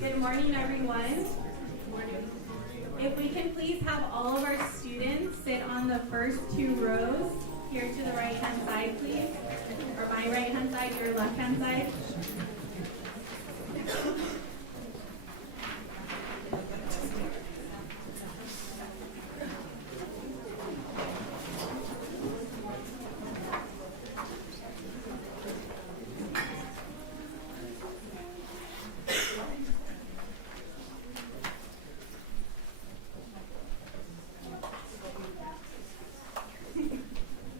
Good morning, everyone. If we can please have all of our students sit on the first two rows here to the right-hand side, please. Or my right-hand side, your left-hand side.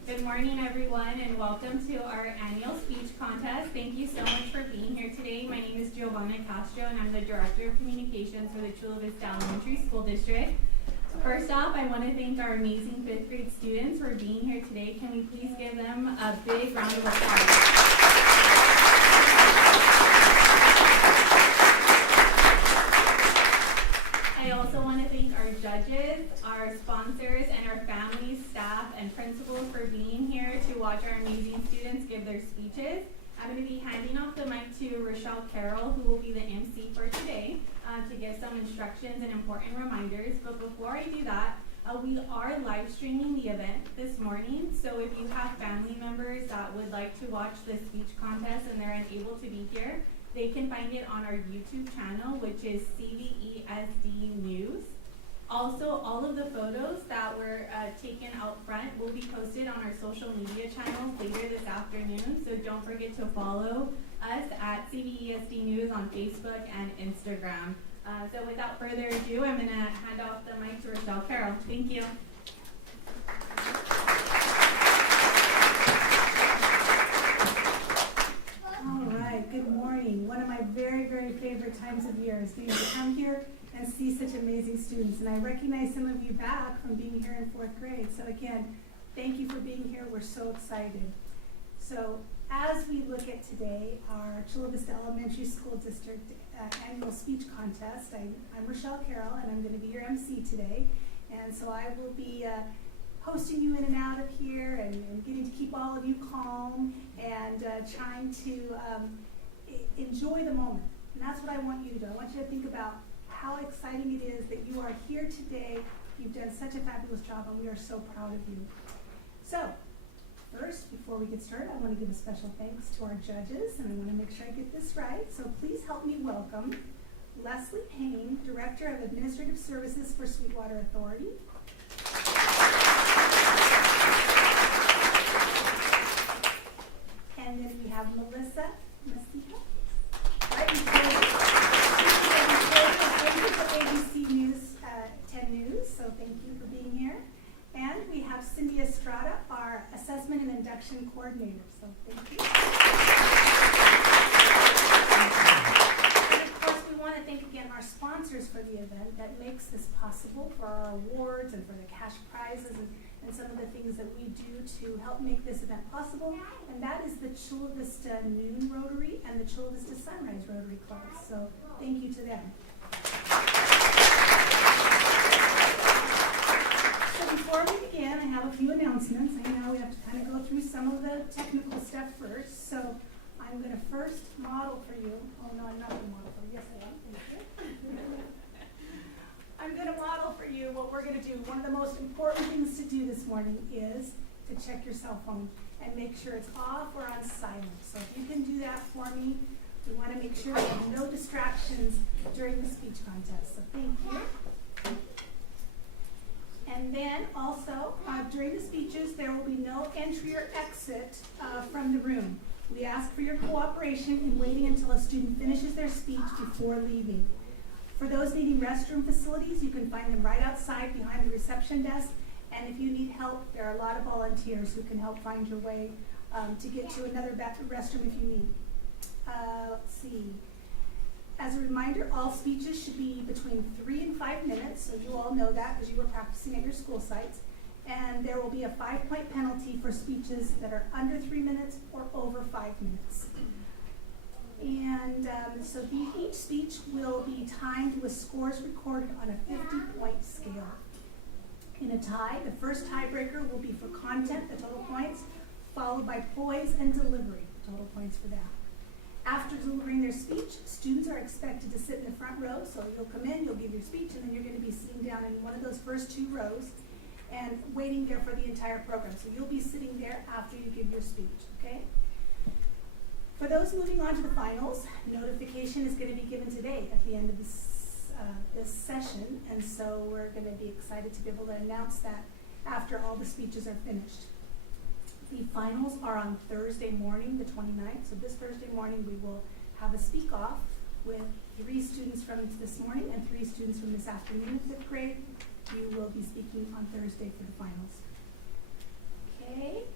Good morning, everyone, and welcome to our annual speech contest. Thank you so much for being here today. My name is Giovanna Castro, and I'm the Director of Communications for the Chula Vista Elementary School District. First off, I want to thank our amazing 5th grade students for being here today. Can we please give them a big round of applause? I also want to thank our judges, our sponsors, and our families, staff, and principals for being here to watch our amazing students give their speeches. I'm going to be handing off the mic to Rochelle Carroll, who will be the MC for today, to give some instructions and important reminders. But before I do that, we are live streaming the event this morning. So if you have family members that would like to watch the speech contest and they're unable to be here, they can find it on our YouTube channel, which is CVESD News. Also, all of the photos that were taken out front will be posted on our social media channels later this afternoon. So don't forget to follow us at CVESD News on Facebook and Instagram. So without further ado, I'm going to hand off the mic to Rochelle Carroll. Thank you. Good morning. One of my very, very favorite times of year is being able to come here and see such amazing students. And I recognize some of you back from being here in 4th grade. So again, thank you for being here. We're so excited. So as we look at today, our Chula Vista Elementary School District annual speech contest, I'm Rochelle Carroll, and I'm going to be your MC today. And so I will be hosting you in and out of here and getting to keep all of you calm and trying to enjoy the moment. And that's what I want you to do. I want you to think about how exciting it is that you are here today. You've done such a fabulous job, and we are so proud of you. So, first, before we get started, I want to give a special thanks to our judges, and I want to make sure I get this right. So please help me welcome Leslie Payne, Director of Administrative Services for Sweetwater Authority. And then we have Melissa Masiha, right before ABC News 10 News, so thank you for being here. And we have Cindy Estrada, our Assessment and Induction Coordinator, so thank you. And of course, we want to thank again our sponsors for the event that makes this possible, for our awards and for the cash prizes and some of the things that we do to help make this event possible. And that is the Chula Vista Noon Rotary and the Chula Vista Sunrise Rotary Clubs. So thank you to them. So before we begin, I have a few announcements. I know we have to kind of go through some of the technical stuff first. So I'm going to first model for you. Oh no, I'm not going to model for you. Yes, I am. Thank you. what we're going to do, one of the most important things to do this morning is to check your cell phone and make sure it's off or on silent. So if you can do that for me, we want to make sure we have no distractions during the speech contest. So thank you. And then also, during the speeches, there will be no entry or exit from the room. We ask for your cooperation in waiting until a student finishes their speech before leaving. For those needing restroom facilities, you can find them right outside behind the reception desk. And if you need help, there are a lot of volunteers who can help find your way to get to another restroom if you need. Let's see. As a reminder, all speeches should be between 3 and 5 minutes, so you all know that because you were practicing at your school sites. And there will be a 5-point penalty for speeches that are under 3 minutes or over 5 minutes. And so each speech will be timed with scores recorded on a 50-point scale. In a tie, the first tiebreaker will be for content, the total points, followed by poise and delivery, total points for that. After delivering their speech, students are expected to sit in the front row. So you'll come in, you'll give your speech, and then you're going to be sitting down in one of those first 2 rows and waiting there for the entire program. So you'll be sitting there after you give your speech, okay? For those moving on to the finals, notification is going to be given today at the end of this session, and so we're going to be excited to be able to announce that after all the speeches are finished. The finals are on Thursday morning, the 29th. So this Thursday morning, we will have a speak-off with 3 students from this morning and 3 students from this afternoon in 5th grade. You will be speaking on Thursday for the finals. Okay,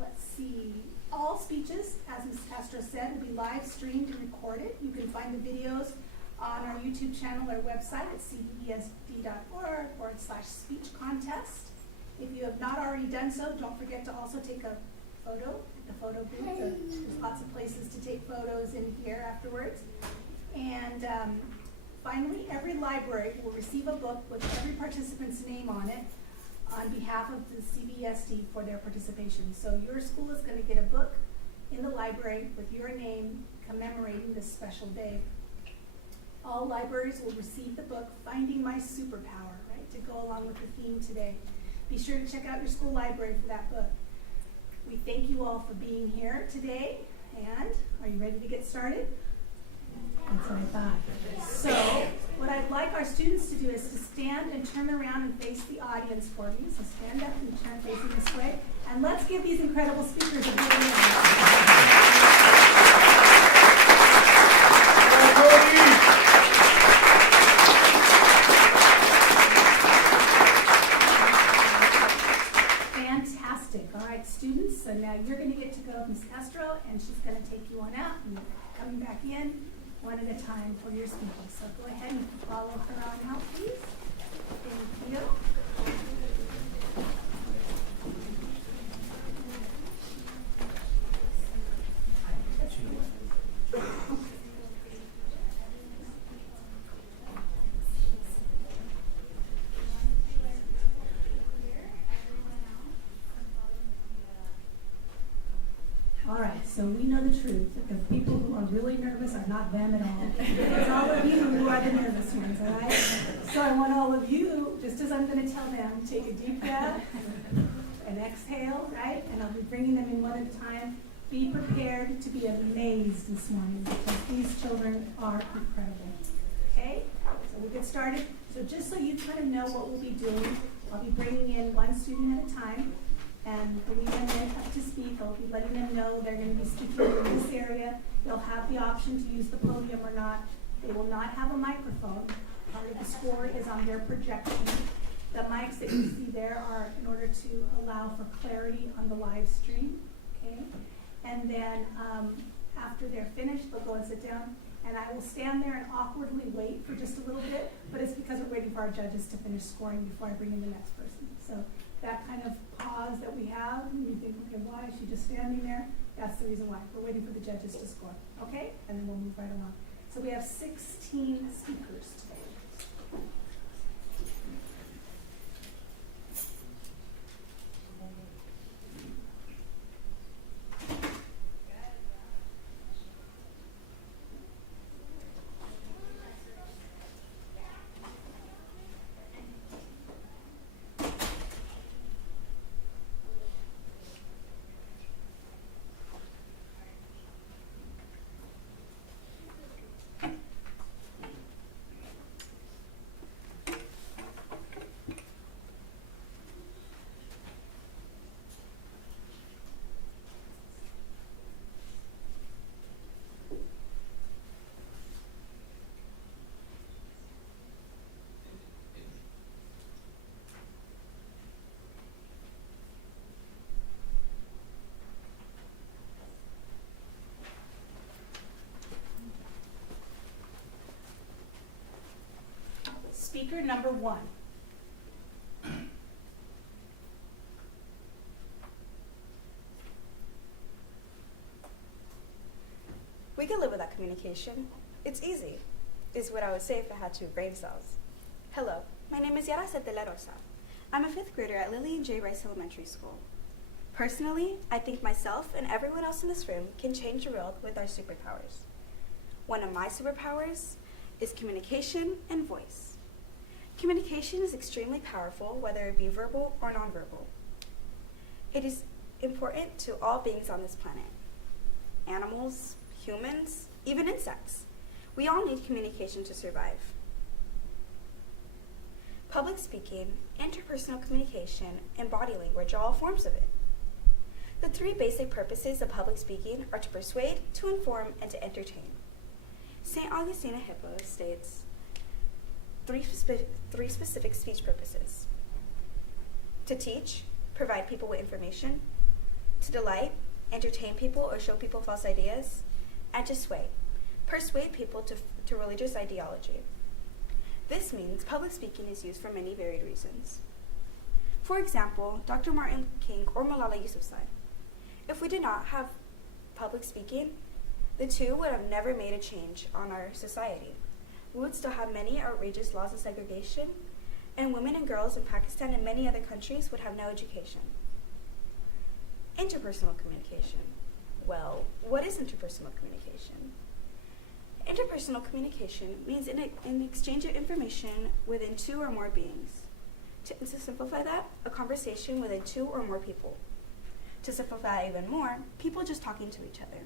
let's see. All speeches, as Ms. Castro said, will be live streamed and recorded. You can find the videos on our YouTube channel or website at cbesd.org/speech contest. If you have not already done so, don't forget to also take a photo at the photo booth. There's lots of places to take photos in here afterwards. And finally, every library will receive a book with every participant's name on it on behalf of the CBSD for their participation. So your school is going to get a book in the library with your name commemorating this special day. All libraries will receive the book, Finding My Superpower, right, to go along with the theme today. Be sure to check out your school library for that book. We thank you all for being here today, and are you ready to get started? That's what I thought. So, what I'd like our students to do is to stand and turn around and face the audience for me. So stand up and turn facing this way, and let's give these incredible speakers a big round. All right, students, so now you're going to get to go with Ms. Castro, and she's going to take you on out and coming back in one at a time for your speeches. So go ahead and follow her on out, please. Thank you. All right, so we know the truth, that the people who are really nervous are not them at all. It's all of you who are the nervous ones, all right? So I want all of you, just as I'm going to tell them, take a deep breath and exhale, right? And I'll be bringing them in one at a time. Be prepared to be amazed this morning because these children are incredible. Okay? So we'll get started. So just so you kind of know what we'll be doing, I'll be bringing in one student at a time. And bringing them in up to speak. I'll be letting them know they're going to be speaking in this area. They'll have the option to use the podium or not. They will not have a microphone. Part of the score is on their projection. The mics that you see there are in order to allow for clarity on the live stream. Okay? And then after they're finished, they'll go and sit down. And I will stand there and awkwardly wait for just a little bit, but it's because we're waiting for our judges to finish scoring before I bring in the next person. So that kind of pause that we have, and you think, okay, why is she just standing there? That's the reason why. We're waiting for the judges to score, okay? And then we'll move right along. So we have 16 speakers today. speaker number 1. We can live without communication. It's easy, is what I would say if I had 2 brain cells. Hello, my name is Yara de la Rosa. I'm a 5th grader at Lillian J. Rice Elementary School. Personally, I think myself and everyone else in this room can change the world with our superpowers. One of my superpowers is communication and voice. Communication is extremely powerful, whether it be verbal or nonverbal. It is important to all beings on this planet. Animals, humans, even insects. We all need communication to survive. Public speaking, interpersonal communication, and body language are all forms of it. The 3 basic purposes of public speaking are to persuade, to inform, and to entertain. St. Augustine of Hippo states 3 specific speech purposes: to teach, provide people with information; to delight, entertain people or show people false ideas; and to sway, persuade people to religious ideology. This means public speaking is used for many varied reasons. For example, Dr. Martin King or Malala Yousafzai. If we did not have public speaking, the 2 would have never made a change on our society. We would still have many outrageous laws of segregation, and women and girls in Pakistan and many other countries would have no education. Interpersonal communication. Well, what is interpersonal communication? Interpersonal communication means an exchange of information within 2 or more beings. To simplify that, a conversation within 2 or more people. To simplify even more, people just talking to each other.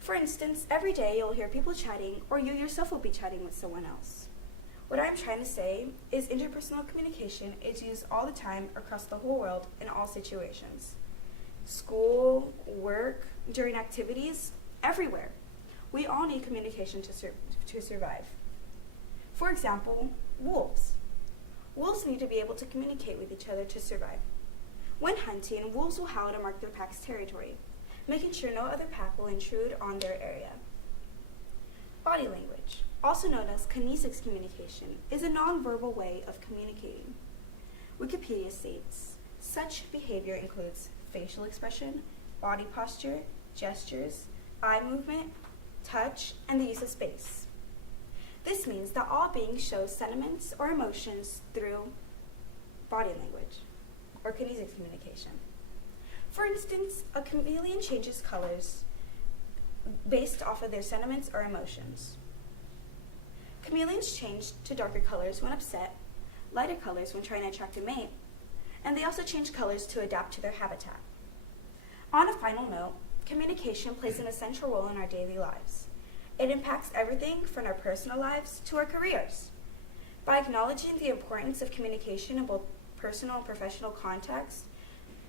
For instance, every day you'll hear people chatting, or you yourself will be chatting with someone else. What I'm trying to say is interpersonal communication is used all the time across the whole world in all situations. School, work, during activities, everywhere. We all need communication to survive. For example, wolves. Wolves need to be able to communicate with each other to survive. When hunting, wolves will howl to mark their pack's territory, making sure no other pack will intrude on their area. Body language, also known as kinesics communication, is a nonverbal way of communicating. Wikipedia states, such behavior includes facial expression, body posture, gestures, eye movement, touch, and the use of space. This means that all beings show sentiments or emotions through body language, or kinesics communication. For instance, a chameleon changes colors based off of their sentiments or emotions. Chameleons change to darker colors when upset, lighter colors when trying to attract a mate, and they also change colors to adapt to their habitat. On a final note, communication plays an essential role in our daily lives. It impacts everything from our personal lives to our careers. By acknowledging the importance of communication in both personal and professional contexts,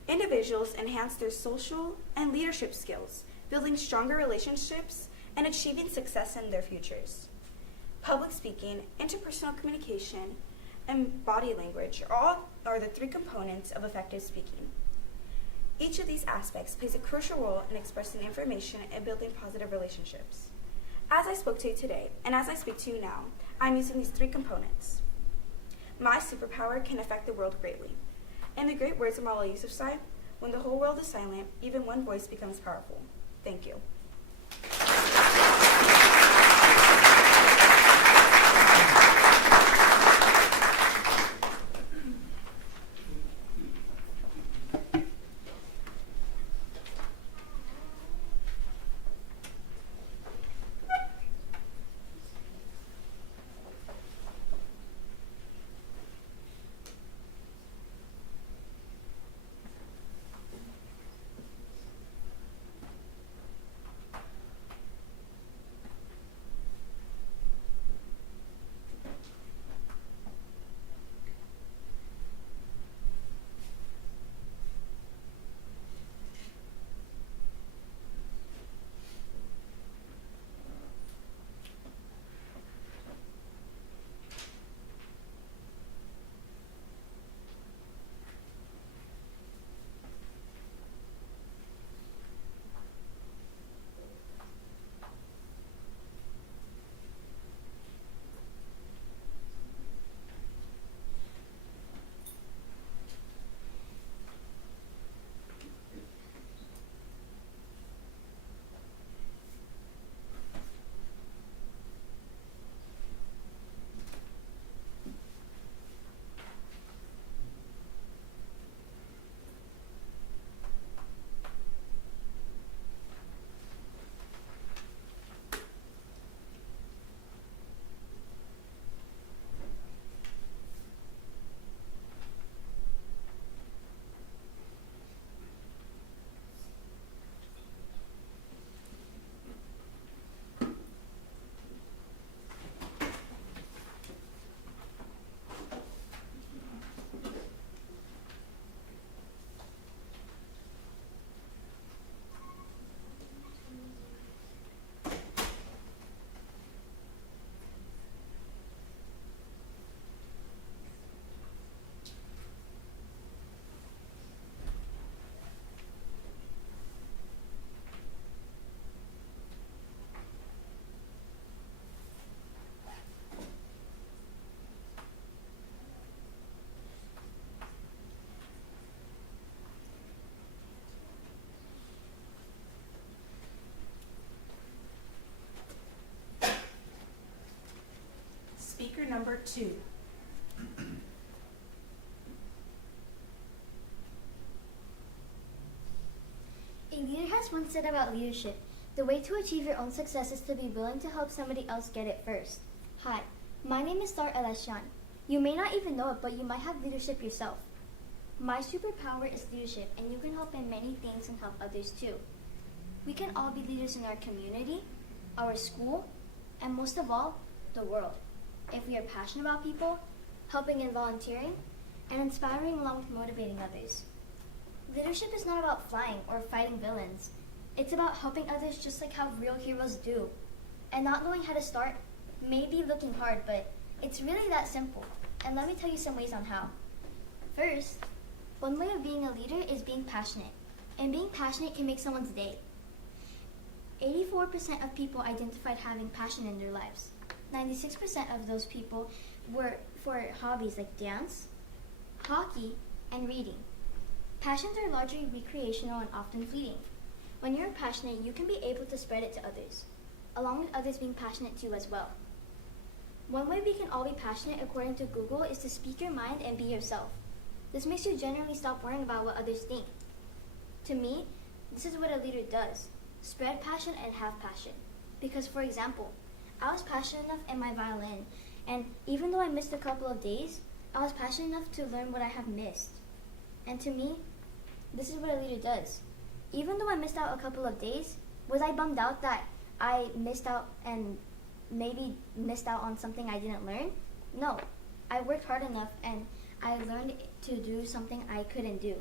individuals enhance their social and leadership skills, building stronger relationships and achieving success in their futures. Public speaking, interpersonal communication, and body language are the 3 components of effective speaking. Each of these aspects plays a crucial role in expressing information and building positive relationships. As I spoke to you today, and as I speak to you now, I'm using these 3 components. My superpower can affect the world greatly. In the great words of Malala Yousafzai, when the whole world is silent, even one voice becomes powerful. Thank you. number 2. A leader has once said about leadership, the way to achieve your own success is to be willing to help somebody else get it first. Hi, my name is Star Elashan. You may not even know it, but you might have leadership yourself. My superpower is leadership, and you can help in many things and help others too. We can all be leaders in our community, our school, and most of all, the world. If we are passionate about people, helping and volunteering, and inspiring along with motivating others. Leadership is not about flying or fighting villains. It's about helping others just like how real heroes do. And not knowing how to start may be looking hard, but it's really that simple. And let me tell you some ways on how. First, one way of being a leader is being passionate. And being passionate can make someone's day. 84% of people identified having passion in their lives. 96% of those people were for hobbies like dance, hockey, and reading. Passions are largely recreational and often fleeting. When you're passionate, you can be able to spread it to others, along with others being passionate too as well. One way we can all be passionate, according to Google, is to speak your mind and be yourself. This makes you generally stop worrying about what others think. To me, this is what a leader does. Spread passion and have passion. Because, for example, I was passionate enough in my violin, and even though I missed a couple of days, I was passionate enough to learn what I have missed. And to me, this is what a leader does. Even though I missed out a couple of days, was I bummed out that I missed out and maybe missed out on something I didn't learn? No. I worked hard enough and I learned to do something I couldn't do.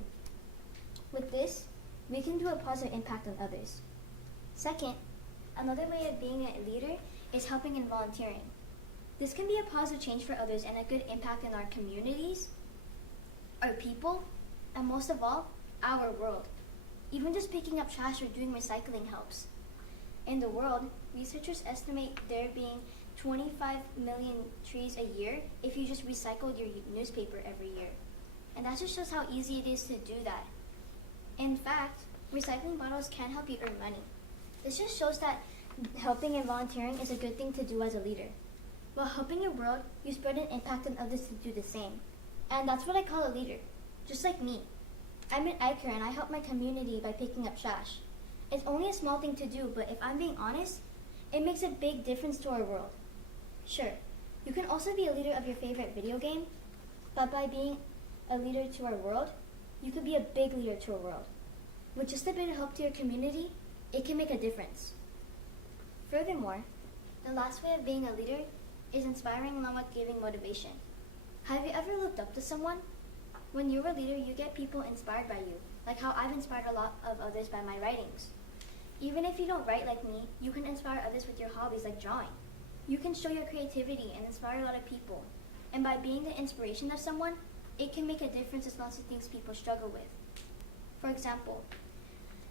With this, we can do a positive impact on others. Second, another way of being a leader is helping and volunteering. This can be a positive change for others and a good impact in our communities, our people, and most of all, our world. Even just picking up trash or doing recycling helps. In the world, researchers estimate there being 25 million trees a year if you just recycled your newspaper every year. And that just shows how easy it is to do that. In fact, recycling bottles can help you earn money. This just shows that helping and volunteering is a good thing to do as a leader. While helping your world, you spread an impact on others to do the same. And that's what I call a leader. Just like me. I'm an Iker and I help my community by picking up trash. It's only a small thing to do, but if I'm being honest, it makes a big difference to our world. Sure, you can also be a leader of your favorite video game, but by being a leader to our world, you could be a big leader to our world. With just a bit of help to your community, it can make a difference. Furthermore, the last way of being a leader is inspiring along with giving motivation. Have you ever looked up to someone? When you're a leader, you get people inspired by you, like how I've inspired a lot of others by my writings. Even if you don't write like me, you can inspire others with your hobbies like drawing. You can show your creativity and inspire a lot of people. And by being the inspiration of someone, it can make a difference in lots of things people struggle with. For example,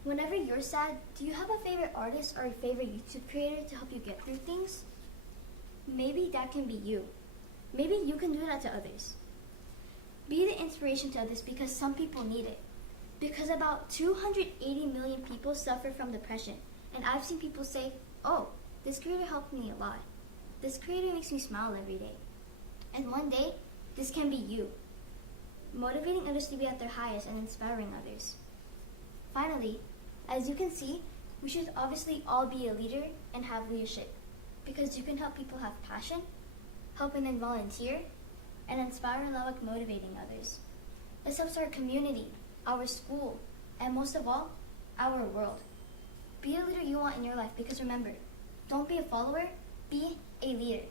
whenever you're sad, do you have a favorite artist or a favorite YouTube creator to help you get through things? Maybe that can be you. Maybe you can do that to others. Be the inspiration to others because some people need it. Because about 280 million people suffer from depression. And I've seen people say, oh, this creator helped me a lot. This creator makes me smile every day. And one day, this can be you. Motivating others to be at their highest and inspiring others. Finally, as you can see, we should obviously all be a leader and have leadership. Because you can help people have passion, help and then volunteer, and inspire and love motivating others. This helps our community, our school, and most of all, our world. Be a leader you want in your life because remember, don't be a follower, be a leader.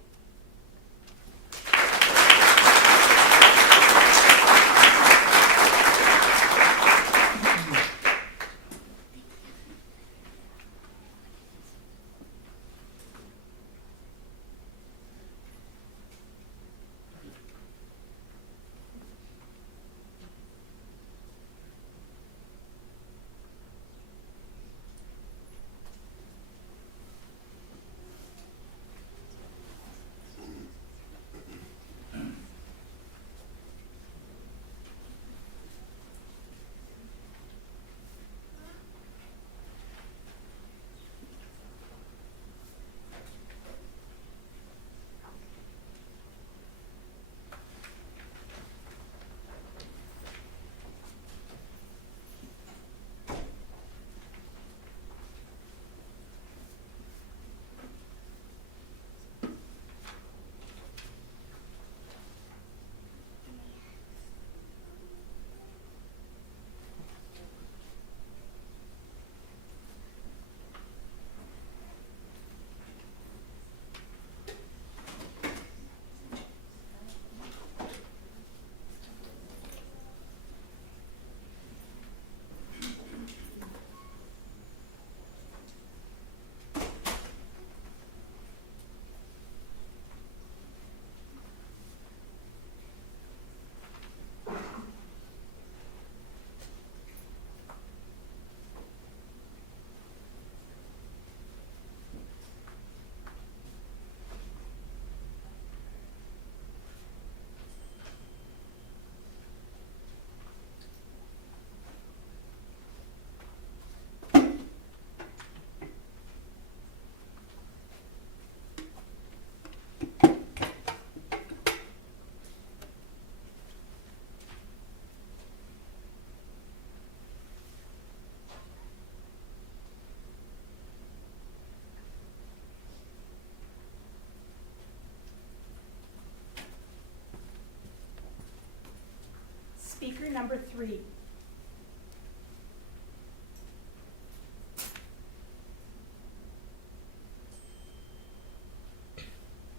speaker number 3.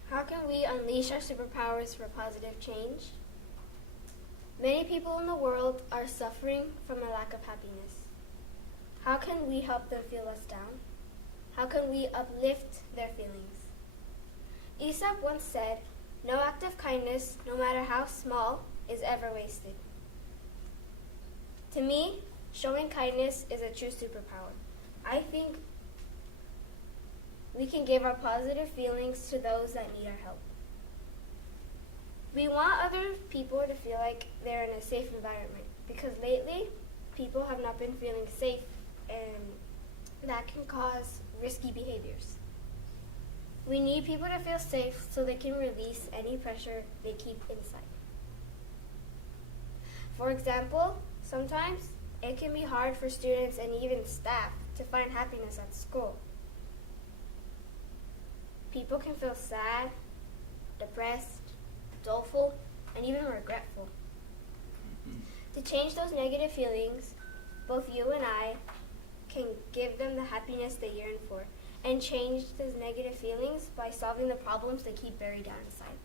How can we unleash our superpowers for positive change? Many people in the world are suffering from a lack of happiness. How can we help them feel less down? How can we uplift their feelings? Aesop once said, "No act of kindness, no matter how small, is ever wasted." To me, showing kindness is a true superpower. I think we can give our positive feelings to those that need our help. We want other people to feel like they're in a safe environment because lately people have not been feeling safe, and that can cause risky behaviors. We need people to feel safe so they can release any pressure they keep inside. For example, sometimes it can be hard for students and even staff to find happiness at school. People can feel sad, depressed, doleful, and even regretful. To change those negative feelings, both you and I can give them the happiness they yearn for and change those negative feelings by solving the problems they keep buried down inside.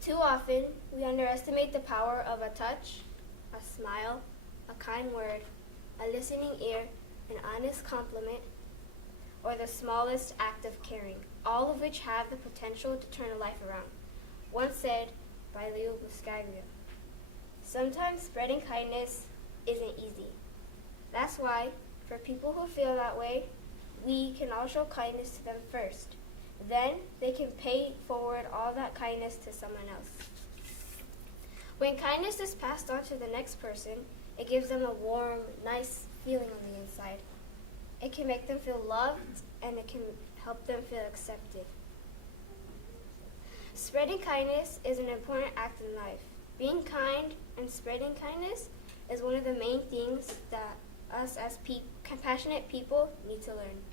Too often, we underestimate the power of a touch, a smile, a kind word, a listening ear, an honest compliment, or the smallest act of caring, all of which have the potential to turn a life around. Once said by Leo Buscaglia, sometimes spreading kindness isn't easy. That's why, for people who feel that way, we can all show kindness to them first. Then they can pay forward all that kindness to someone else. When kindness is passed on to the next person, it gives them a warm, nice feeling on the inside. It can make them feel loved, and it can help them feel accepted. Spreading kindness is an important act in life. Being kind and spreading kindness is one of the main things that us as compassionate people need to learn.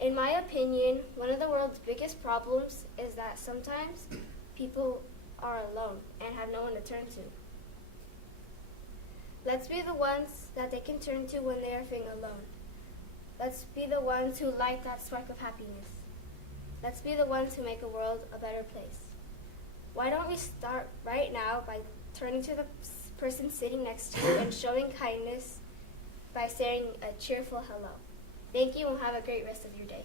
In my opinion, one of the world's biggest problems is that sometimes people are alone and have no one to turn to. Let's be the ones that they can turn to when they are feeling alone. Let's be the ones who light that spark of happiness. Let's be the ones who make a world a better place. Why don't we start right now by turning to the person sitting next to you and showing kindness by saying a cheerful hello. Thank you and have a great rest of your day.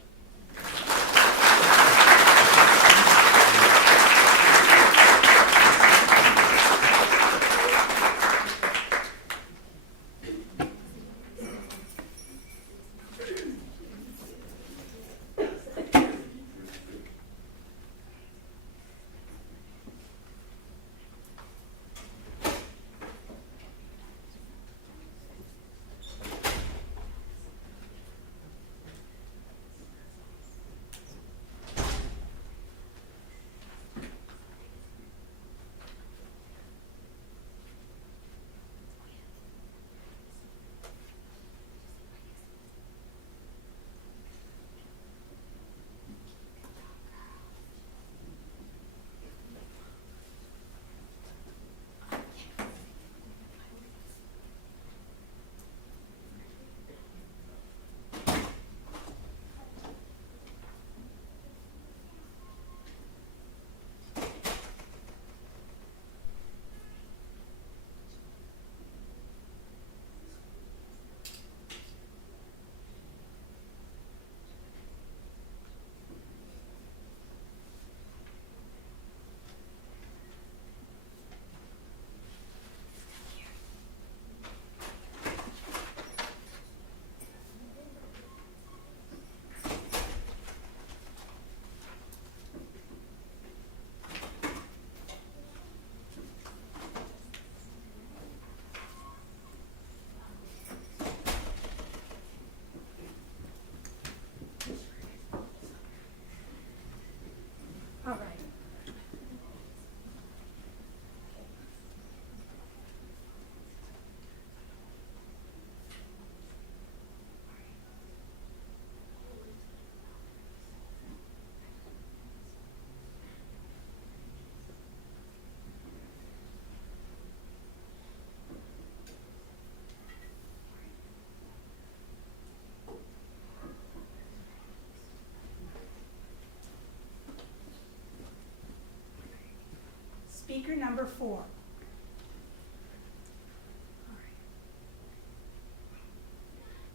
4.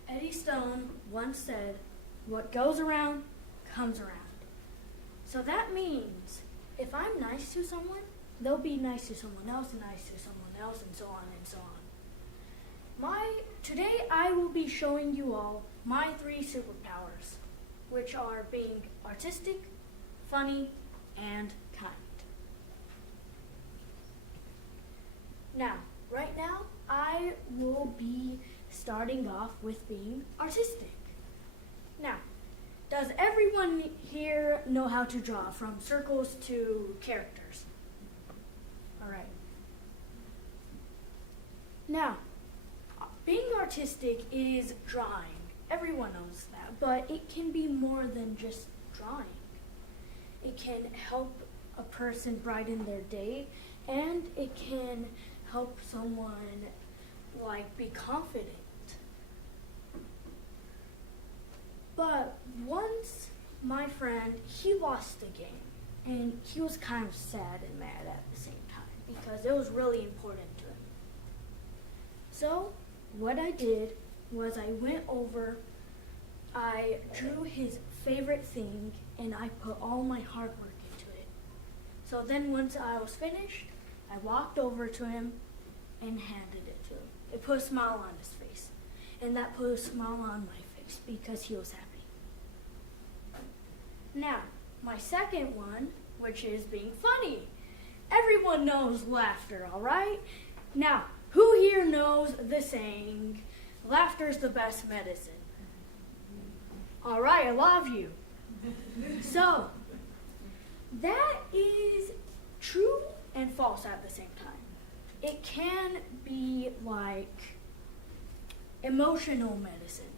Eddie Stone once said, "What goes around comes around." So that means if I'm nice to someone, they'll be nice to someone else, and nice to someone else, and so on and so on. Today I will be showing you all my 3 superpowers, which are being artistic, funny, and kind. Now, right now, I will be starting off with being artistic. Now, does everyone here know how to draw from circles to characters? All right. Now, being artistic is drawing. Everyone knows that, but it can be more than just drawing. It can help a person brighten their day, and it can help someone be confident. But once my friend, he lost the game, and he was kind of sad and mad at the same time because it was really important to him. So what I did was I went over, I drew his favorite thing, and I put all my hard work into it. So then once I was finished, I walked over to him and handed it to him. It put a smile on his face, and that put a smile on my face because he was happy. Now, my second one, which is being funny. Everyone knows laughter, all right? Now, who here knows the saying, laughter's the best medicine? All right, a lot of you. So, that is true and false at the same time. It can be like emotional medicine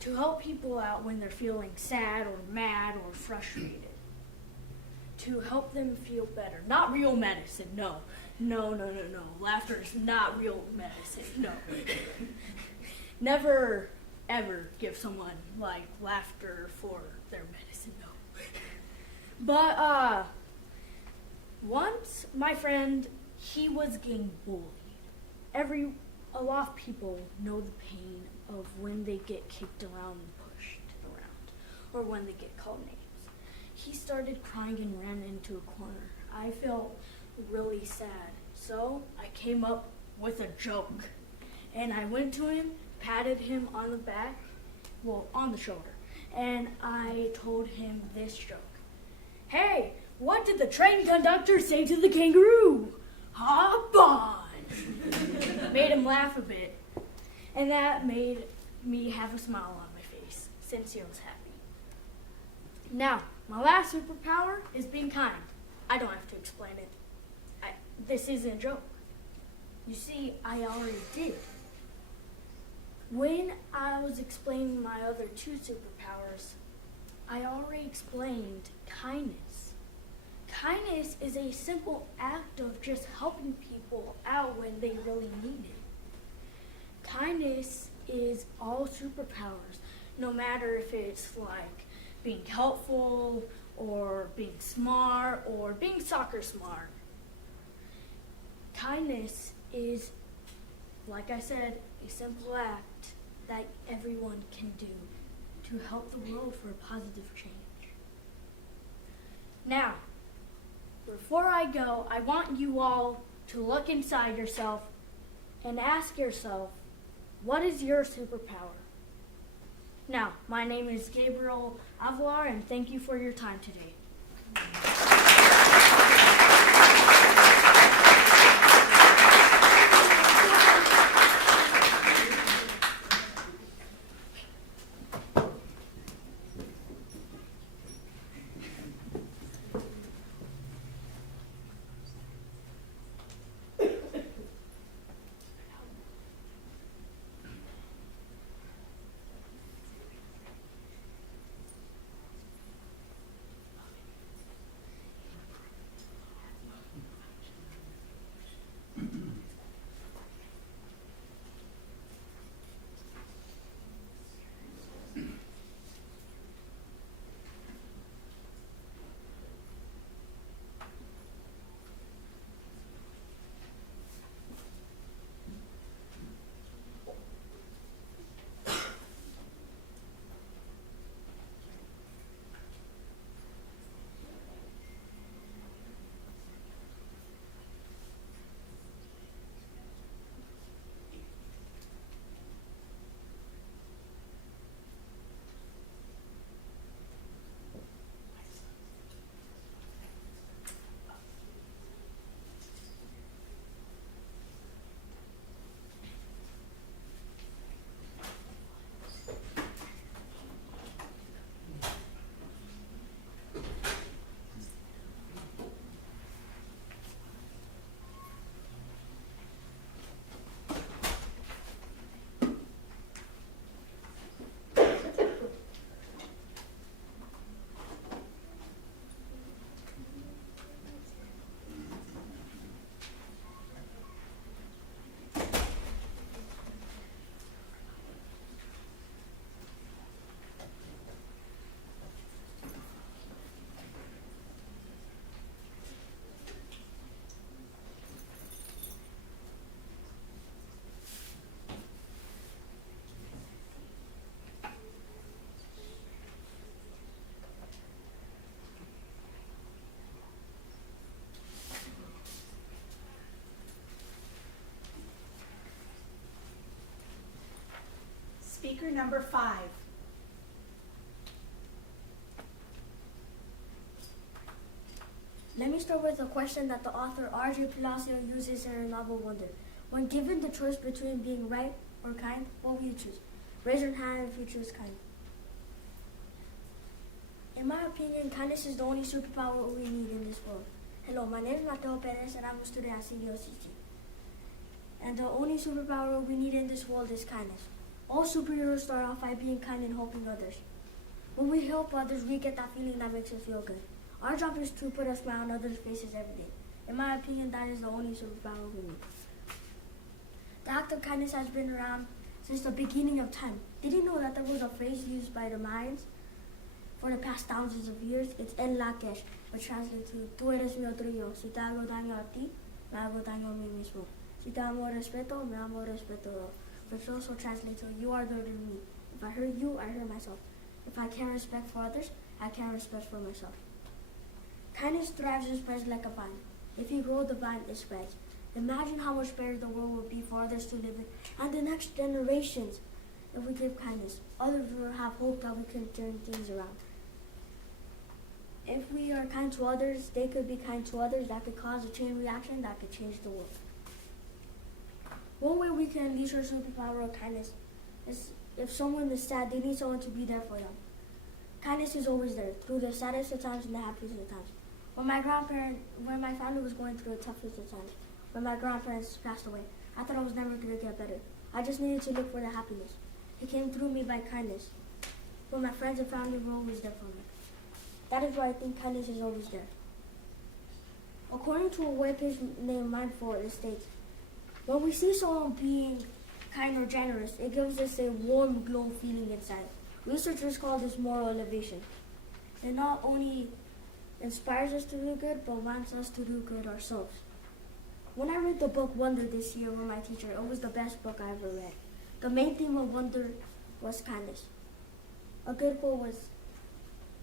to help people out when they're feeling sad or mad or frustrated. To help them feel better. Not real medicine, no. No. Laughter is not real medicine, no. Never, ever give someone laughter for their medicine, no. But once my friend, he was getting bullied. A lot of people know the pain of when they get kicked around and pushed around, or when they get called names. He started crying and ran into a corner. I felt really sad, so I came up with a joke. And I went to him, patted him on the back, on the shoulder, and I told him this joke. "Hey, what did the train conductor say to the kangaroo? Hop on!" Made him laugh a bit, and that made me have a smile on my face since he was happy. Now, my last superpower is being kind. I don't have to explain it. This isn't a joke. You see, I already did. When I was explaining my other 2 superpowers, I already explained kindness. Kindness is a simple act of just helping people out when they really need it. Kindness is all superpowers, no matter if it's being helpful or being smart or being soccer smart. Kindness is, like I said, a simple act that everyone can do to help the world for a positive change. Now, before I go, I want you all to look inside yourself and ask yourself, what is your superpower? Now, my name is Gabriel Avalar, and thank you for your time today. speaker number 5. Let me start with a question that the author R.J. Palacio uses in her novel Wonder. When given the choice between being right or kind, what will you choose? Raise your hand if you choose kind. In my opinion, kindness is the only superpower we need in this world. Hello, my name is Mateo Perez and I'm a student at CDOCC. And the only superpower we need in this world is kindness. All superheroes start off by being kind and helping others. When we help others, we get that feeling that makes us feel good. Our job is to put a smile on others' faces every day. In my opinion, that is the only superpower we need. The act of kindness has been around since the beginning of time. Did you know that there was a phrase used by the Mayans for the past thousands of years? It's en la kesh, which translates to tú eres mi otro yo. Si te hago daño a ti, me hago daño a mí mismo. Si te amo respeto, me amo respeto yo. Which also translates to you are greater than me. If I hurt you, I hurt myself. If I can't respect for others, I can't respect for myself. Kindness thrives and spreads like a vine. If you grow the vine, it spreads. Imagine how much better the world would be for others to live in and the next generations if we give kindness. Others will have hope that we can turn things around. If we are kind to others, they could be kind to others. That could cause a chain reaction that could change the world. One way we can unleash our superpower of kindness is if someone is sad, they need someone to be there for them. Kindness is always there, through the saddest of times and the happiest of times. When my family was going through the toughest of times, when my grandparents passed away, I thought I was never going to get better. I just needed to look for the happiness. It came through me by kindness. When my friends and family were always there for me. That is why I think kindness is always there. According to a webpage named Mindful, it states, when we see someone being kind or generous, it gives us a warm glow feeling inside. Researchers call this moral elevation. It not only inspires us to do good, but wants us to do good ourselves. When I read the book Wonder this year with my teacher, it was the best book I ever read. The main theme of Wonder was kindness. A good quote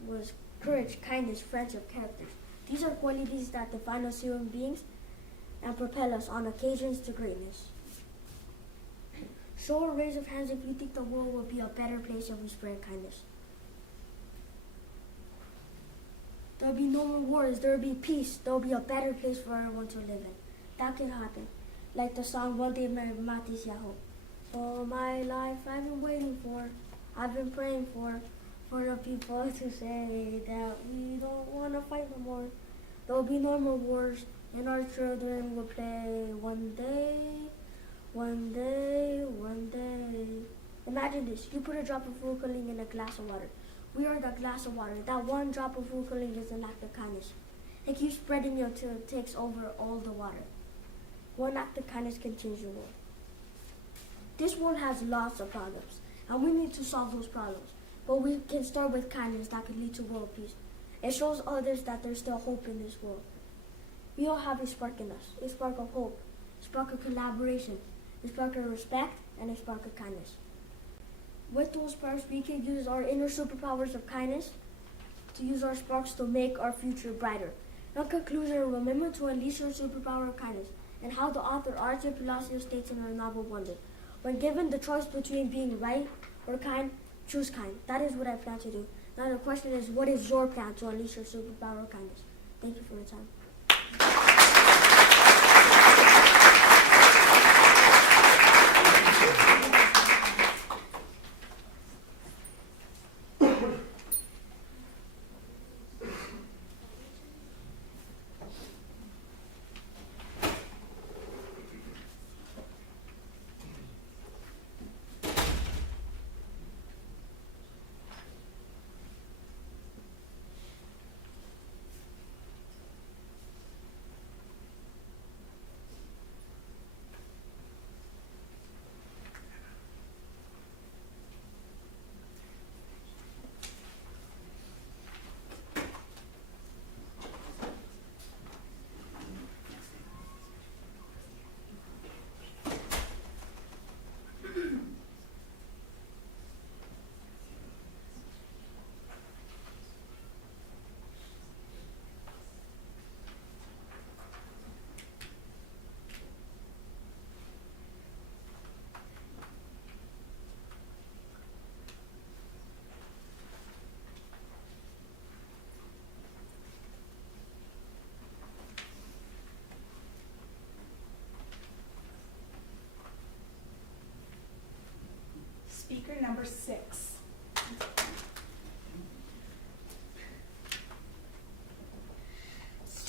was courage, kindness, friendship, character. These are qualities that define us human beings and propel us on occasions to greatness. Show a raise of hands if you think the world will be a better place if we spread kindness. There will be no more wars, there will be peace, there will be a better place for everyone to live in. That can happen. Like the song One Day Matis Yaho. All my life I've been waiting for, I've been praying for the people to say that we don't want to fight no more. There will be no more wars and our children will play one day, one day, one day. Imagine this, you put a drop of food coloring in a glass of water. We are the glass of water. That one drop of food coloring is an act of kindness. It keeps spreading until it takes over all the water. One act of kindness can change the world. This world has lots of problems, and we need to solve those problems. But we can start with kindness that could lead to world peace. It shows others that there's still hope in this world. We all have a spark in us, a spark of hope, a spark of collaboration, a spark of respect, and a spark of kindness. With those sparks, we can use our inner superpowers of kindness to use our sparks to make our future brighter. In conclusion, remember to unleash your superpower of kindness and how the author R.J. Palacio states in her novel Wonder. When given the choice between being right or kind, choose kind. That is what I plan to do. Now the question is, what is your plan to unleash your superpower of kindness? Thank you for your time.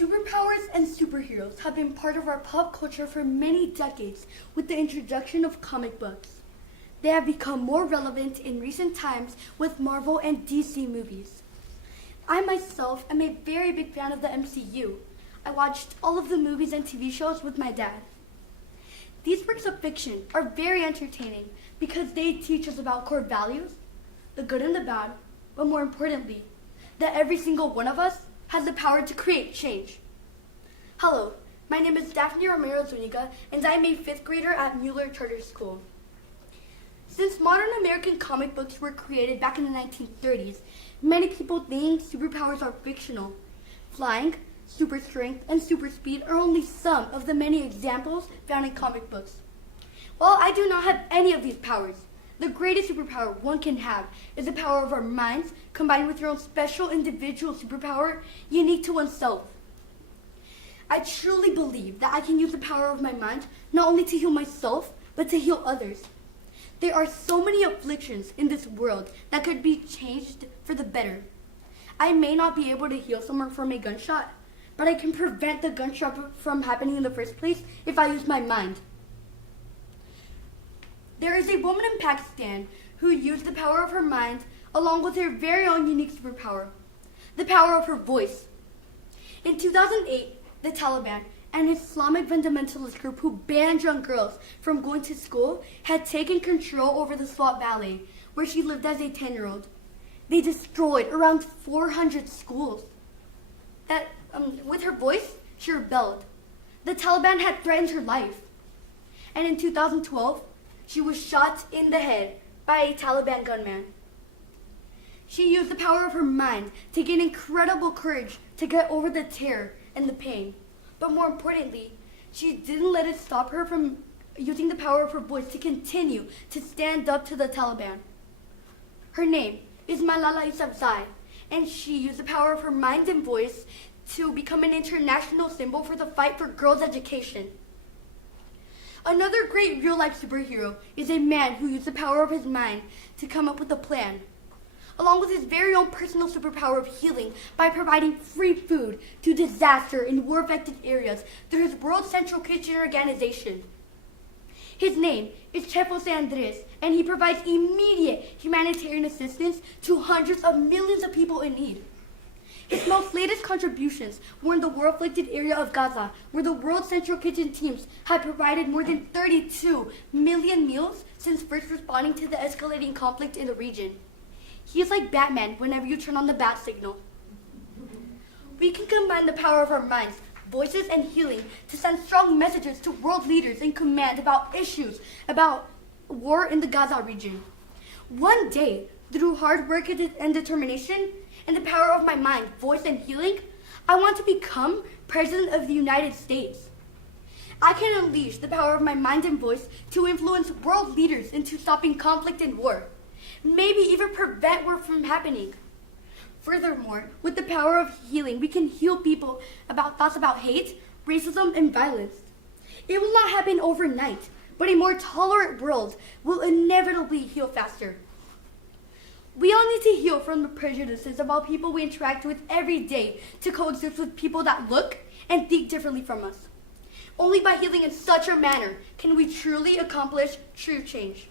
Superpowers and superheroes have been part of our pop culture for many decades with the introduction of comic books. They have become more relevant in recent times with Marvel and DC movies. I myself am a very big fan of the MCU. I watched all of the movies and TV shows with my dad. These works of fiction are very entertaining because they teach us about core values, the good and the bad, but more importantly, that every single one of us has the power to create change. Hello, my name is Daphne Romero Zuniga, and I am a 5th grader at Mueller Charter School. Since modern American comic books were created back in the 1930s, many people think superpowers are fictional. Flying, super strength, and super speed are only some of the many examples found in comic books. While I do not have any of these powers, the greatest superpower one can have is the power of our minds combined with your own special individual superpower unique to oneself. I truly believe that I can use the power of my mind not only to heal myself, but to heal others. There are so many afflictions in this world that could be changed for the better. I may not be able to heal someone from a gunshot, but I can prevent the gunshot from happening in the first place if I use my mind. There is a woman in Pakistan who used the power of her mind along with her very own unique superpower, the power of her voice. In 2008, the Taliban, an Islamic fundamentalist group who banned young girls from going to school, had taken control over the Swat Valley, where she lived as a 10-year-old. They destroyed around 400 schools. With her voice, she rebelled. The Taliban had threatened her life. And in 2012, she was shot in the head by a Taliban gunman. She used the power of her mind to gain incredible courage to get over the terror and the pain. But more importantly, she didn't let it stop her from using the power of her voice to continue to stand up to the Taliban. Her name is Malala Yousafzai, and she used the power of her mind and voice to become an international symbol for the fight for girls' education. Another great real-life superhero is a man who used the power of his mind to come up with a plan, along with his very own personal superpower of healing by providing free food to disaster and war-affected areas through his World Central Kitchen organization. His name is Chef Jose Andres, and he provides immediate humanitarian assistance to hundreds of millions of people in need. His most latest contributions were in the war-afflicted area of Gaza, where the World Central Kitchen teams have provided more than 32 million meals since first responding to the escalating conflict in the region. He is like Batman whenever you turn on the bat signal. We can combine the power of our minds, voices, and healing to send strong messages to world leaders in command about issues about war in the Gaza region. One day, through hard work and determination, and the power of my mind, voice, and healing, I want to become President of the United States. I can unleash the power of my mind and voice to influence world leaders into stopping conflict and war, maybe even prevent war from happening. Furthermore, with the power of healing, we can heal people about thoughts about hate, racism, and violence. It will not happen overnight, but a more tolerant world will inevitably heal faster. We all need to heal from the prejudices of all people we interact with every day to coexist with people that look and think differently from us. Only by healing in such a manner can we truly accomplish true change.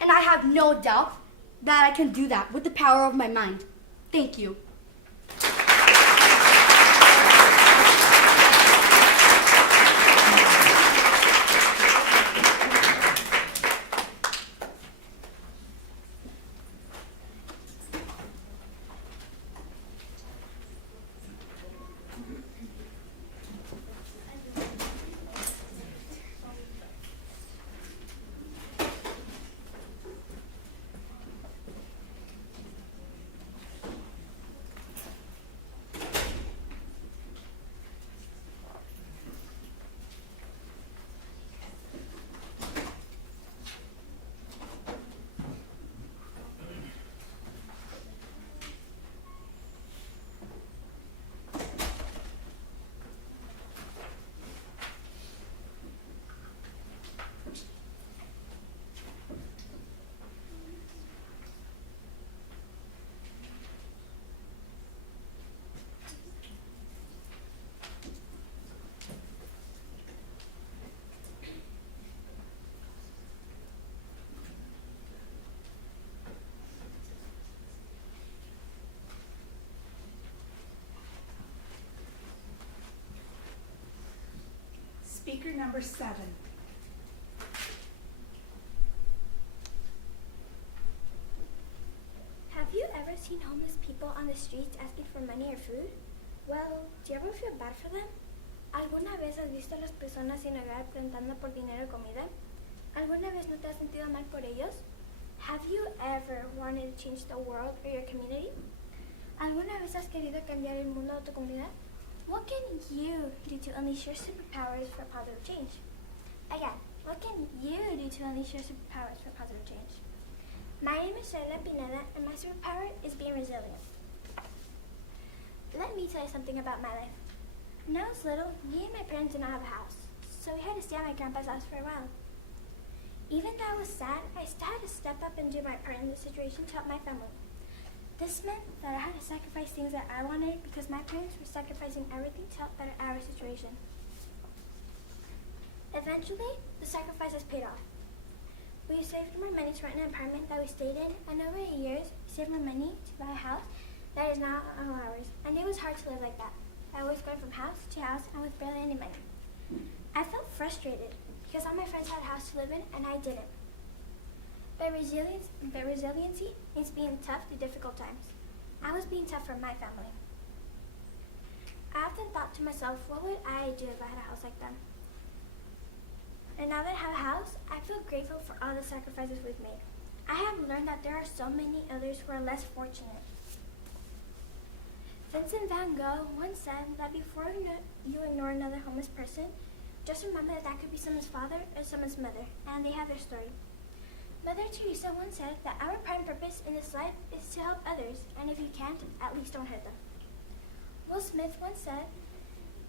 And I have no doubt that I can do that with the power of my mind. Thank you. Speaker number 7. Have you ever seen homeless people on the streets asking for money or food? Well, do you ever feel bad for them? ¿Alguna vez has visto a las personas sin hogar preguntando por dinero o comida? ¿Alguna vez no te has sentido mal por ellos? Have you ever wanted to change the world or your community? ¿Alguna vez has querido cambiar el mundo o tu comunidad? What can you do to unleash your superpowers for positive change? Again, what can you do to unleash your superpowers for positive change? My name is Chula and my superpower is being resilient. Let me tell you something about my life. When I was little, me and my parents did not have a house, so we had to stay at my grandpa's house for a while. Even though I was sad, I still had to step up and do my part in the situation to help my family. This meant that I had to sacrifice things that I wanted because my parents were sacrificing everything to help better our situation. Eventually, the sacrifices paid off. We saved more money to rent an apartment that we stayed in, and over the years, we saved more money to buy a house that is now all ours, and it was hard to live like that. I was going from house to house and with barely any money. I felt frustrated because all my friends had a house to live in and I didn't. But resiliency means being tough through difficult times. I was being tough for my family. I often thought to myself, what would I do if I had a house like them? And now that I have a house, I feel grateful for all the sacrifices we've made. I have learned that there are so many others who are less fortunate. Vincent van Gogh once said that before you ignore another homeless person, just remember that could be someone's father or someone's mother, and they have their story. Mother Teresa once said that our prime purpose in this life is to help others, and if you can't, at least don't hurt them. Will Smith once said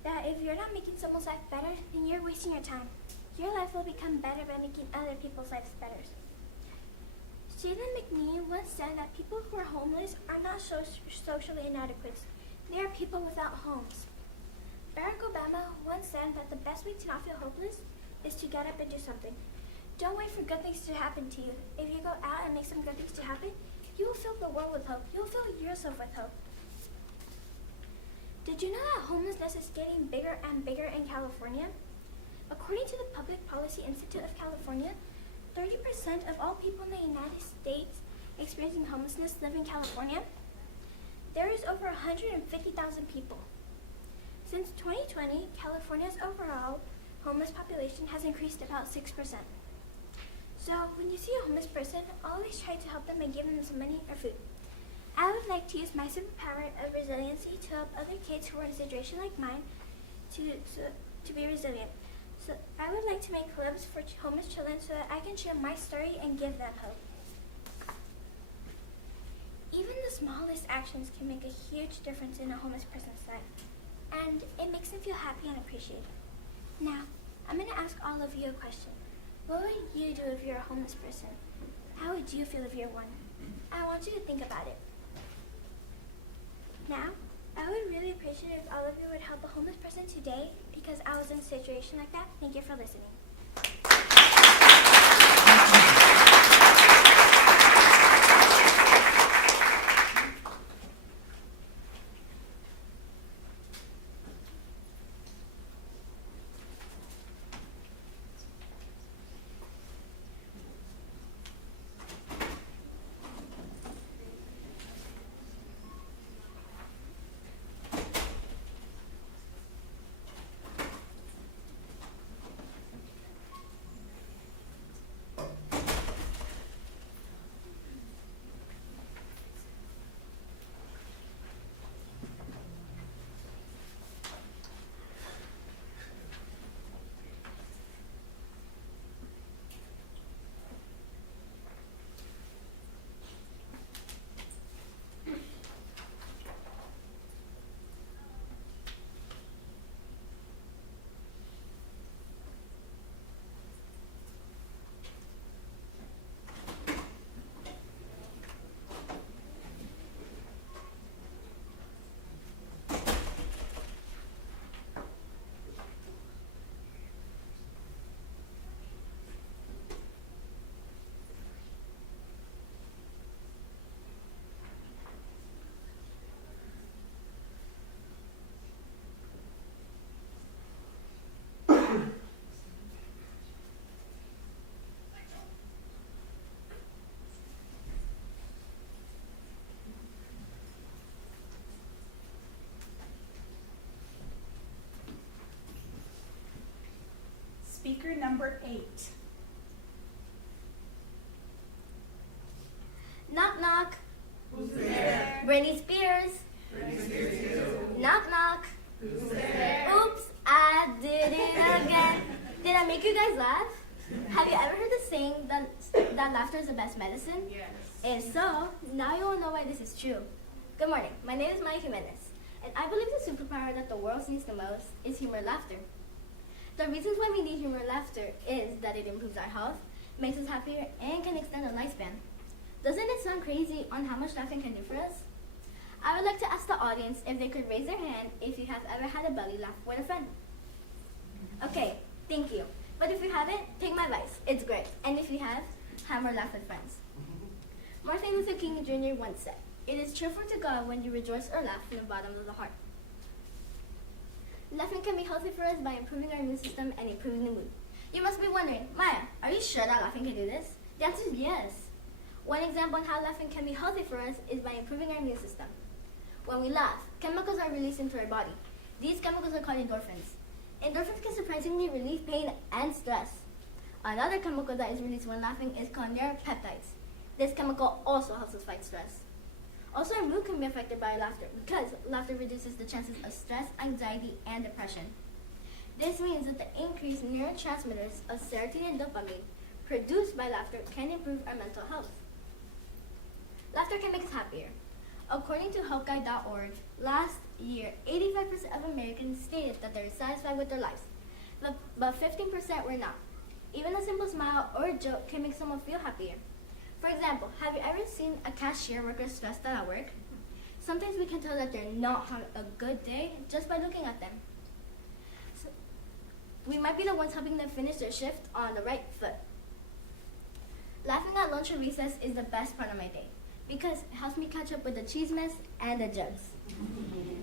that if you're not making someone's life better, then you're wasting your time. Your life will become better by making other people's lives better. Stephen McNee once said that people who are homeless are not socially inadequate. They are people without homes. Barack Obama once said that the best way to not feel hopeless is to get up and do something. Don't wait for good things to happen to you. If you go out and make some good things to happen, you will fill the world with hope. You will fill yourself with hope. Did you know that homelessness is getting bigger and bigger in California? According to the Public Policy Institute of California, 30% of all people in the United States experiencing homelessness live in California. There is over 150,000 people. Since 2020, California's overall homeless population has increased about 6%. So when you see a homeless person, always try to help them by giving them some money or food. I would like to use my superpower of resiliency to help other kids who are in a situation like mine to be resilient. So I would like to make clubs for homeless children so that I can share my story and give them hope. Even the smallest actions can make a huge difference in a homeless person's life, and it makes them feel happy and appreciated. Now, I'm going to ask all of you a question. What would you do if you're a homeless person? How would you feel if you're one? I want you to think about it. Now, I would really appreciate if all of you would help a homeless person today because I was in a situation like that. Thank you for listening. speaker number 8. Knock knock. Who's there? Britney Spears. Britney Spears too. Knock knock. Who's there? Oops, I did it again. Did I make you guys laugh? Have you ever heard the saying that laughter is the best medicine? Yes. If so, now you will know why this is true. Good morning. My name is Maya Jimenez, and I believe the superpower that the world needs the most is humor and laughter. The reasons why we need humor and laughter is that it improves our health, makes us happier, and can extend our lifespan. Doesn't it sound crazy on how much laughing can do for us? I would like to ask the audience if they could raise their hand if you have ever had a belly laugh with a friend. Okay, thank you. But if you haven't, take my advice. It's great. And if you have more laugh with friends. Martin Luther King Jr. once said, "It is cheerful to God when you rejoice or laugh from the bottom of the heart." Laughing can be healthy for us by improving our immune system and improving the mood. You must be wondering, Maya, are you sure that laughing can do this? The answer is yes. One example on how laughing can be healthy for us is by improving our immune system. When we laugh, chemicals are released into our body. These chemicals are called endorphins. Endorphins can surprisingly relieve pain and stress. Another chemical that is released when laughing is called neuropeptides. This chemical also helps us fight stress. Also, our mood can be affected by laughter because laughter reduces the chances of stress, anxiety, and depression. This means that the increased neurotransmitters of serotonin and dopamine produced by laughter can improve our mental health. Laughter can make us happier. According to HelpGuide.org, last year, 85% of Americans stated that they were satisfied with their lives, but 15% were not. Even a simple smile or a joke can make someone feel happier. For example, have you ever seen a cashier worker stressed out at work? Sometimes we can tell that they're not having a good day just by looking at them. So we might be the ones helping them finish their shift on the right foot. Laughing at lunch or recess is the best part of my day because it helps me catch up with the cheese mess and the jokes.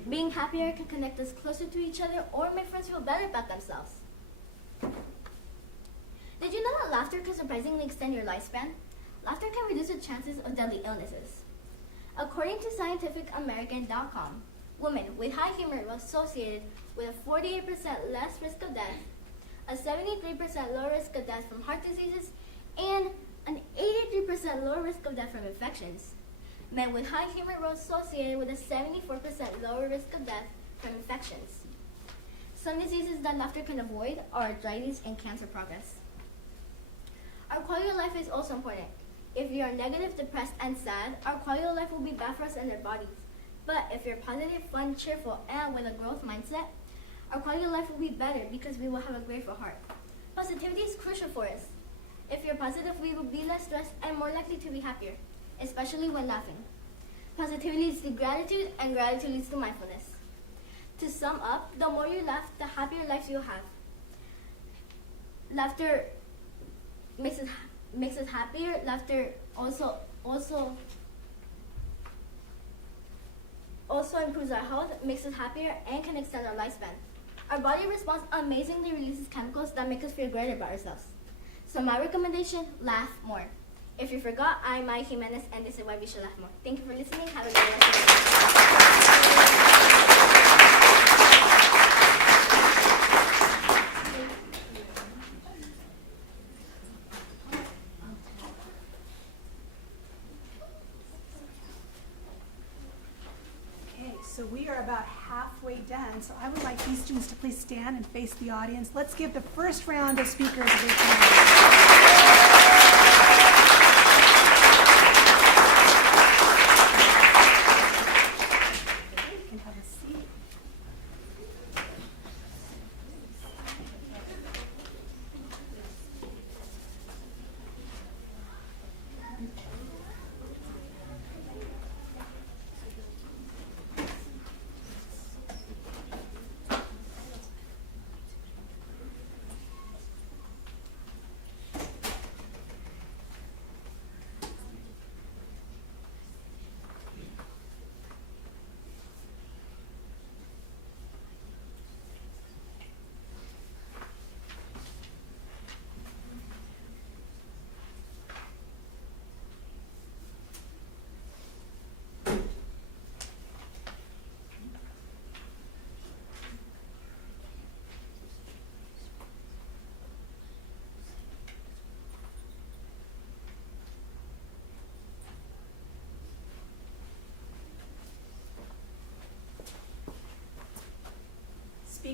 Being happier can connect us closer to each other or make friends feel better about themselves. Did you know that laughter can surprisingly extend your lifespan? Laughter can reduce the chances of deadly illnesses. According to scientificamerican.com, women with high humor were associated with a 48% less risk of death, a 73% lower risk of death from heart diseases, and an 83% lower risk of death from infections. Men with high humor were associated with a 74% lower risk of death from infections. Some diseases that laughter can avoid are arthritis and cancer progress. Our quality of life is also important. If you are negative, depressed, and sad, our quality of life will be bad for us and our bodies. But if you're positive, fun, cheerful, and with a growth mindset, our quality of life will be better because we will have a grateful heart. Positivity is crucial for us. If you're positive, we will be less stressed and more likely to be happier, especially when laughing. Positivity leads to gratitude, and gratitude leads to mindfulness. To sum up, the more you laugh, the happier life you'll have. Laughter makes us happier. Laughter also improves our health, makes us happier, and can extend our lifespan. Our body responds amazingly, releases chemicals that make us feel great about ourselves. So my recommendation, laugh more. If you forgot, I'm Maya Jimenez, and this is why we should laugh more. Thank you for listening. Have a great rest of Okay, so we are about halfway done. So I would like these students to please stand and face the audience. Let's give the first round of speakers a big round. You can have a seat.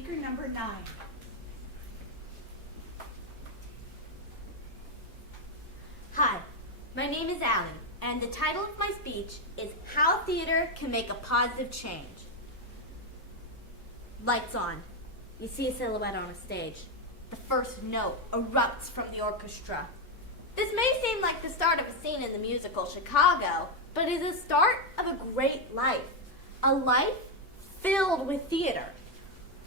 speaker number 9. Hi, my name is Allie, and the title of my speech is How Theater Can Make a Positive Change. Lights on. You see a silhouette on a stage. The first note erupts from the orchestra. This may seem like the start of a scene in the musical Chicago, but it is the start of a great life. A life filled with theater.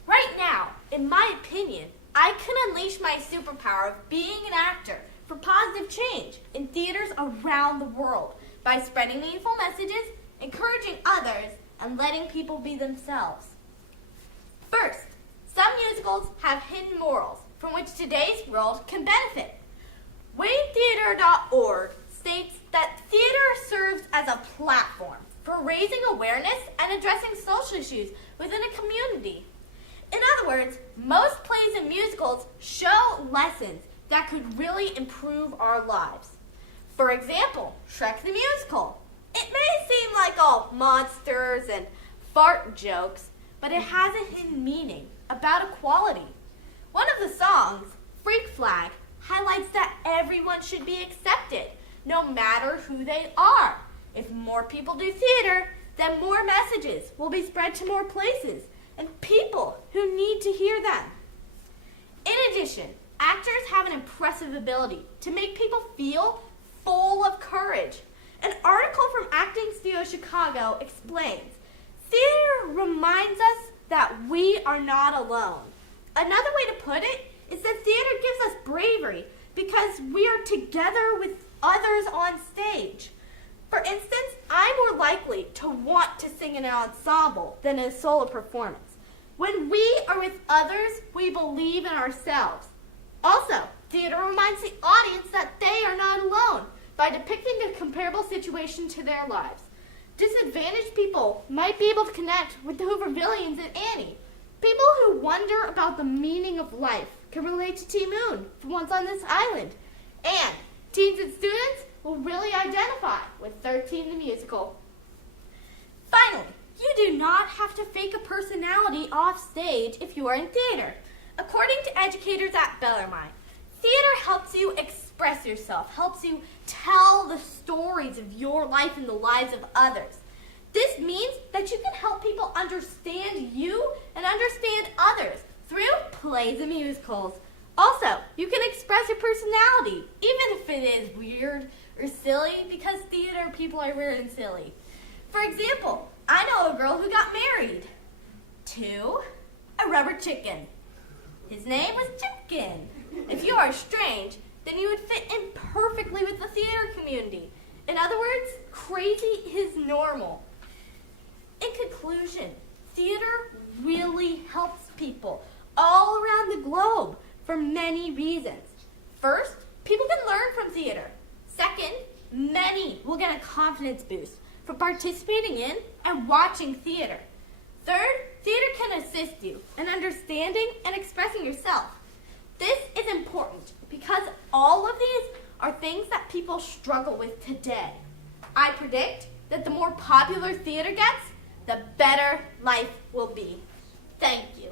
Right now, in my opinion, I can unleash my superpower of being an actor for positive change in theaters around the world by spreading meaningful messages, encouraging others, and letting people be themselves. First, some musicals have hidden morals from which today's world can benefit. WayneTheater.org states that theater serves as a platform for raising awareness and addressing social issues within a community. In other words, most plays and musicals show lessons that could really improve our lives. For example, Shrek the Musical. It may seem like all monsters and fart jokes, but it has a hidden meaning about equality. One of the songs, Freak Flag, highlights that everyone should be accepted, no matter who they are. If more people do theater, then more messages will be spread to more places and people who need to hear them. In addition, actors have an impressive ability to make people feel full of courage. An article from Acting Studio Chicago explains, theater reminds us that we are not alone. Another way to put it is that theater gives us bravery because we are together with others on stage. For instance, I'm more likely to want to sing in an ensemble than in a solo performance. When we are with others, we believe in ourselves. Also, theater reminds the audience that they are not alone by depicting a comparable situation to their lives. Disadvantaged people might be able to connect with the Hoovervillians and Annie. People who wonder about the meaning of life can relate to T. Moon from Once on This Island. And teens and students will really identify with 13 the musical. Finally, you do not have to fake a personality off stage if you are in theater. According to educators at Bellarmine, theater helps you express yourself, helps you tell the stories of your life and the lives of others. This means that you can help people understand you and understand others through plays and musicals. Also, you can express your personality, even if it is weird or silly, because theater people are weird and silly. For example, I know a girl who got married to a rubber chicken. His name was Chipkin. If you are strange, then you would fit in perfectly with the theater community. In other words, crazy is normal. In conclusion, theater really helps people all around the globe for many reasons. First, people can learn from theater. Second, many will get a confidence boost from participating in and watching theater. Third, theater can assist you in understanding and expressing yourself. This is important because all of these are things that people struggle with today. I predict that the more popular theater gets, the better life will be. Thank you.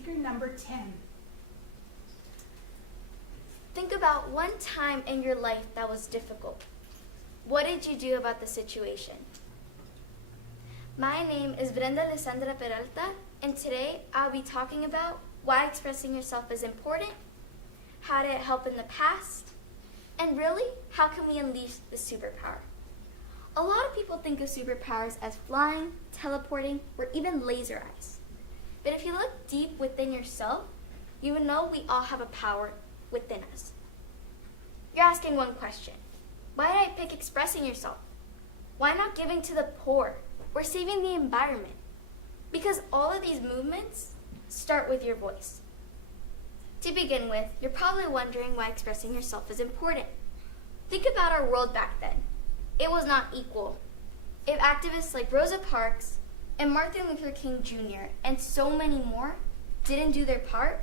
speaker number 10. Think about one time in your life that was difficult. What did you do about the situation? My name is Brenda Alessandra Peralta, and today I'll be talking about why expressing yourself is important, how did it help in the past, and really, how can we unleash the superpower? A lot of people think of superpowers as flying, teleporting, or even laser eyes. But if you look deep within yourself, you will know we all have a power within us. You're asking one question. Why did I pick expressing yourself? Why not giving to the poor or saving the environment? Because all of these movements start with your voice. To begin with, you're probably wondering why expressing yourself is important. Think about our world back then. It was not equal. If activists like Rosa Parks and Martin Luther King Jr. and so many more didn't do their part,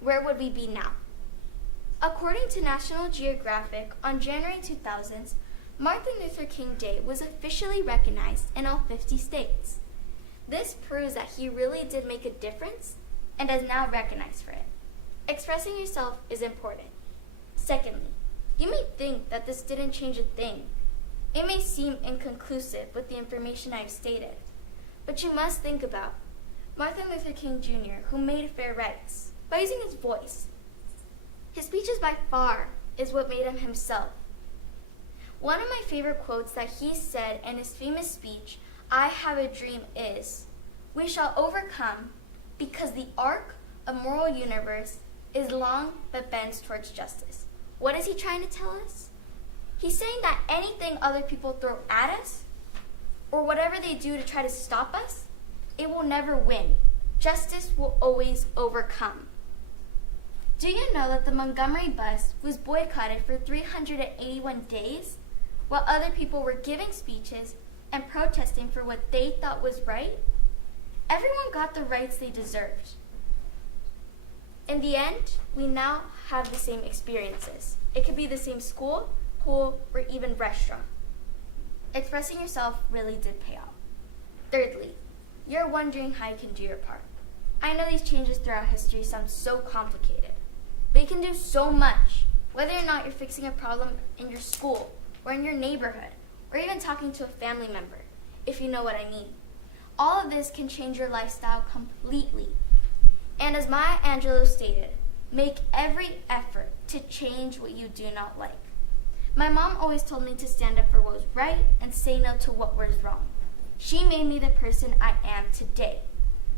where would we be now? According to National Geographic, on January 2000, Martin Luther King Day was officially recognized in all 50 states. This proves that he really did make a difference and is now recognized for it. Expressing yourself is important. Secondly, you may think that this didn't change a thing. It may seem inconclusive with the information I've stated, but you must think about Martin Luther King Jr., who made fair rights by using his voice. His speeches by far is what made him himself. One of my favorite quotes that he said in his famous speech, "I have a dream," is, "We shall overcome because the arc of moral universe is long but bends towards justice." What is he trying to tell us? He's saying that anything other people throw at us, or whatever they do to try to stop us, it will never win. Justice will always overcome. Do you know that the Montgomery bus was boycotted for 381 days while other people were giving speeches and protesting for what they thought was right? Everyone got the rights they deserved. In the end, we now have the same experiences. It could be the same school, pool, or even restaurant. Expressing yourself really did pay off. Thirdly, you're wondering how you can do your part. I know these changes throughout history sound so complicated, but you can do so much, whether or not you're fixing a problem in your school, or in your neighborhood, or even talking to a family member, if you know what I mean. All of this can change your lifestyle completely. And as Maya Angelou stated, make every effort to change what you do not like. My mom always told me to stand up for what was right and say no to what was wrong. She made me the person I am today.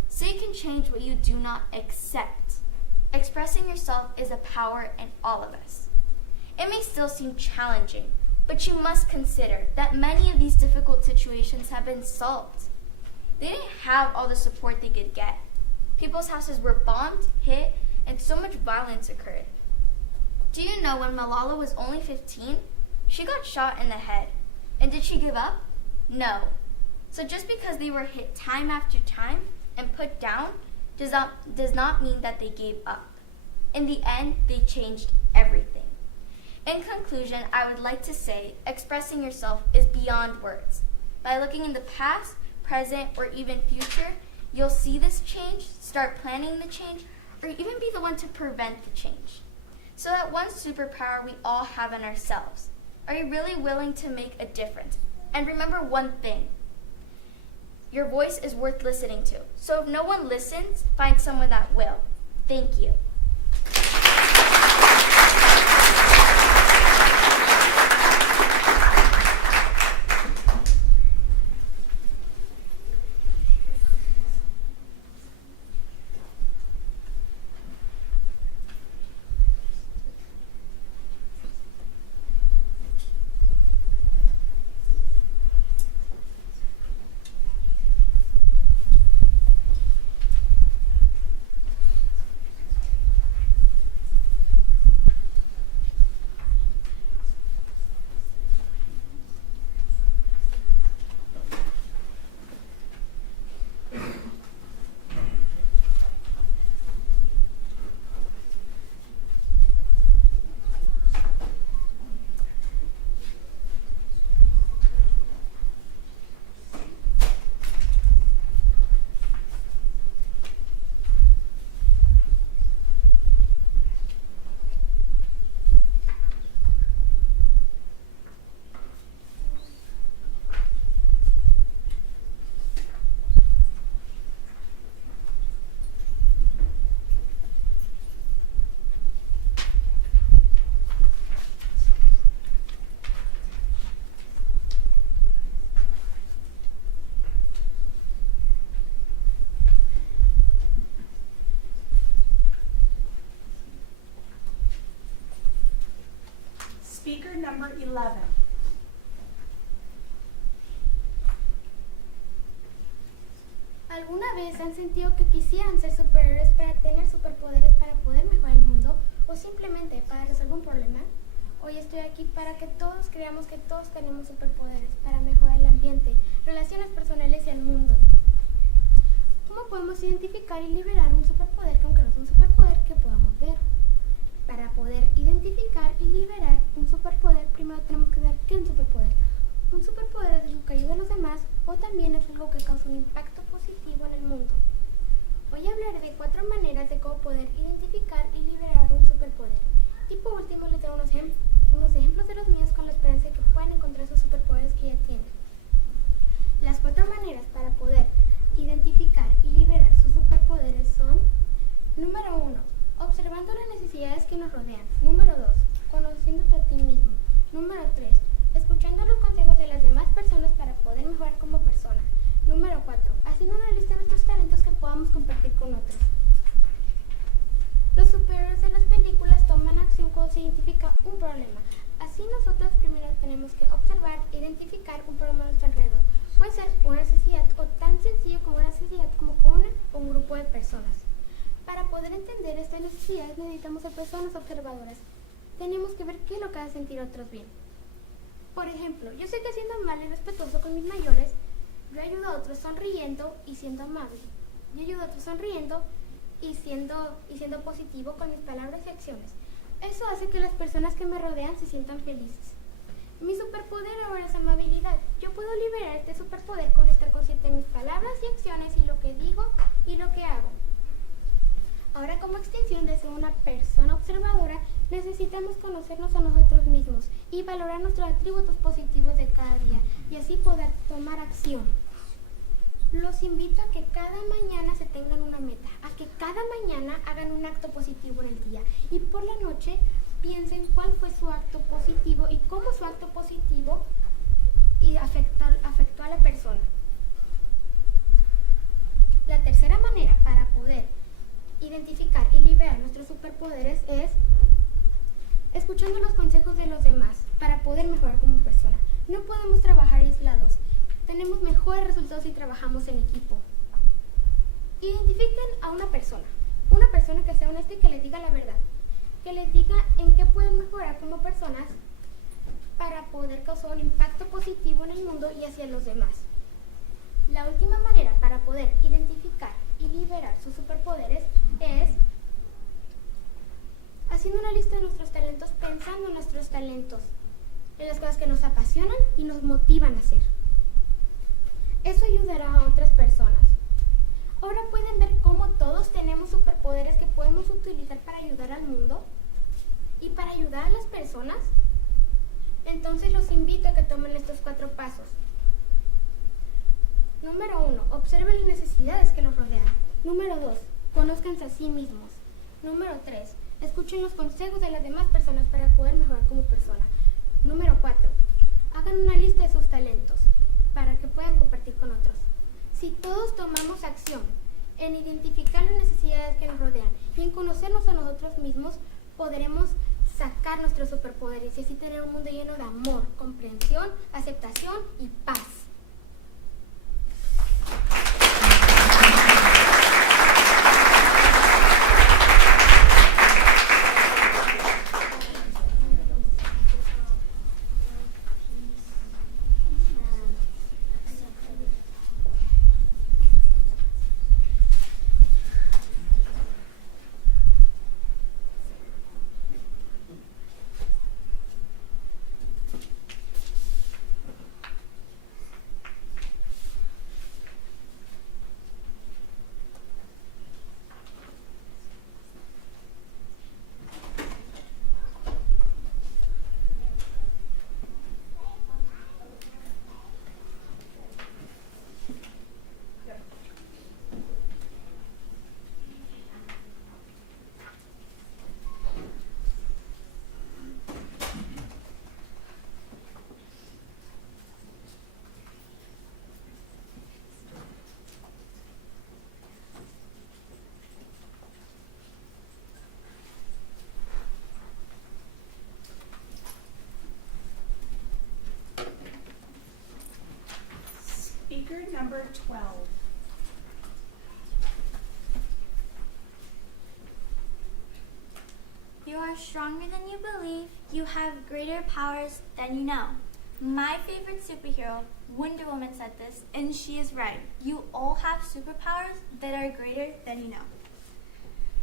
So you can change what you do not accept. Expressing yourself is a power in all of us. It may still seem challenging, but you must consider that many of these difficult situations have been solved. They didn't have all the support they could get. People's houses were bombed, hit, and so much violence occurred. Do you know when Malala was only 15, she got shot in the head. And did she give up? No. So just because they were hit time after time and put down does not mean that they gave up. In the end, they changed everything. In conclusion, I would like to say expressing yourself is beyond words. By looking in the past, present, or even future, you'll see this change, start planning the change, or even be the one to prevent the change. So that one superpower we all have in ourselves. Are you really willing to make a difference? And remember one thing. Your voice is worth listening to. So if no one listens, find someone that will. Thank you. speaker number 11. ¿Alguna vez han sentido que quisieran ser superiores para tener superpoderes para poder mejorar el mundo o simplemente para resolver un problema? Hoy estoy aquí para que todos creamos que todos tenemos superpoderes para mejorar el ambiente, relaciones personales y el mundo. ¿Cómo podemos identificar y liberar un superpoder que aunque no es un superpoder que podamos ver? Para poder identificar y liberar un superpoder, primero tenemos que saber qué es un superpoder. Un superpoder es algo que ayuda a los demás o también es algo que causa un impacto positivo en el mundo. Hoy hablaré de 4 maneras de cómo poder identificar y liberar un superpoder. Y por último les daré unos ejemplos de los míos con la esperanza de que puedan encontrar esos superpoderes que ya tienen. Las 4 maneras para poder identificar y liberar sus superpoderes son: número 1, observando las necesidades que nos rodean. Número 2, conociéndote a ti mismo. Número 3, escuchando los consejos de las demás personas para poder mejorar como persona. Número 4, haciendo una lista de nuestros talentos que podamos compartir con otros. Los superhéroes de las películas toman acción cuando se identifica un problema. Así nosotros primero tenemos que observar e identificar un problema a nuestro alrededor. Puede ser una necesidad o tan sencillo como una necesidad como con una o un grupo de personas. Para poder entender estas necesidades necesitamos ser personas observadoras. Tenemos que ver qué es lo que hace sentir a otros bien. Por ejemplo, yo sé que siendo amable y respetuoso con mis mayores, yo ayudo a otros sonriendo y siendo amable. Yo ayudo a otros sonriendo y siendo positivo con mis palabras y acciones. Eso hace que las personas que me rodean se sientan felices. Mi superpoder ahora es amabilidad. Yo puedo liberar este superpoder con estar consciente de mis palabras y acciones y lo que digo y lo que hago. Ahora, como extensión de ser una persona observadora, necesitamos conocernos a nosotros mismos y valorar nuestros atributos positivos de cada día y así poder tomar acción. Los invito a que cada mañana se tengan una meta, a que cada mañana hagan un acto positivo en el día y por la noche piensen cuál fue su acto positivo y cómo su acto positivo afectó a la persona. La tercera manera para poder identificar y liberar nuestros superpoderes es escuchando los consejos de los demás para poder mejorar como persona. No podemos trabajar aislados. Tenemos mejores resultados si trabajamos en equipo. Identifiquen a una persona que sea honesta y que les diga la verdad, que les diga en qué pueden mejorar como personas para poder causar un impacto positivo en el mundo y hacia los demás. La última manera para poder identificar y liberar sus superpoderes es haciendo una lista de nuestros talentos, pensando en nuestros talentos, en las cosas que nos apasionan y nos motivan a hacer. Eso ayudará a otras personas. Ahora pueden ver cómo todos tenemos superpoderes que podemos utilizar para ayudar al mundo y para ayudar a las personas. Entonces los invito a que tomen estos 4 pasos. Número 1, observen las necesidades que los rodean. Número 2, conózcanse a sí mismos. Número 3, escuchen los consejos de las demás personas para poder mejorar como persona. Número 4, hagan una lista de sus talentos para que puedan compartir con otros. Si todos tomamos acción en identificar las necesidades que nos rodean y en conocernos a nosotros mismos, podremos sacar nuestros superpoderes y así tener un mundo lleno de amor, comprensión, aceptación y paz. number 12. You are stronger than you believe. You have greater powers than you know. My favorite superhero, Wonder Woman, said this, and she is right. You all have superpowers that are greater than you know.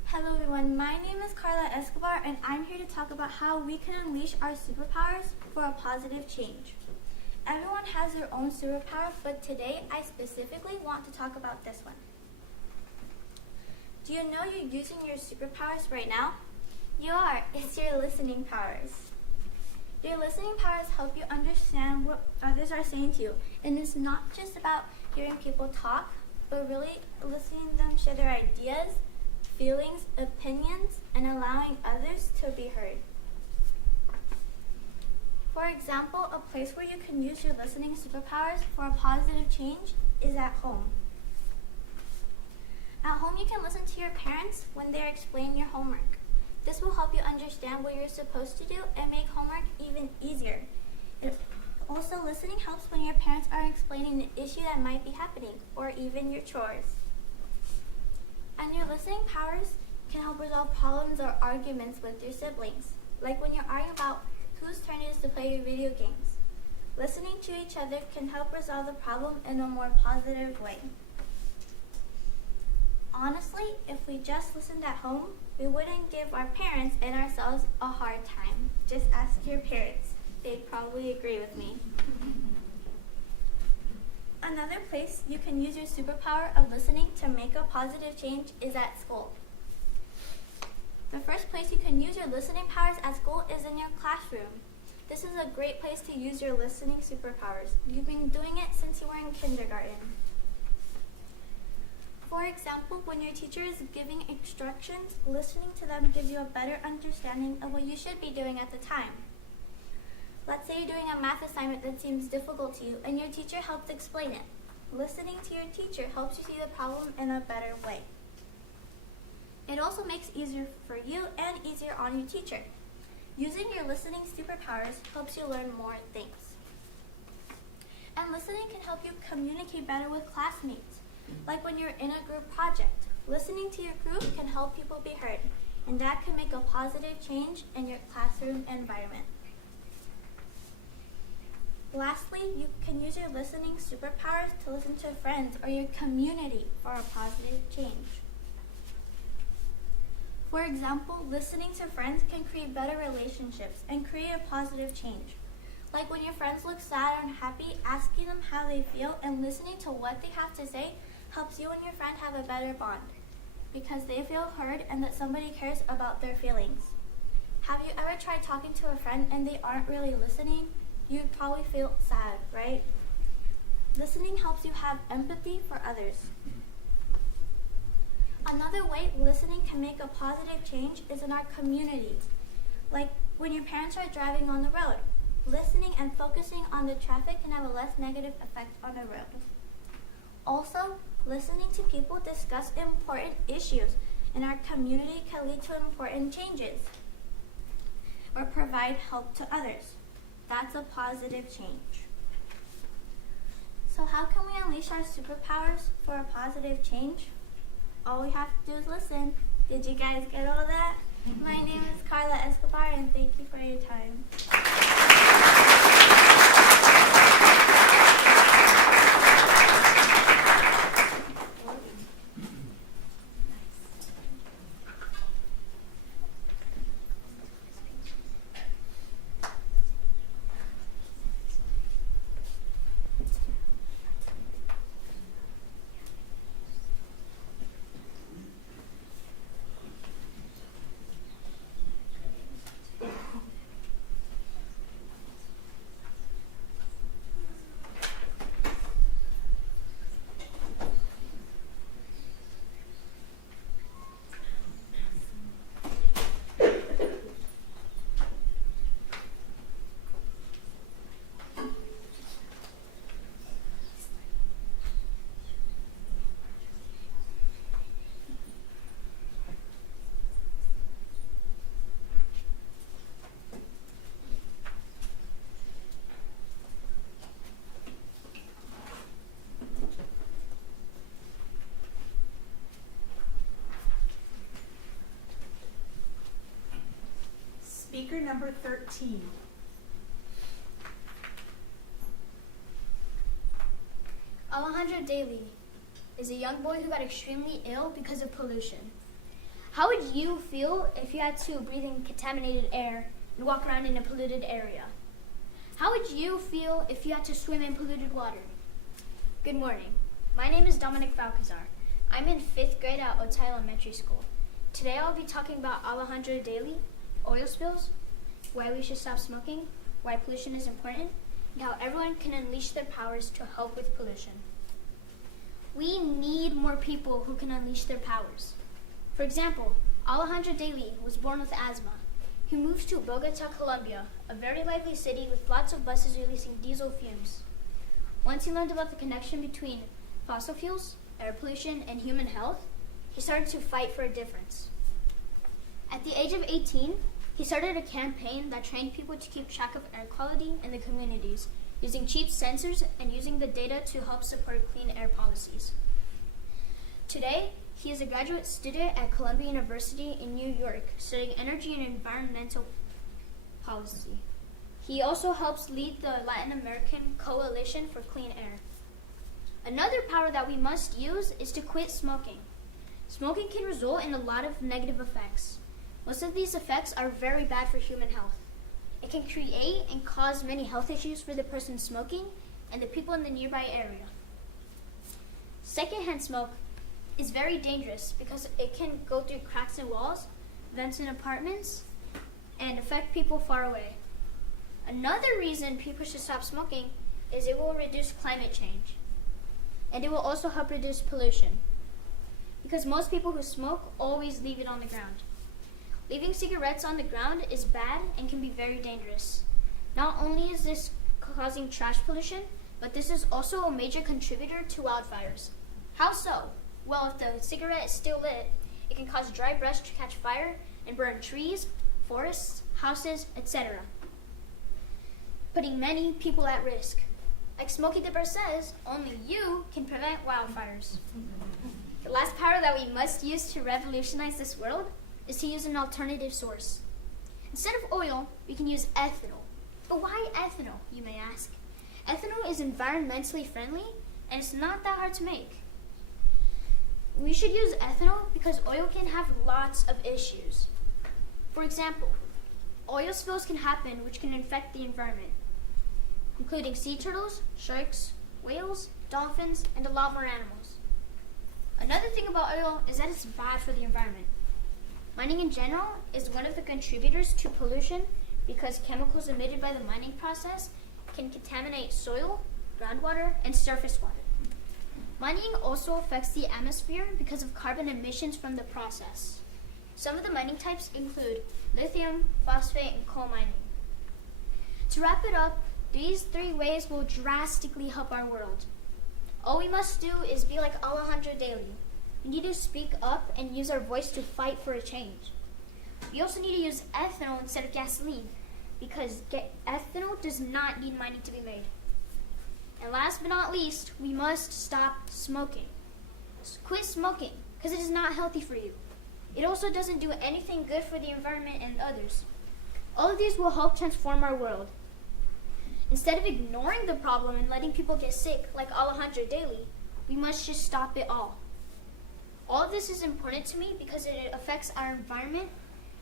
Hello everyone, my name is Carla Escobar, and I'm here to talk about how we can unleash our superpowers for a positive change. Everyone has their own superpower, but today I specifically want to talk about this one. Do you know you're using your superpowers right now? You are. It's your listening powers. Your listening powers help you understand what others are saying to you. And it's not just about hearing people talk, but really listening to them share their ideas, feelings, opinions, and allowing others to be heard. For example, a place where you can use your listening superpowers for a positive change is at home. At home, you can listen to your parents when they're explaining your homework. This will help you understand what you're supposed to do and make homework even easier. Also, listening helps when your parents are explaining an issue that might be happening, or even your chores. And your listening powers can help resolve problems or arguments with your siblings, like when you're arguing about whose turn it is to play your video games. Listening to each other can help resolve the problem in a more positive way. Honestly, if we just listened at home, we wouldn't give our parents and ourselves a hard time. Just ask your parents. They'd probably agree with me. Another place you can use your superpower of listening to make a positive change is at school. The first place you can use your listening powers at school is in your classroom. This is a great place to use your listening superpowers. You've been doing it since you were in kindergarten. For example, when your teacher is giving instructions, listening to them gives you a better understanding of what you should be doing at the time. Let's say you're doing a math assignment that seems difficult to you and your teacher helps explain it. Listening to your teacher helps you see the problem in a better way. It also makes it easier for you and easier on your teacher. Using your listening superpowers helps you learn more things. And listening can help you communicate better with classmates. Like when you're in a group project, listening to your group can help people be heard, and that can make a positive change in your classroom environment. Lastly, you can use your listening superpowers to listen to friends or your community for a positive change. For example, listening to friends can create better relationships and create a positive change. Like when your friends look sad or unhappy, asking them how they feel and listening to what they have to say helps you and your friend have a better bond because they feel heard and that somebody cares about their feelings. Have you ever tried talking to a friend and they aren't really listening? You'd probably feel sad, right? Listening helps you have empathy for others. Another way listening can make a positive change is in our community. Like when your parents are driving on the road, listening and focusing on the traffic can have a less negative effect on the road. Also, listening to people discuss important issues in our community can lead to important changes or provide help to others. That's a positive change. So how can we unleash our superpowers for a positive change? All we have to do is listen. Did you guys get all that? My name is Carla Escobar, and thank you for your time. number 13. Alejandro Daly is a young boy who got extremely ill because of pollution. How would you feel if you had to breathe in contaminated air and walk around in a polluted area? How would you feel if you had to swim in polluted water? Good morning. My name is Dominic Balcazar. I'm in 5th grade at Otay Elementary School. Today I'll be talking about Alejandro Daly, oil spills, why we should stop smoking, why pollution is important, and how everyone can unleash their powers to help with pollution. We need more people who can unleash their powers. For example, Alejandro Daly was born with asthma. He moved to Bogota, Colombia, a very lively city with lots of buses releasing diesel fumes. Once he learned about the connection between fossil fuels, air pollution, and human health, he started to fight for a difference. At the age of 18, he started a campaign that trained people to keep track of air quality in the communities, using cheap sensors and using the data to help support clean air policies. Today, he is a graduate student at Columbia University in New York, studying energy and environmental policy. He also helps lead the Latin American Coalition for Clean Air. Another power that we must use is to quit smoking. Smoking can result in a lot of negative effects. Most of these effects are very bad for human health. It can create and cause many health issues for the person smoking and the people in the nearby area. Secondhand smoke is very dangerous because it can go through cracks in walls, vents in apartments, and affect people far away. Another reason people should stop smoking is it will reduce climate change. And it will also help reduce pollution. Because most people who smoke always leave it on the ground. Leaving cigarettes on the ground is bad and can be very dangerous. Not only is this causing trash pollution, but this is also a major contributor to wildfires. How so? Well, if the cigarette is still lit, it can cause dry brush to catch fire and burn trees, forests, houses, etc., putting many people at risk. Like Smokey the Bear says, only you can prevent wildfires. The last power that we must use to revolutionize this world is to use an alternative source. Instead of oil, we can use ethanol. But why ethanol, you may ask? Ethanol is environmentally friendly, and it's not that hard to make. We should use ethanol because oil can have lots of issues. For example, oil spills can happen which can infect the environment, including sea turtles, sharks, whales, dolphins, and a lot more animals. Another thing about oil is that it's bad for the environment. Mining in general is one of the contributors to pollution because chemicals emitted by the mining process can contaminate soil, groundwater, and surface water. Mining also affects the atmosphere because of carbon emissions from the process. Some of the mining types include lithium, phosphate, and coal mining. To wrap it up, these 3 ways will drastically help our world. All we must do is be like Alejandro Daly. We need to speak up and use our voice to fight for a change. We also need to use ethanol instead of gasoline because ethanol does not need mining to be made. And last but not least, we must stop smoking. Quit smoking because it is not healthy for you. It also doesn't do anything good for the environment and others. All of these will help transform our world. Instead of ignoring the problem and letting people get sick like Alejandro Daly, we must just stop it all. All of this is important to me because it affects our environment,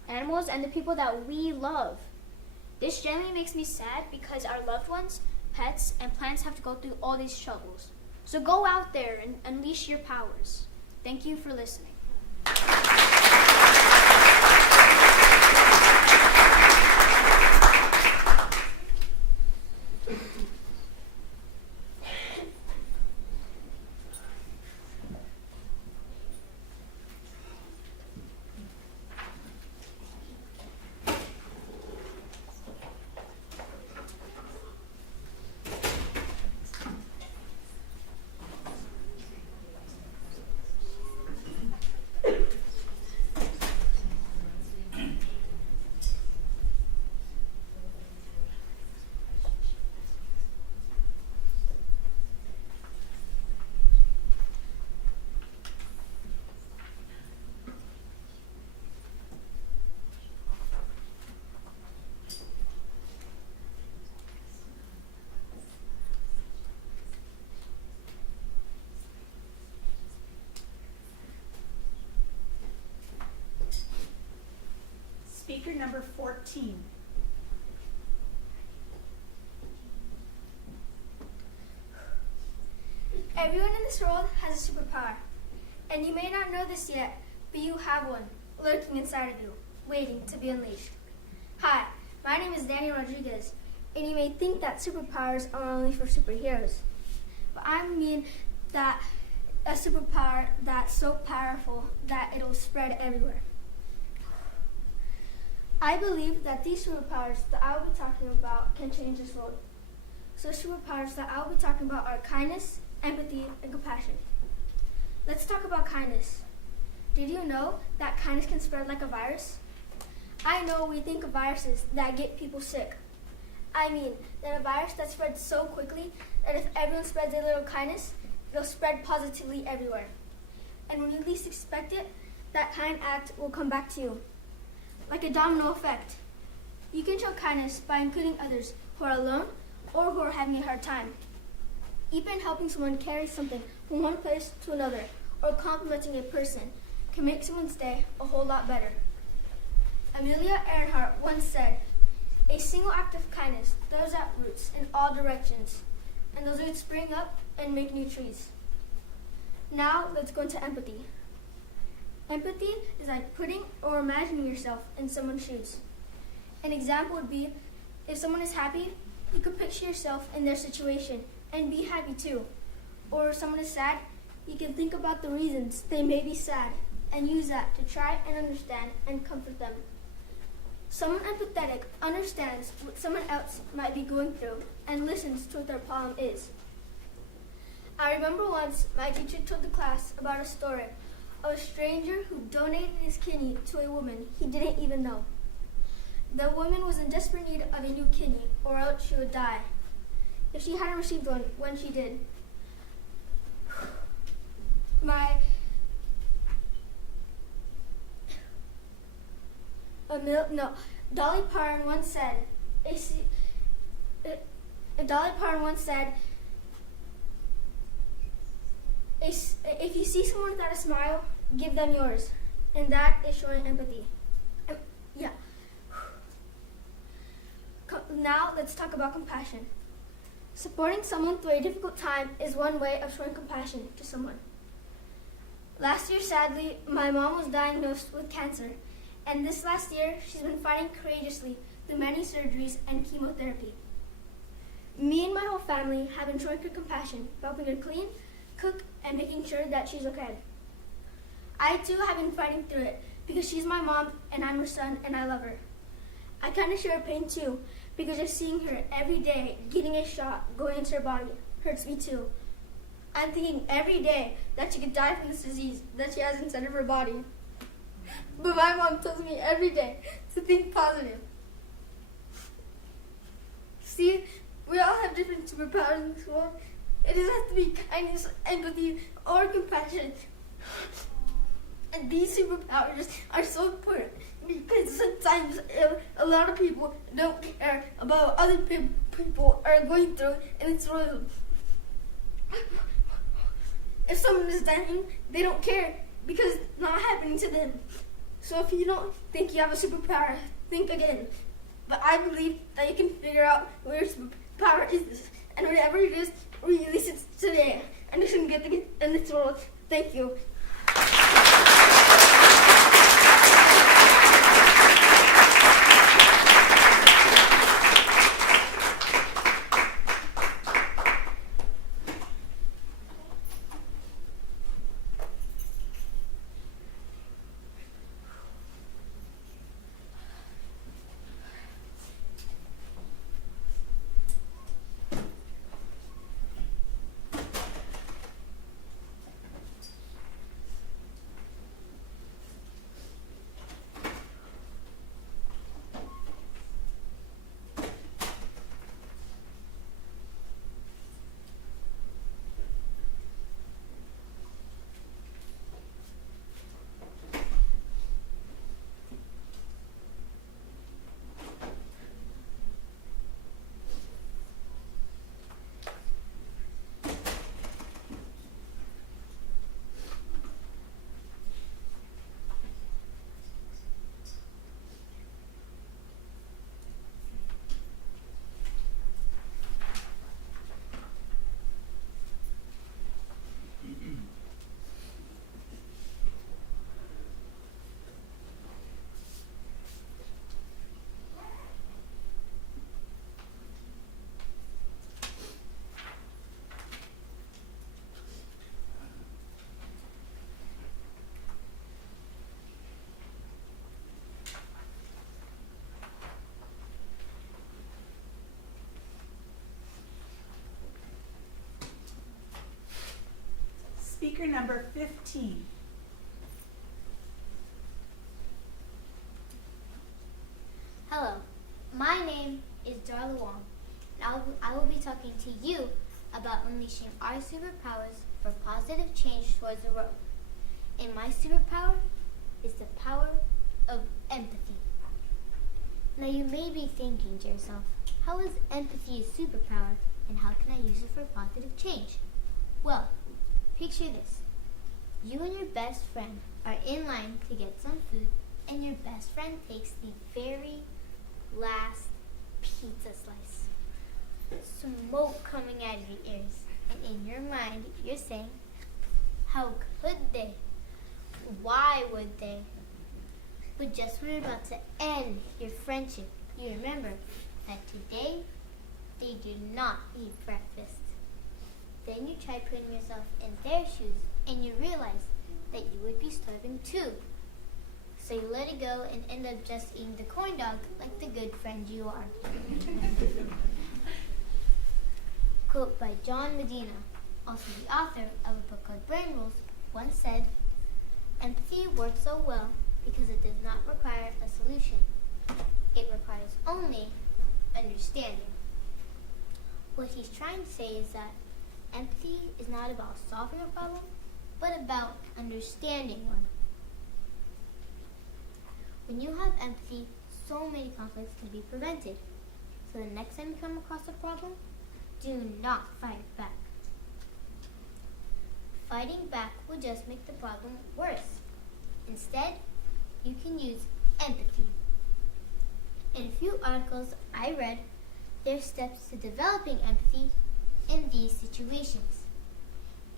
animals, and the people that we love. This generally makes me sad because our loved ones, pets, and plants have to go through all these troubles. So go out there and unleash your powers. Thank you for listening. speaker number 14. Everyone in this world has a superpower. And you may not know this yet, but you have one lurking inside of you, waiting to be unleashed. Hi, my name is Daniel Rodriguez, and you may think that superpowers are only for superheroes. But I mean that a superpower that's so powerful that it'll spread everywhere. I believe that these superpowers that I'll be talking about can change this world. So superpowers that I'll be talking about are kindness, empathy, and compassion. Let's talk about kindness. Did you know that kindness can spread like a virus? I know we think of viruses that get people sick. I mean that a virus that spreads so quickly that if everyone spreads a little kindness, it'll spread positively everywhere. And when you least expect it, that kind act will come back to you. Like a domino effect. You can show kindness by including others who are alone or who are having a hard time. Even helping someone carry something from one place to another or complimenting a person can make someone's day a whole lot better. Amelia Earhart once said, "A single act of kindness throws out roots in all directions, and those roots spring up and make new trees." Now let's go into empathy. Empathy is like putting or imagining yourself in someone's shoes. An example would be, if someone is happy, you could picture yourself in their situation and be happy too. Or if someone is sad, you can think about the reasons they may be sad and use that to try and understand and comfort them. Someone empathetic understands what someone else might be going through and listens to what their problem is. I remember once my teacher told the class about a story of a stranger who donated his kidney to a woman he didn't even know. The woman was in desperate need of a new kidney, or else she would die if she hadn't received one when she did. Dolly Parton once said, if you see someone without a smile, give them yours. And that is showing empathy. Now let's talk about compassion. Supporting someone through a difficult time is one way of showing compassion to someone. Last year, sadly, my mom was diagnosed with cancer, and this last year, she's been fighting courageously through many surgeries and chemotherapy. Me and my whole family have been showing her compassion, helping her clean, cook, and making sure that she's okay. I too have been fighting through it because she's my mom and I'm her son and I love her. I kind of share her pain too because just seeing her every day getting a shot going into her body hurts me too. I'm thinking every day that she could die from this disease that she has inside of her body. But my mom tells me every day to think positive. See, we all have different superpowers in this world. It doesn't have to be kindness, empathy, or compassion. And these superpowers are so important because sometimes a lot of people don't care about what other people are going through in this world. If someone is dying, they don't care because it's not happening to them. So if you don't think you have a superpower, think again. But I believe that you can figure out where your superpower is. And whatever it is, release it today. And you shouldn't get in this world. Thank you. speaker number 15. Hello, my name is Darla Wong, and I will be talking to you about unleashing our superpowers for positive change towards the world. And my superpower is the power of empathy. Now you may be thinking to yourself, how is empathy a superpower and how can I use it for positive change? Well, picture this. You and your best friend are in line to get some food and your best friend takes the very last pizza slice. Smoke coming out of your ears, and in your mind you're saying, how could they? Why would they? But just when you're about to end your friendship, you remember that today they do not eat breakfast. Then you try putting yourself in their shoes and you realize that you would be starving too. So you let it go and end up just eating the corn dog like the good friend you are. Quote by John Medina, also the author of a book called Brain Rules, once said, empathy works so well because it does not require a solution. It requires only understanding. What he's trying to say is that empathy is not about solving a problem, but about understanding one. When you have empathy, so many conflicts can be prevented. So the next time you come across a problem, do not fight back. Fighting back will just make the problem worse. Instead, you can use empathy. In a few articles I read, there are steps to developing empathy in these situations.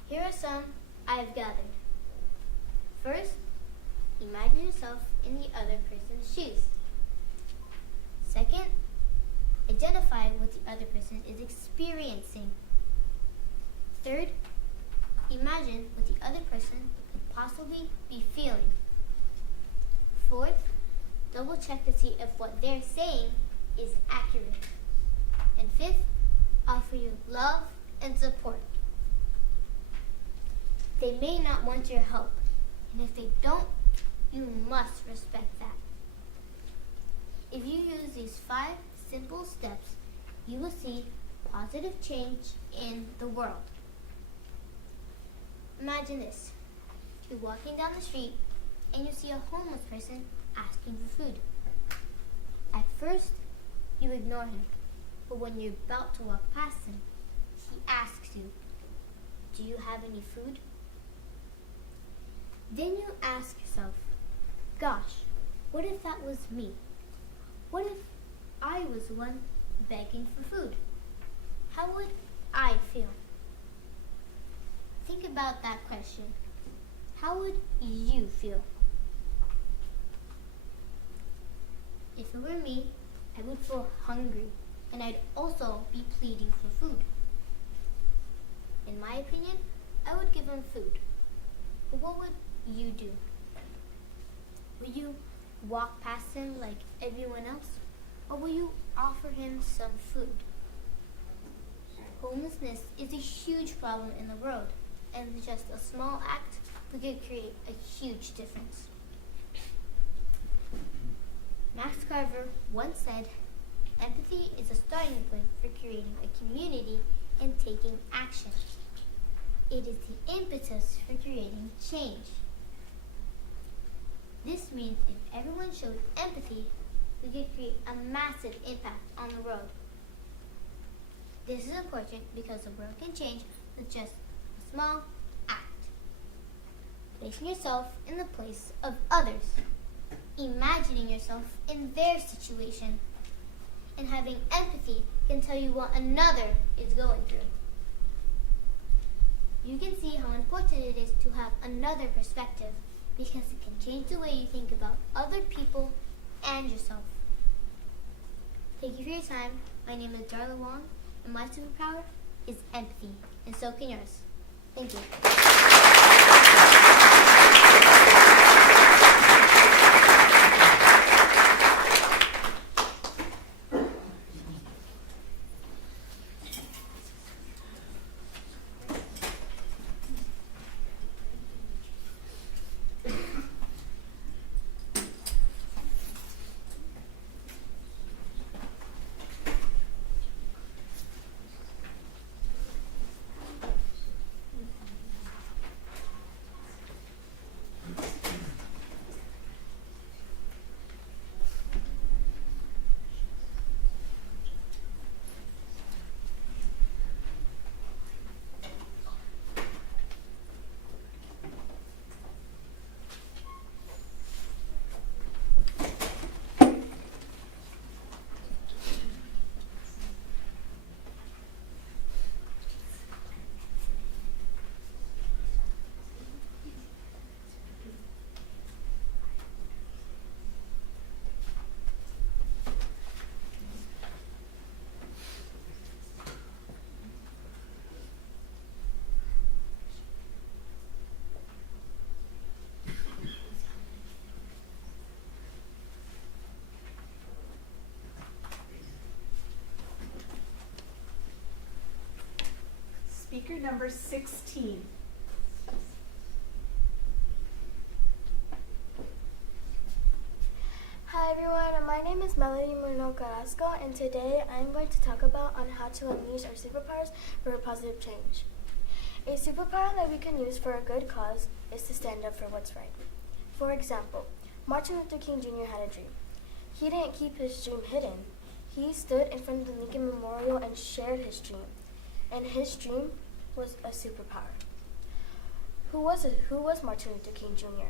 Here are some I've gathered. First, imagine yourself in the other person's shoes. Second, identify what the other person is experiencing. Third, imagine what the other person could possibly be feeling. Fourth, double check to see if what they're saying is accurate. And fifth, offer you love and support. They may not want your help, and if they don't, you must respect that. If you use these 5 simple steps, you will see positive change in the world. Imagine this. You're walking down the street and you see a homeless person asking for food. At first, you ignore him, but when you're about to walk past him, he asks you, do you have any food? Then you ask yourself, gosh, what if that was me? What if I was the one begging for food? How would I feel? Think about that question. How would you feel? If it were me, I would feel hungry, and I'd also be pleading for food. In my opinion, I would give him food. But what would you do? Will you walk past him like everyone else? Or will you offer him some food? Homelessness is a huge problem in the world, and with just a small act, we could create a huge difference. Max Carver once said, empathy is a starting point for creating a community and taking action. It is the impetus for creating change. This means if everyone showed empathy, we could create a massive impact on the world. This is important because the world can change with just a small act. Placing yourself in the place of others, imagining yourself in their situation, and having empathy can tell you what another is going through. You can see how important it is to have another perspective because it can change the way you think about other people and yourself. Thank you for your time. My name is Darla Wong, and my superpower is empathy, and so can yours. Thank you. speaker number 16. Hi everyone, my name is Melody Muno Carrasco, and today I'm going to talk about on how to unleash our superpowers for a positive change. A superpower that we can use for a good cause is to stand up for what's right. For example, Martin Luther King Jr. had a dream. He didn't keep his dream hidden. He stood in front of the Lincoln Memorial and shared his dream. And his dream was a superpower. Who was Martin Luther King Jr.?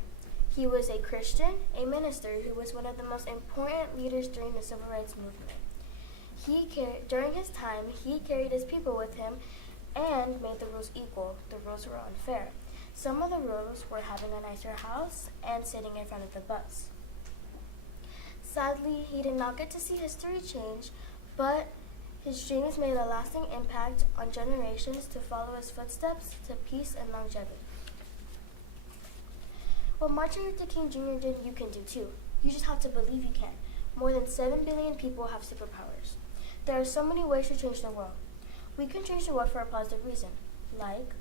He was a Christian, a minister who was one of the most important leaders during the Civil Rights Movement. During his time, he carried his people with him and made the rules equal. The rules were unfair. Some of the rules were having a nicer house and sitting in front of the bus. Sadly, he did not get to see history change, but his dreams made a lasting impact on generations to follow his footsteps to peace and longevity. What Martin Luther King Jr. did, you can do too. You just have to believe you can. More than 7 billion people have superpowers. There are so many ways to change the world. We can change the world for a positive reason, like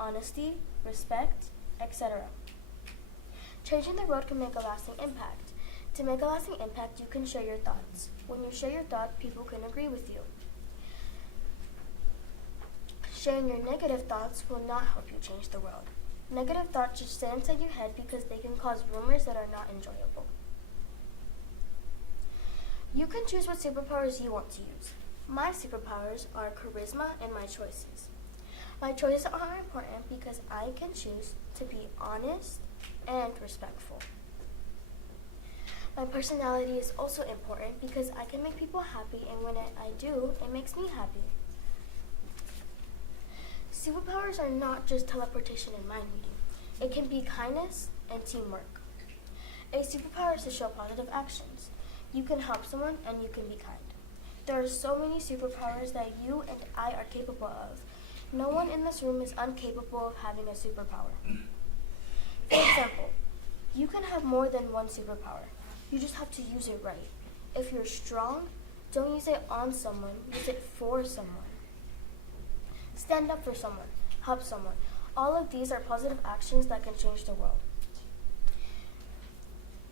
honesty, respect, etc. Changing the world can make a lasting impact. To make a lasting impact, you can share your thoughts. When you share your thought, people can agree with you. Sharing your negative thoughts will not help you change the world. Negative thoughts just stay inside your head because they can cause rumors that are not enjoyable. You can choose what superpowers you want to use. My superpowers are charisma and my choices. My choices are important because I can choose to be honest and respectful. My personality is also important because I can make people happy, and when I do, it makes me happy. Superpowers are not just teleportation and mind reading. It can be kindness and teamwork. A superpower is to show positive actions. You can help someone and you can be kind. There are so many superpowers that you and I are capable of. No one in this room is incapable of having a superpower. For example, you can have more than one superpower. You just have to use it right. If you're strong, don't use it on someone, use it for someone. Stand up for someone, help someone. All of these are positive actions that can change the world.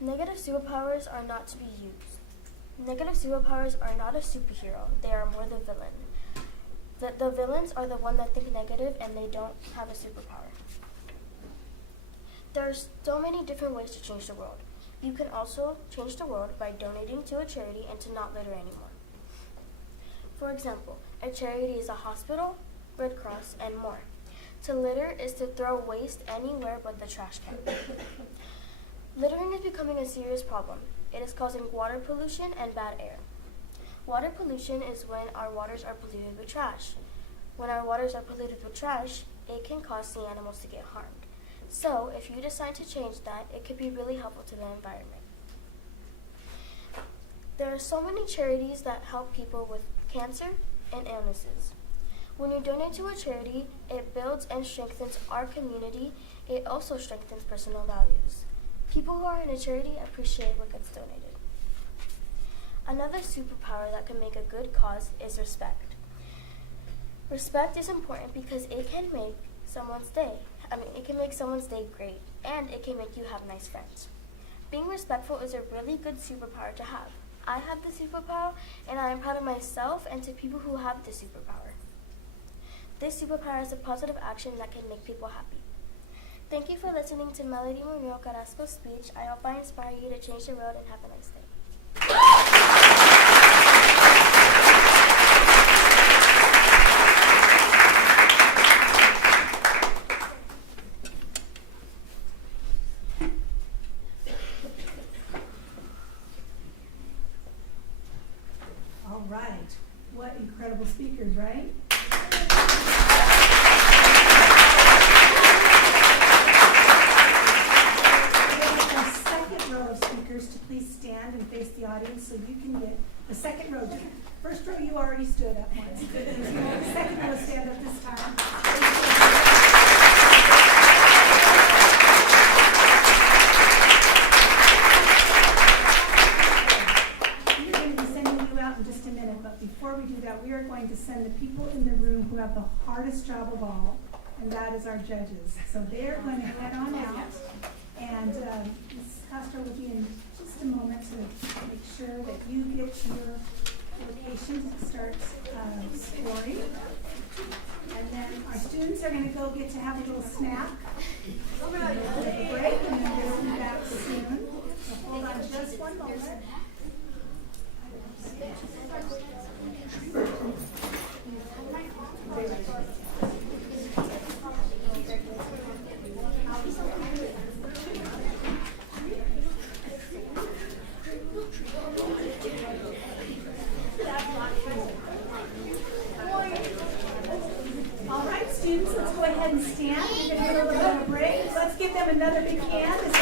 Negative superpowers are not to be used. Negative superpowers are not a superhero, they are more the villain. The villains are the ones that think negative and they don't have a superpower. There are so many different ways to change the world. You can also change the world by donating to a charity and to not litter anymore. For example, a charity is a hospital, Red Cross, and more. To litter is to throw waste anywhere but the trash can. Littering is becoming a serious problem. It is causing water pollution and bad air. Water pollution is when our waters are polluted with trash. When our waters are polluted with trash, it can cause sea animals to get harmed. So, if you decide to change that, it could be really helpful to the environment. There are so many charities that help people with cancer and illnesses. When you donate to a charity, it builds and strengthens our community. It also strengthens personal values. People who are in a charity appreciate what gets donated. Another superpower that can make a good cause is respect. Respect is important because it can make someone's day. It can make someone's day great, and it can make you have nice friends. Being respectful is a really good superpower to have. I have the superpower, and I am proud of myself and to people who have the superpower. This superpower is a positive action that can make people happy. Thank you for listening to Melody Munoz Carrasco's speech. I hope I inspire you to change the world and have a nice day. All right. What incredible speakers, right? To please stand and face the audience so you can get the second row. First row you already stood up once. The second row stand up this time. We're going to be sending you out in just a minute, but before we do that, we are going to send the people in the room who have the hardest hardest job of all, and that is our judges. So they're going to head on out, and Ms. Castro will be in just a moment to make sure that you get your location to start scoring. And then our students are going to go get to have a little snack, a little break, and then they'll be back soon. So hold on just one moment. All right, students, let's go ahead and stand. We're going to get a little bit of a break. Let's give them another big hand as they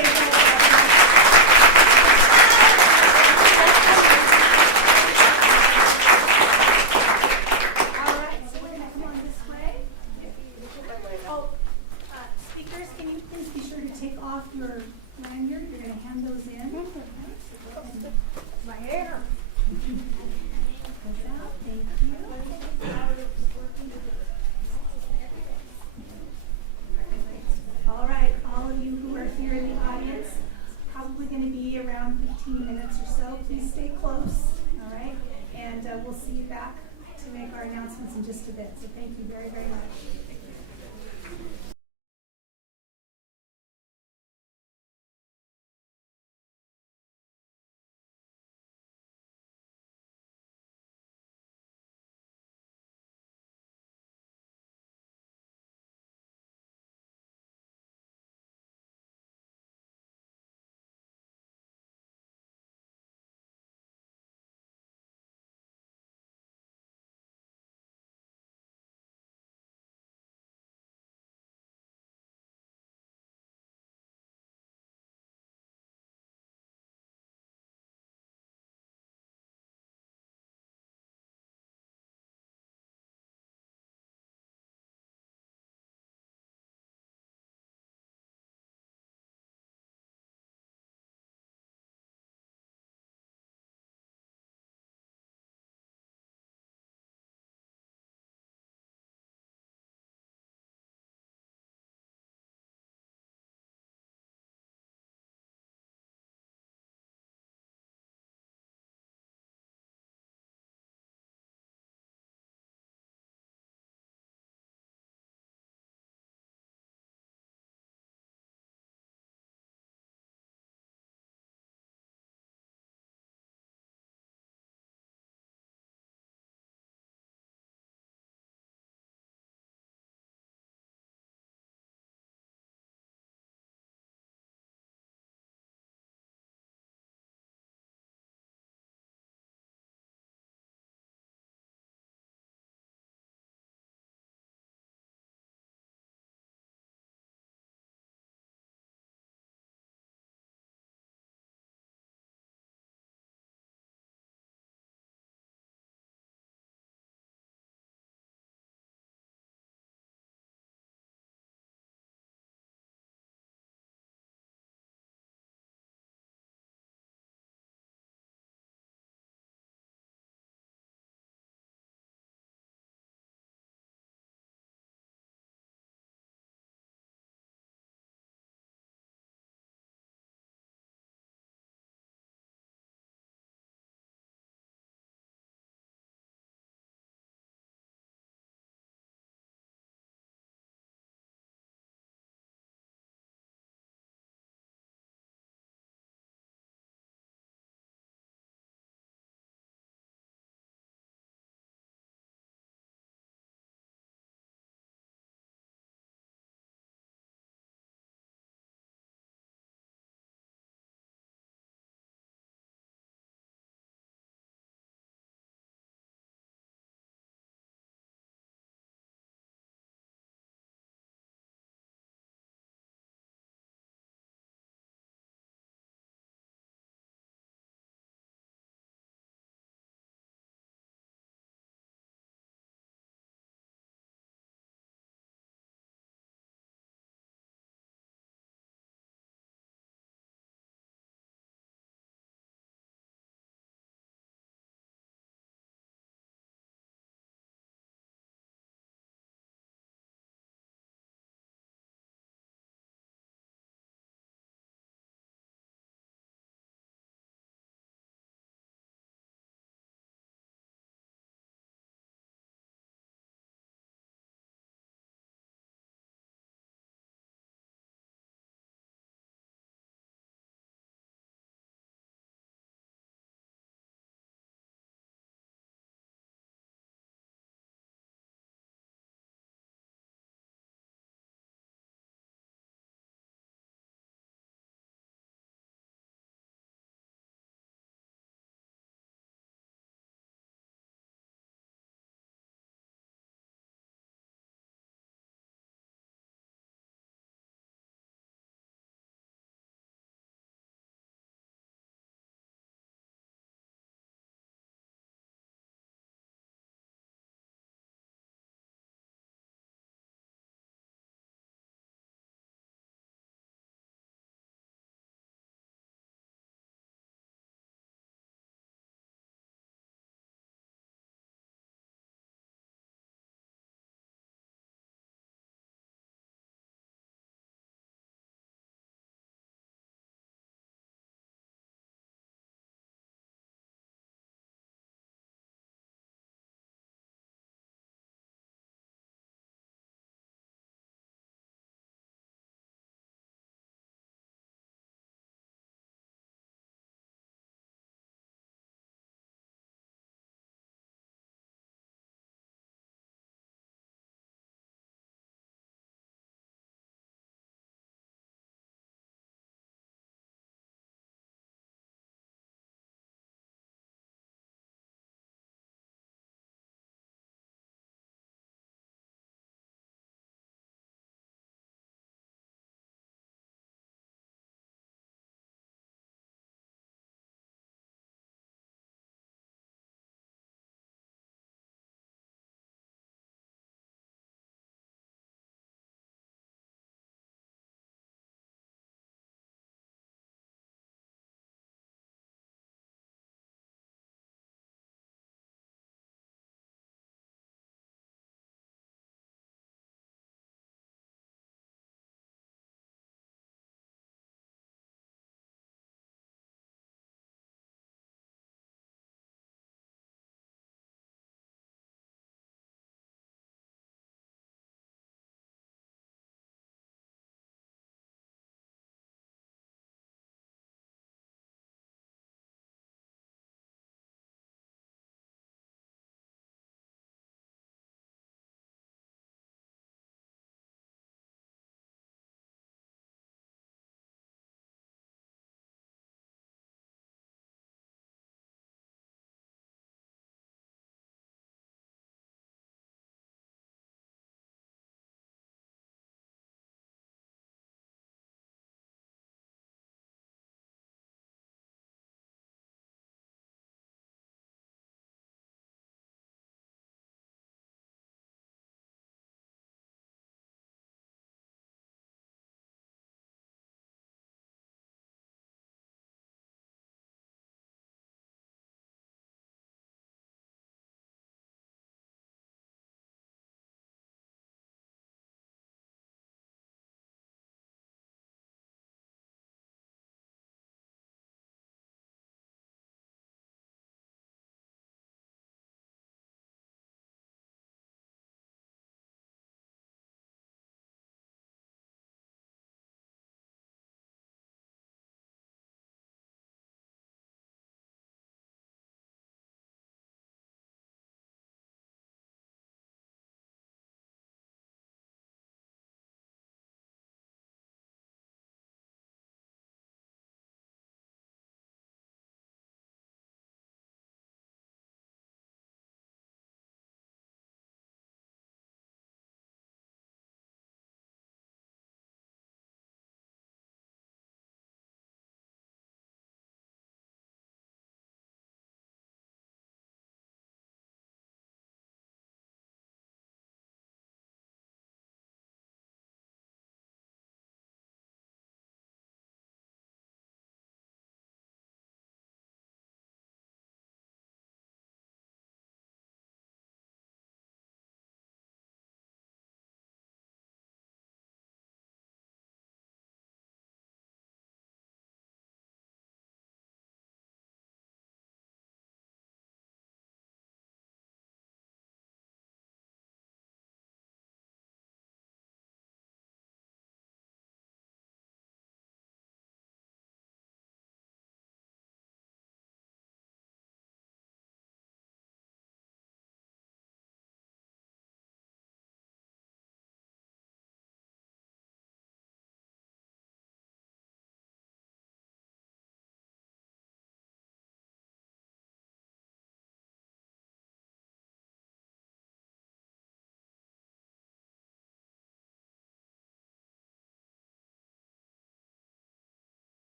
All right, so we're going to come on this way. Oh, speakers, can you please be sure to take off your lanyard? You're going to hand those in. My hair. Thank you. All right, all of you who are here in the audience, probably going to be around 15 minutes or so. Please stay close, all right? And we'll see you back to make our announcements in just a bit. So thank you very, very much.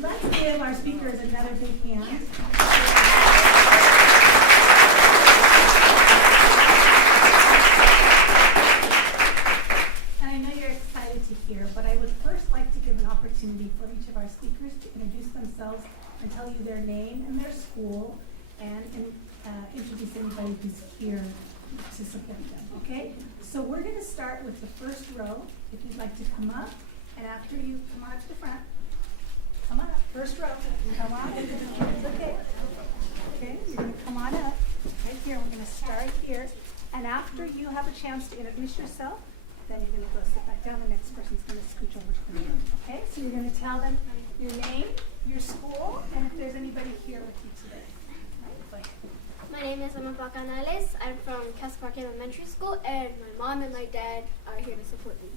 Let's give our speakers another big hand. And I know you're excited to hear, but I would first like to give an opportunity for each of our speakers to introduce themselves and tell you their name and their school, and introduce anybody who's here to support them, okay? So we're going to start with the first row. If you'd like to come up, and after you come on up to the front, come on up, first row, come on, it's okay. Okay, you're going to come on up, right here, we're going to start here, and after you have a chance to introduce yourself, then you're going to go sit back down, the next person's going to scooch over to the room, okay? So you're going to tell them your name, your school, and if there's anybody here with you today. Right, go ahead. My name is Emma Canales. I'm from Castle Park Elementary School, and my mom and my dad are here to support me.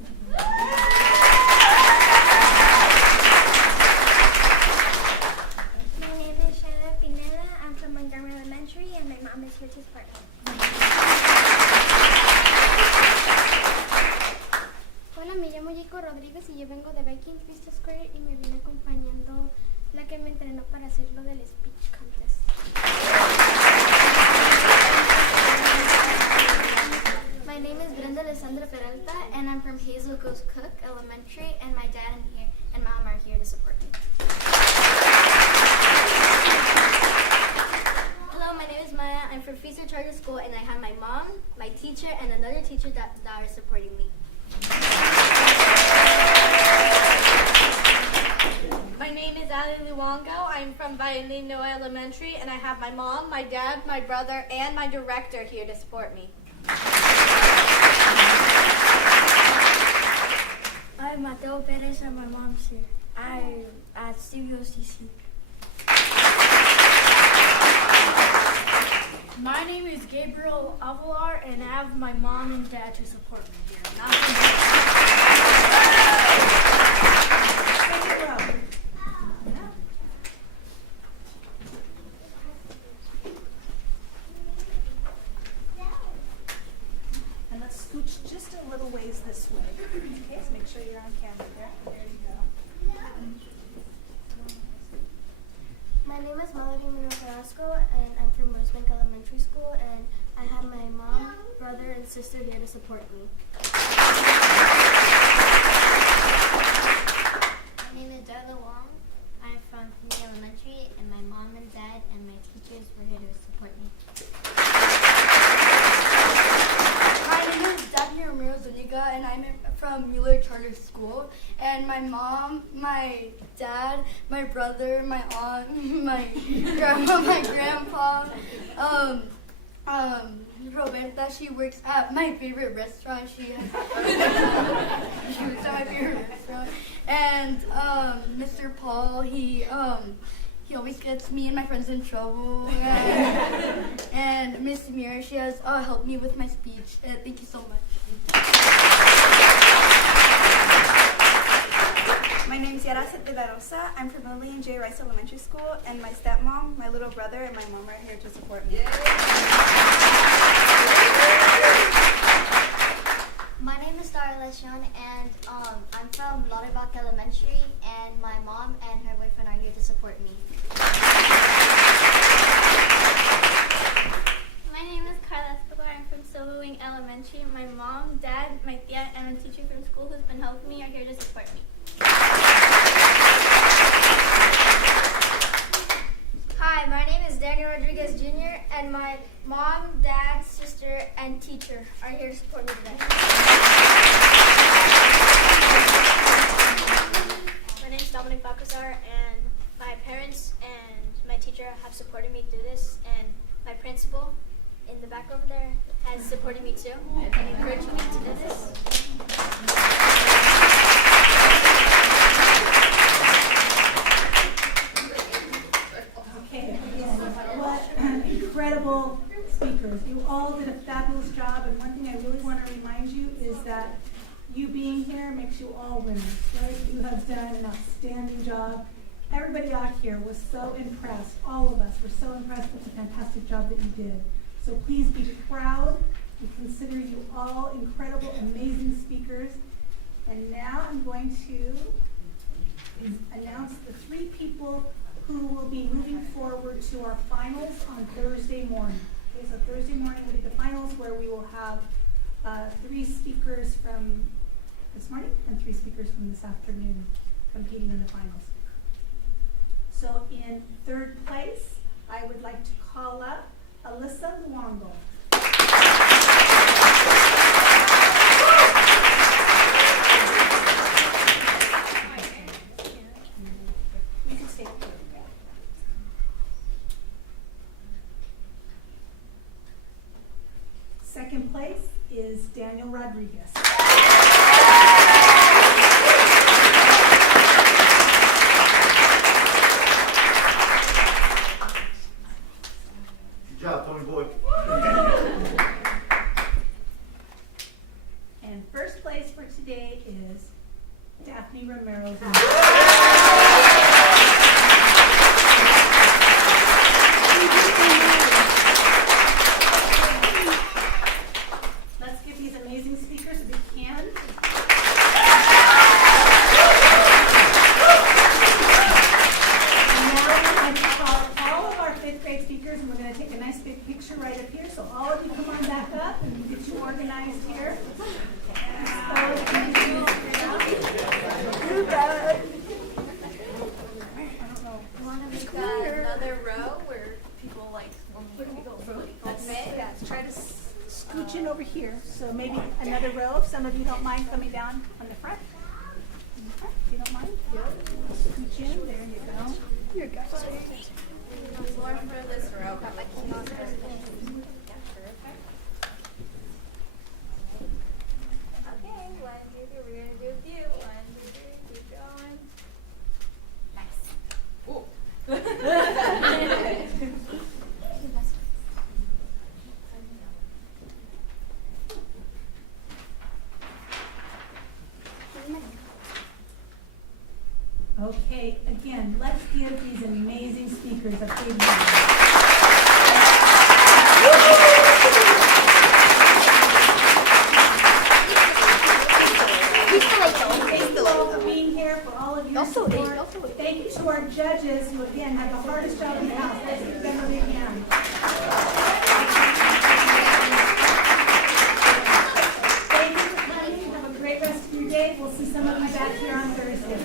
My name is Shayla Pineda. I'm from Montgomery Elementary, and my mom is here to support me. Hola, me llamo Jaco Rodríguez y yo vengo de Vikings Vista Square y me viene acompañando la que me entrenó para hacer lo del speech contest. My name is Brenda Alessandra Peralta, and I'm from Hazel Ghost Cook Elementary, and my dad and mom are here to support me. Hello, my name is Maya. I'm from Vista Charter School, and I have my mom, my teacher, and another teacher that are supporting me. My name is Ali Luongo. I'm from Violino Elementary, and I have my mom, my dad, my brother, and my director here to support me. I'm Mateo Perez and my mom's here. I'm at CVOCC. My name is Gabriel Avalar, and I have my mom and dad to support me here. Second row. And let's scooch just a little ways this way. Okay, so make sure you're on camera there. There you go. My name is Melody Munoz Carrasco, and I'm from Rosebank Elementary School, and I have my mom, brother, and sister here to support me. My name is Darla Wong. I'm from Community Elementary, and my mom and dad and my teachers were here to support me. My name is Daphne Romero Zuniga, and I'm from Mueller Charter School. And my mom, my dad, my brother, my aunt, my grandma, my grandpa, Roberta, she works at my favorite restaurant. She works at my favorite restaurant. And Mr. Paul, he always gets me and my friends in trouble. And Miss Mira, she has helped me with my speech. Thank you so much. My name is Yara de la Rosa. I'm from Lillian J. Rice Elementary School, and my stepmom, my little brother, and my mom are here to support me. My name is Dara Lechion, and I'm from Lauterbach Elementary, and my mom and her boyfriend are here to support me. My name is Carla Escobar. I'm from Silver Wing Elementary. My mom, dad, my tia, and a teacher from school who's been helping me are here to support me. Hi, my name is Daniel Rodriguez Jr., and my mom, dad, sister, and teacher are here to support me today. My name is Dominic Balcazar, and my parents and my teacher have supported me through this, and my principal in the back over there has supported me too and encouraged me to do this. Okay, what incredible speakers. You all did a fabulous job, and one thing I really want to remind you is that you being here makes you all winners, right? You have done an outstanding job. Everybody out here was so impressed. All of us were so impressed with the fantastic job that you did. So please be proud. We consider you all incredible, amazing speakers. And now I'm going to announce the 3 people who will be moving forward to our finals on Thursday morning. Okay, so Thursday morning will be the finals, where we will have 3 speakers from this morning and 3 speakers from this afternoon competing in the finals. So in 3rd place, I would like to call up Alyssa Luongo. You can stay. 2nd place is Daniel Rodriguez. Good job, Tony Boy. And 1st place for today is Daphne Romero. Let's give these amazing speakers a big hand. And now I'd like to call all of our 5th grade speakers, and we're going to take a nice big picture right up here. So all of you come on back up and get you organized here. Another row where people like Let's try to scooch in over here. So maybe another row, if some of you don't mind coming down on the front. In the front, if you don't mind. Scooch in, there you go. Here you go. floor for this row. Okay, 1, 2, 3. We're gonna do a few. 1, 2, 3. Keep going. Nice. Ooh. Okay, again, let's give these amazing speakers a big round. Thank you all for being here, for all of your support. Thank you to our judges, who again have the hardest job in the house. Let's give them a big hand. Thank you for coming. Have a great rest of your day. We'll see some of you back here on Thursday.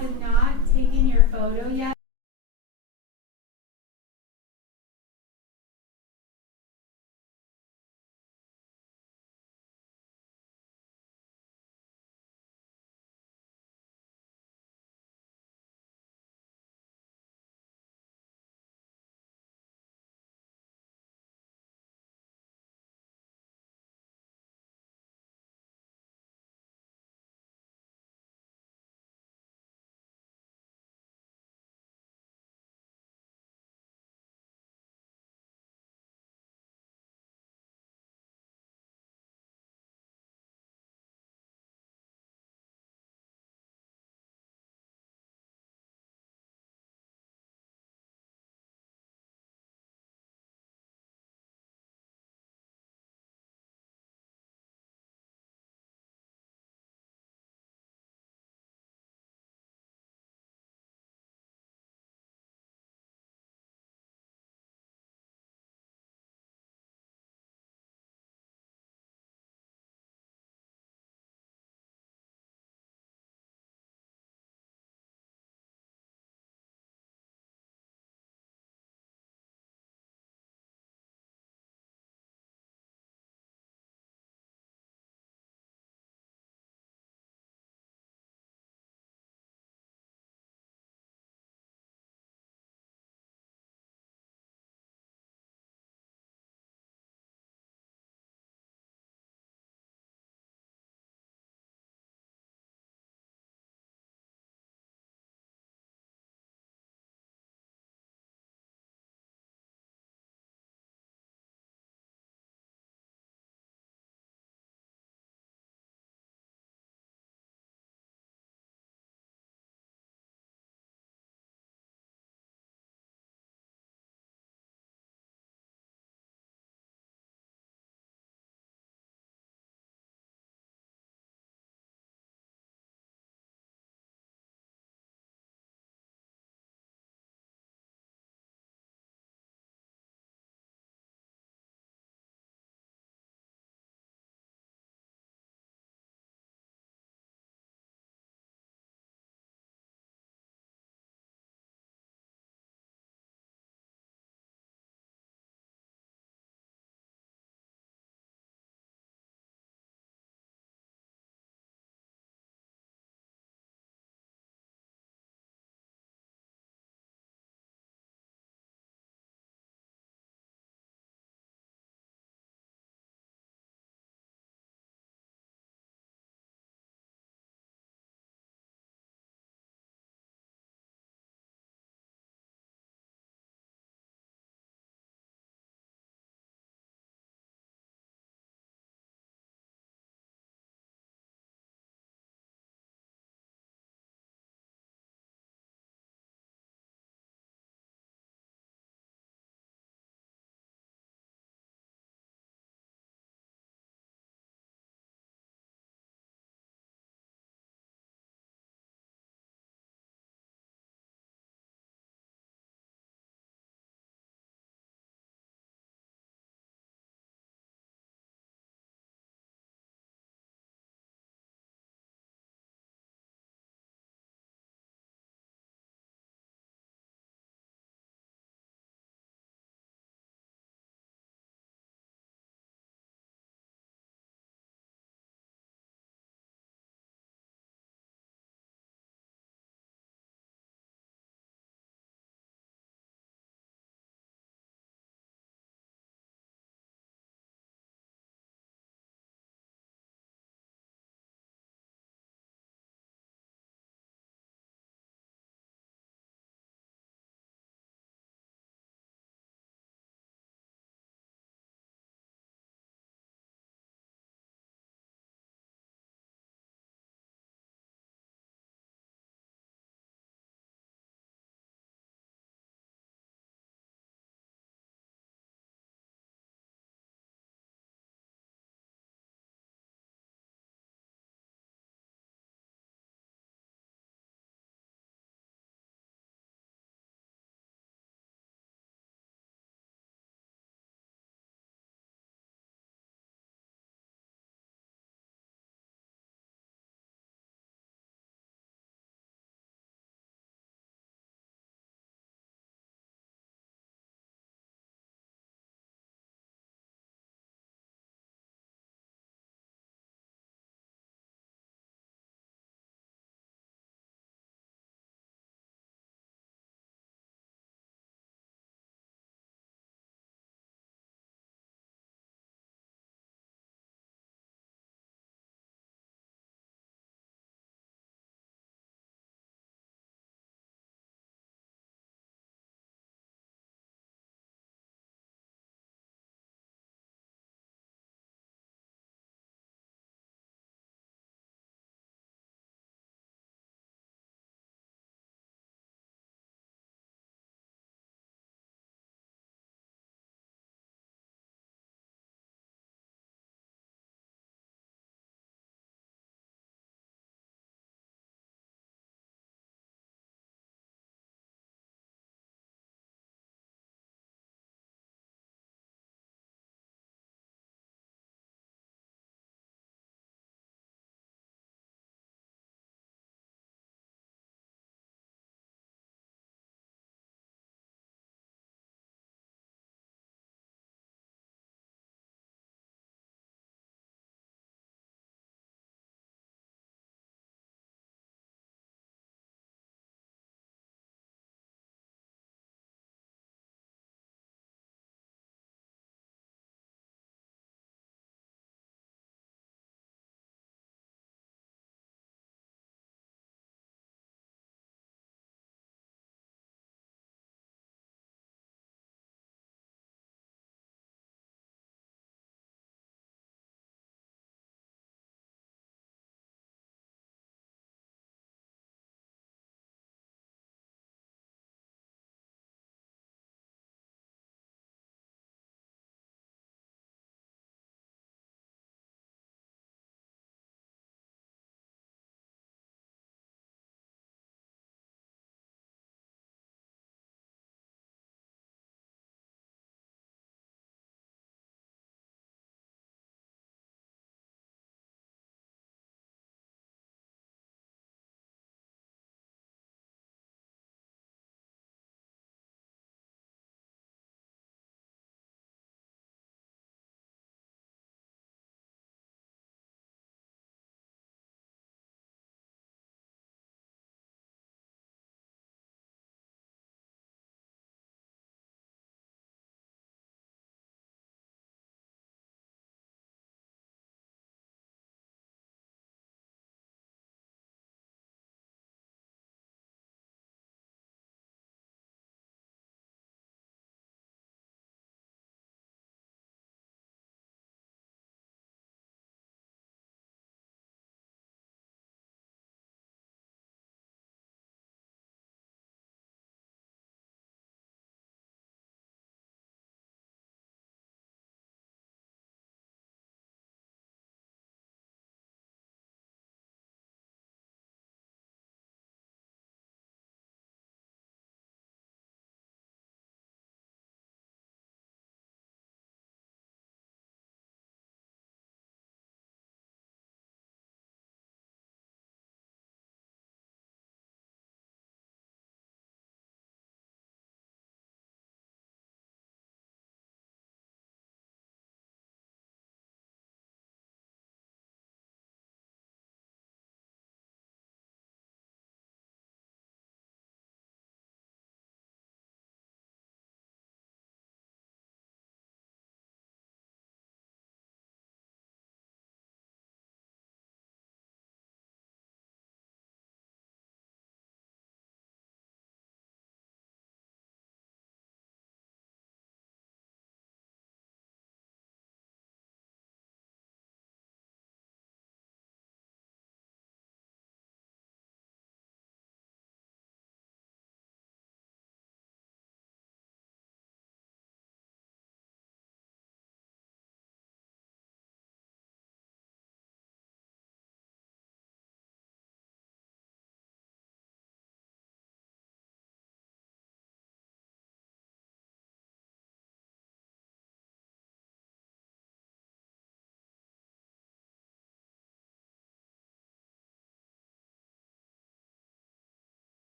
have not taken your photo yet,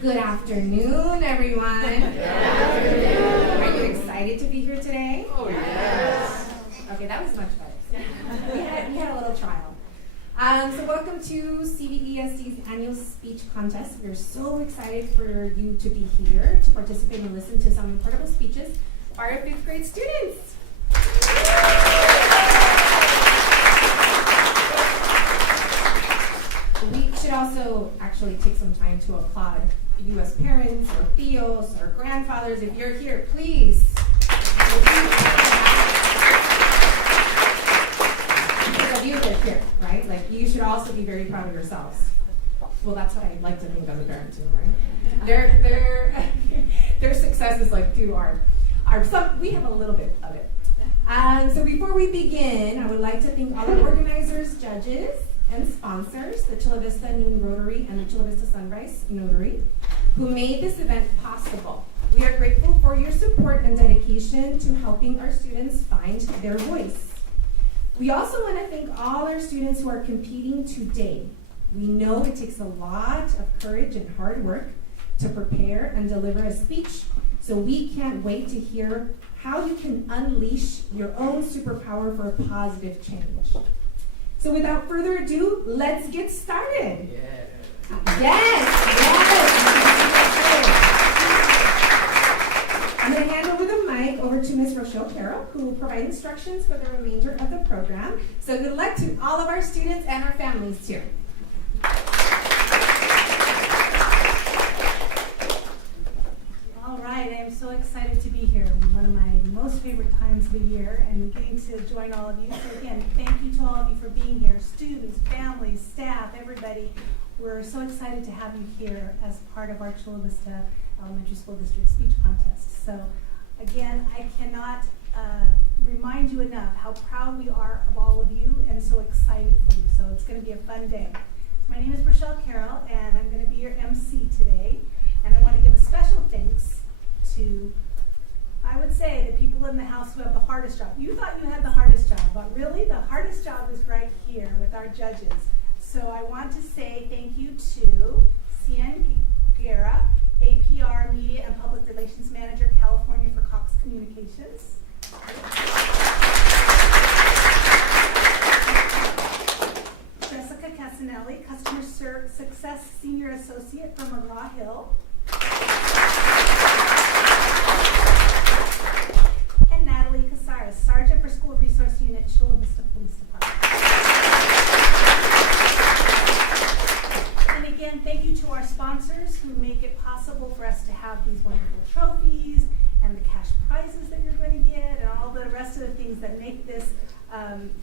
Good afternoon, everyone. Good afternoon. Are you excited to be here today? Oh, yes. Okay, that was much better. We had a little trial. So welcome to CVESD's annual speech contest. We're so excited for you to be here to participate and listen to some incredible speeches by our 5th grade students. We should also actually take some time to applaud you as parents or tios or grandfathers. If you're here, please. Because of you live here, right? Like, you should also be very proud of yourselves. Well, that's what I like to think as a parent too, right? Their success is like due to our we have a little bit of it. So before we begin, I would like to thank all the organizers, judges, and sponsors, the Chula Vista Noon Rotary and the Chula Vista Sunrise Notary, who made this event possible. We are grateful for your support and dedication to helping our students find their voice. We also want to thank all our students who are competing today. We know it takes a lot of courage and hard work to prepare and deliver a speech, so we can't wait to hear how you can unleash your own superpower for a positive change. So without further ado, let's get started. Yes. I'm going to hand over the mic over to Ms. Rochelle Carroll, who will provide instructions for the remainder of the program. So good luck to all of our students and our families too. All right, I am so excited to be here. One of my most favorite times of the year and getting to join all of you. So again, thank you to all of you for being here. Students, families, staff, everybody. We're so excited to have you here as part of our Chula Vista Elementary School District Speech Contest. So again, I cannot remind you enough how proud we are of all of you and so excited for you. So it's going to be a fun day. So my name is Rochelle Carroll, and I'm going to be your MC today. And I want to give a special thanks to, I would say, the people in the house who have the hardest job. You thought you had the hardest job, but really the hardest job is right here with our judges. So I want to say thank you to Cian Guerra, APR Media and Public Relations Manager, California for Cox Communications. Jessica Casanelli, Customer Success Senior Associate from McGraw-Hill. And Natalie Casares, Sergeant for School Resource Unit, Chula Vista Police Department. And again, thank you to our sponsors who make it possible for us to have these wonderful trophies and the cash prizes that you're going to get and all the rest of the things that make this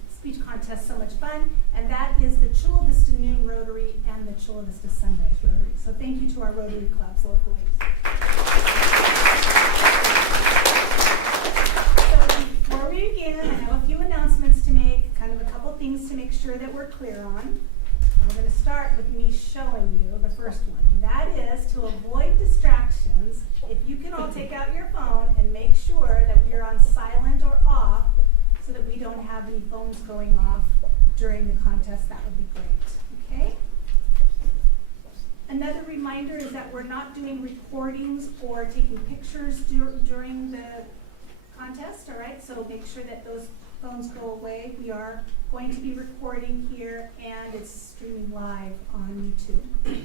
speech contest so much fun. And that is the Chula Vista Noon Rotary and the Chula Vista Sunrise Rotary. So thank you to our Rotary clubs locally. Before we begin, I have a few announcements to make, kind of a couple things to make sure that we're clear on. And we're going to start with me showing you the first one, and that is to avoid distractions. If you can all take out your phone and make sure that we are on silent or off so that we don't have any phones going off during the contest, that would be great, okay? Another reminder is that we're not doing recordings or taking pictures during the contest, all right? So make sure that those phones go away. We are going to be recording here, and it's streaming live on YouTube.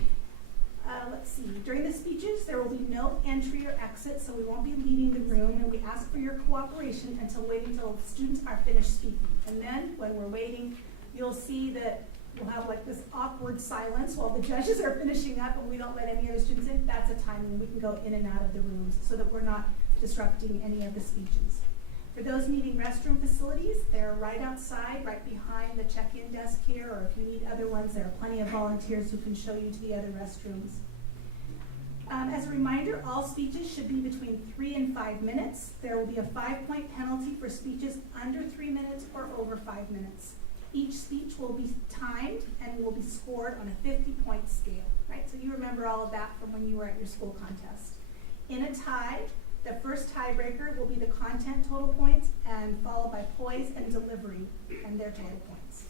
Let's see. During the speeches, there will be no entry or exit, so we won't be leaving the room, and we ask for your cooperation until students are finished speaking. And then, when we're waiting, you'll see that we'll have like this awkward silence while the judges are finishing up, and we don't let any other students in. That's a time when we can go in and out of the rooms so that we're not disrupting any of the speeches. For those needing restroom facilities, they're right outside, right behind the check-in desk here, or if you need other ones, there are plenty of volunteers who can show you to the other restrooms. As a reminder, all speeches should be between 3 and 5 minutes. There will be a 5-point penalty for speeches under 3 minutes or over 5 minutes. Each speech will be timed and will be scored on a 50-point scale, right? So you remember all of that from when you were at your school contest. In a tie, the first tiebreaker will be the content total points and followed by poise and delivery and their total points.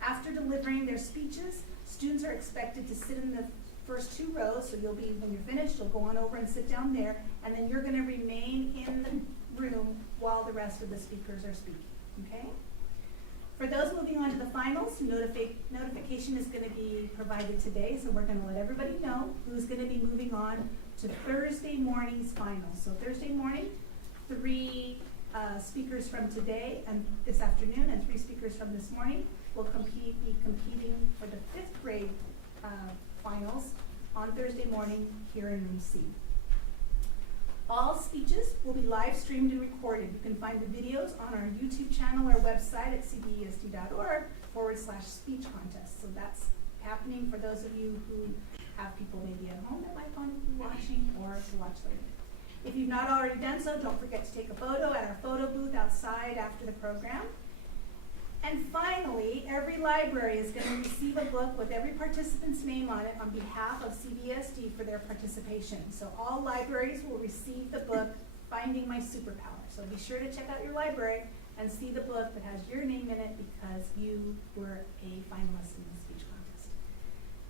After delivering their speeches, students are expected to sit in the first 2 rows, so you'll be, when you're finished, you'll go on over and sit down there, and then you're going to remain in the room while the rest of the speakers are speaking, okay? For those moving on to the finals, notification is going to be provided today, so we're going to let everybody know who's going to be moving on to Thursday morning's finals. So Thursday morning, 3 speakers from today and this afternoon and 3 speakers from this morning will be competing for the 5th grade finals on Thursday morning here in room C. All speeches will be live streamed and recorded. You can find the videos on our YouTube channel or website at cbesd.org/speech contest. So that's happening for those of you who have people maybe at home that might want to be watching or to watch later. If you've not already done so, don't forget to take a photo at our photo booth outside after the program. And finally, every library is going to receive a book with every participant's name on it on behalf of CBSD for their participation. So all libraries will receive the book, Finding My Superpower. So be sure to check out your library and see the book that has your name in it because you were a finalist in the speech contest.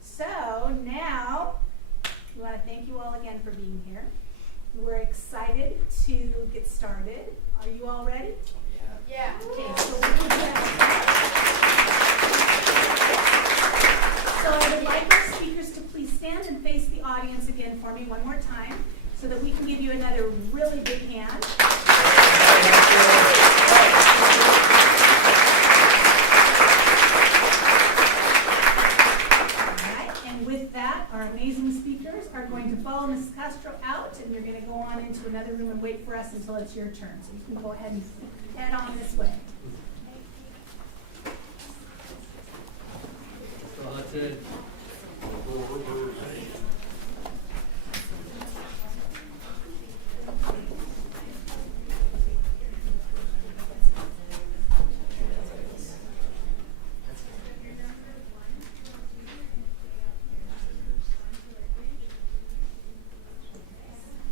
So now, we want to thank you all again for being here. We're excited to get started. Are you all ready? Yeah. Okay, so I would like our speakers to please stand and face the audience again for me one more time so that we can give you another really big hand. All right, and with that, our amazing speakers are going to follow Mrs. Castro out, and you're going to go on into another room and wait for us until it's your turn. So you can go ahead and head on this way.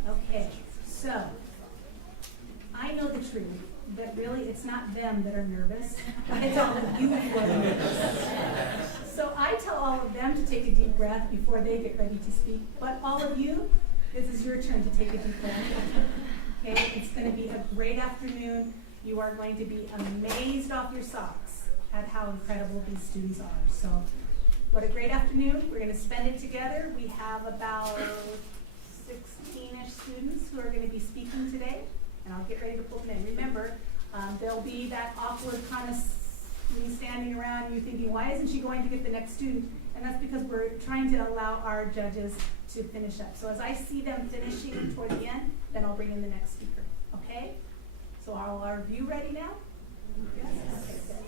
Okay, so I know the truth, that really it's not them that are nervous, but it's all of you who are nervous. So I tell all of them to take a deep breath before they get ready to speak, but all of you, this is your turn to take a deep breath. Okay, it's going to be a great afternoon. You are going to be amazed off your socks at how incredible these students are. So what a great afternoon. We're going to spend it together. We have about 16-ish students who are going to be speaking today, and I'll get ready to pull them in. Remember, there'll be that awkward kind of me standing around and you thinking, why isn't she going to get the next student? And that's because we're trying to allow our judges to finish up. So as I see them finishing toward the end, then I'll bring in the next speaker. Okay? So are all our of you ready now? Yes. Okay, good.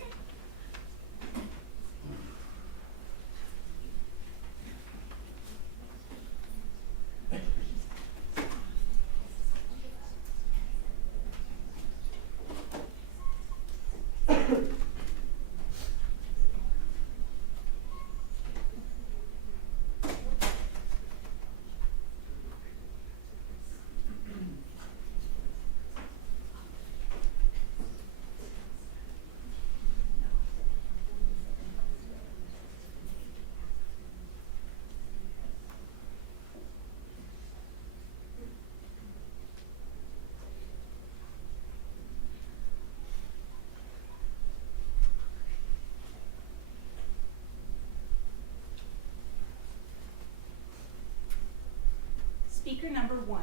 Speaker number 1.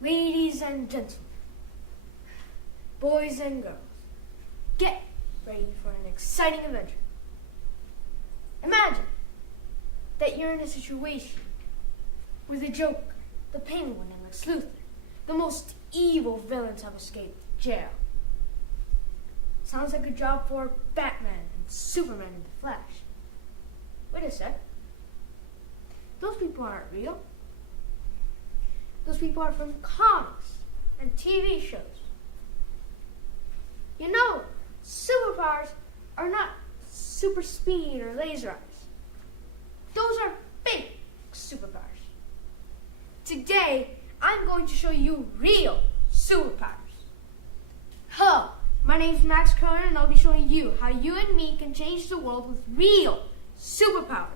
Ladies and gentlemen, boys and girls, get ready for an exciting adventure. Imagine that you're in a situation where the Joker, the Penguin, and Lex Luthor, the most evil villains, have escaped jail. Sounds like a job for Batman and Superman and the Flash. Wait a sec. Those people aren't real. Those people are from comics and TV shows. You know, superpowers are not super speed or laser eyes. Those are fake superpowers. Today, I'm going to show you real superpowers. Hello, my name is Max Cronin, and I'll be showing you how you and me can change the world with real superpowers.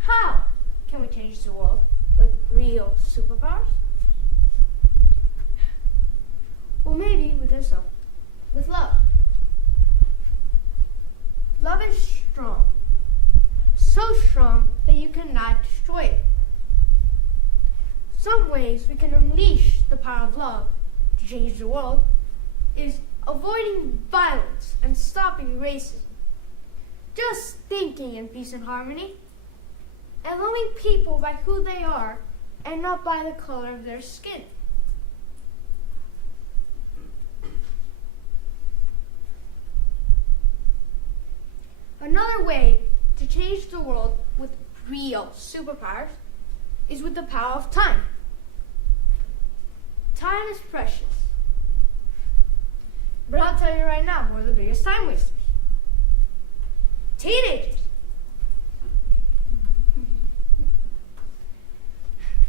How can we change the world with real superpowers? Well, maybe we can start with love. Love is strong, so strong that you cannot destroy it. Some ways we can unleash the power of love to change the world is avoiding violence and stopping racism, just thinking in peace and harmony, and loving people by who they are and not by the color of their skin. Another way to change the world with real superpowers is with the power of time. Time is precious. But I'll tell you right now, who are the biggest time wasters? Teenagers.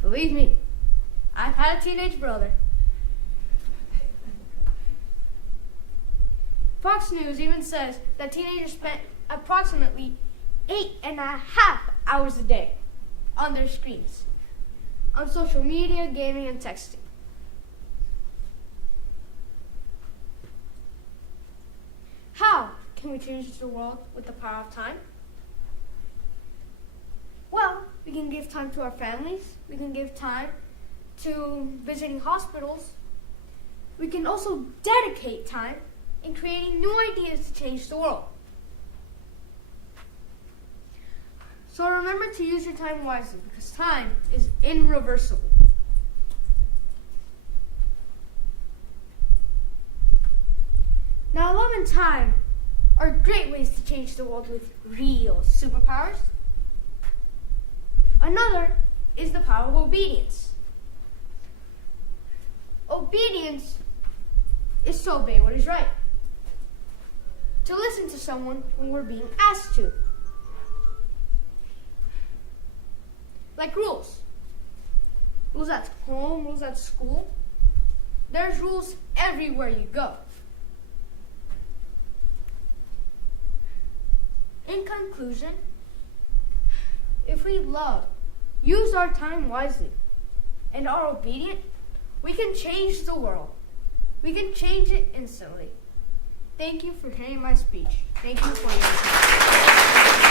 Believe me, I've had a teenage brother. Fox News even says that teenagers spend approximately 8.5 hours a day on their screens, on social media, gaming, and texting. How can we change the world with the power of time? Well, we can give time to our families. We can give time to visiting hospitals. We can also dedicate time in creating new ideas to change the world. So remember to use your time wisely, because time is irreversible. Now, love and time are great ways to change the world with real superpowers. Another is the power of obedience. Obedience is to obey what is right, to listen to someone when we're being asked to. Like rules. Rules at home, rules at school. There's rules everywhere you go. In conclusion, if we love, use our time wisely, and are obedient, we can change the world. We can change it instantly. Thank you for hearing my speech. Thank you for your time.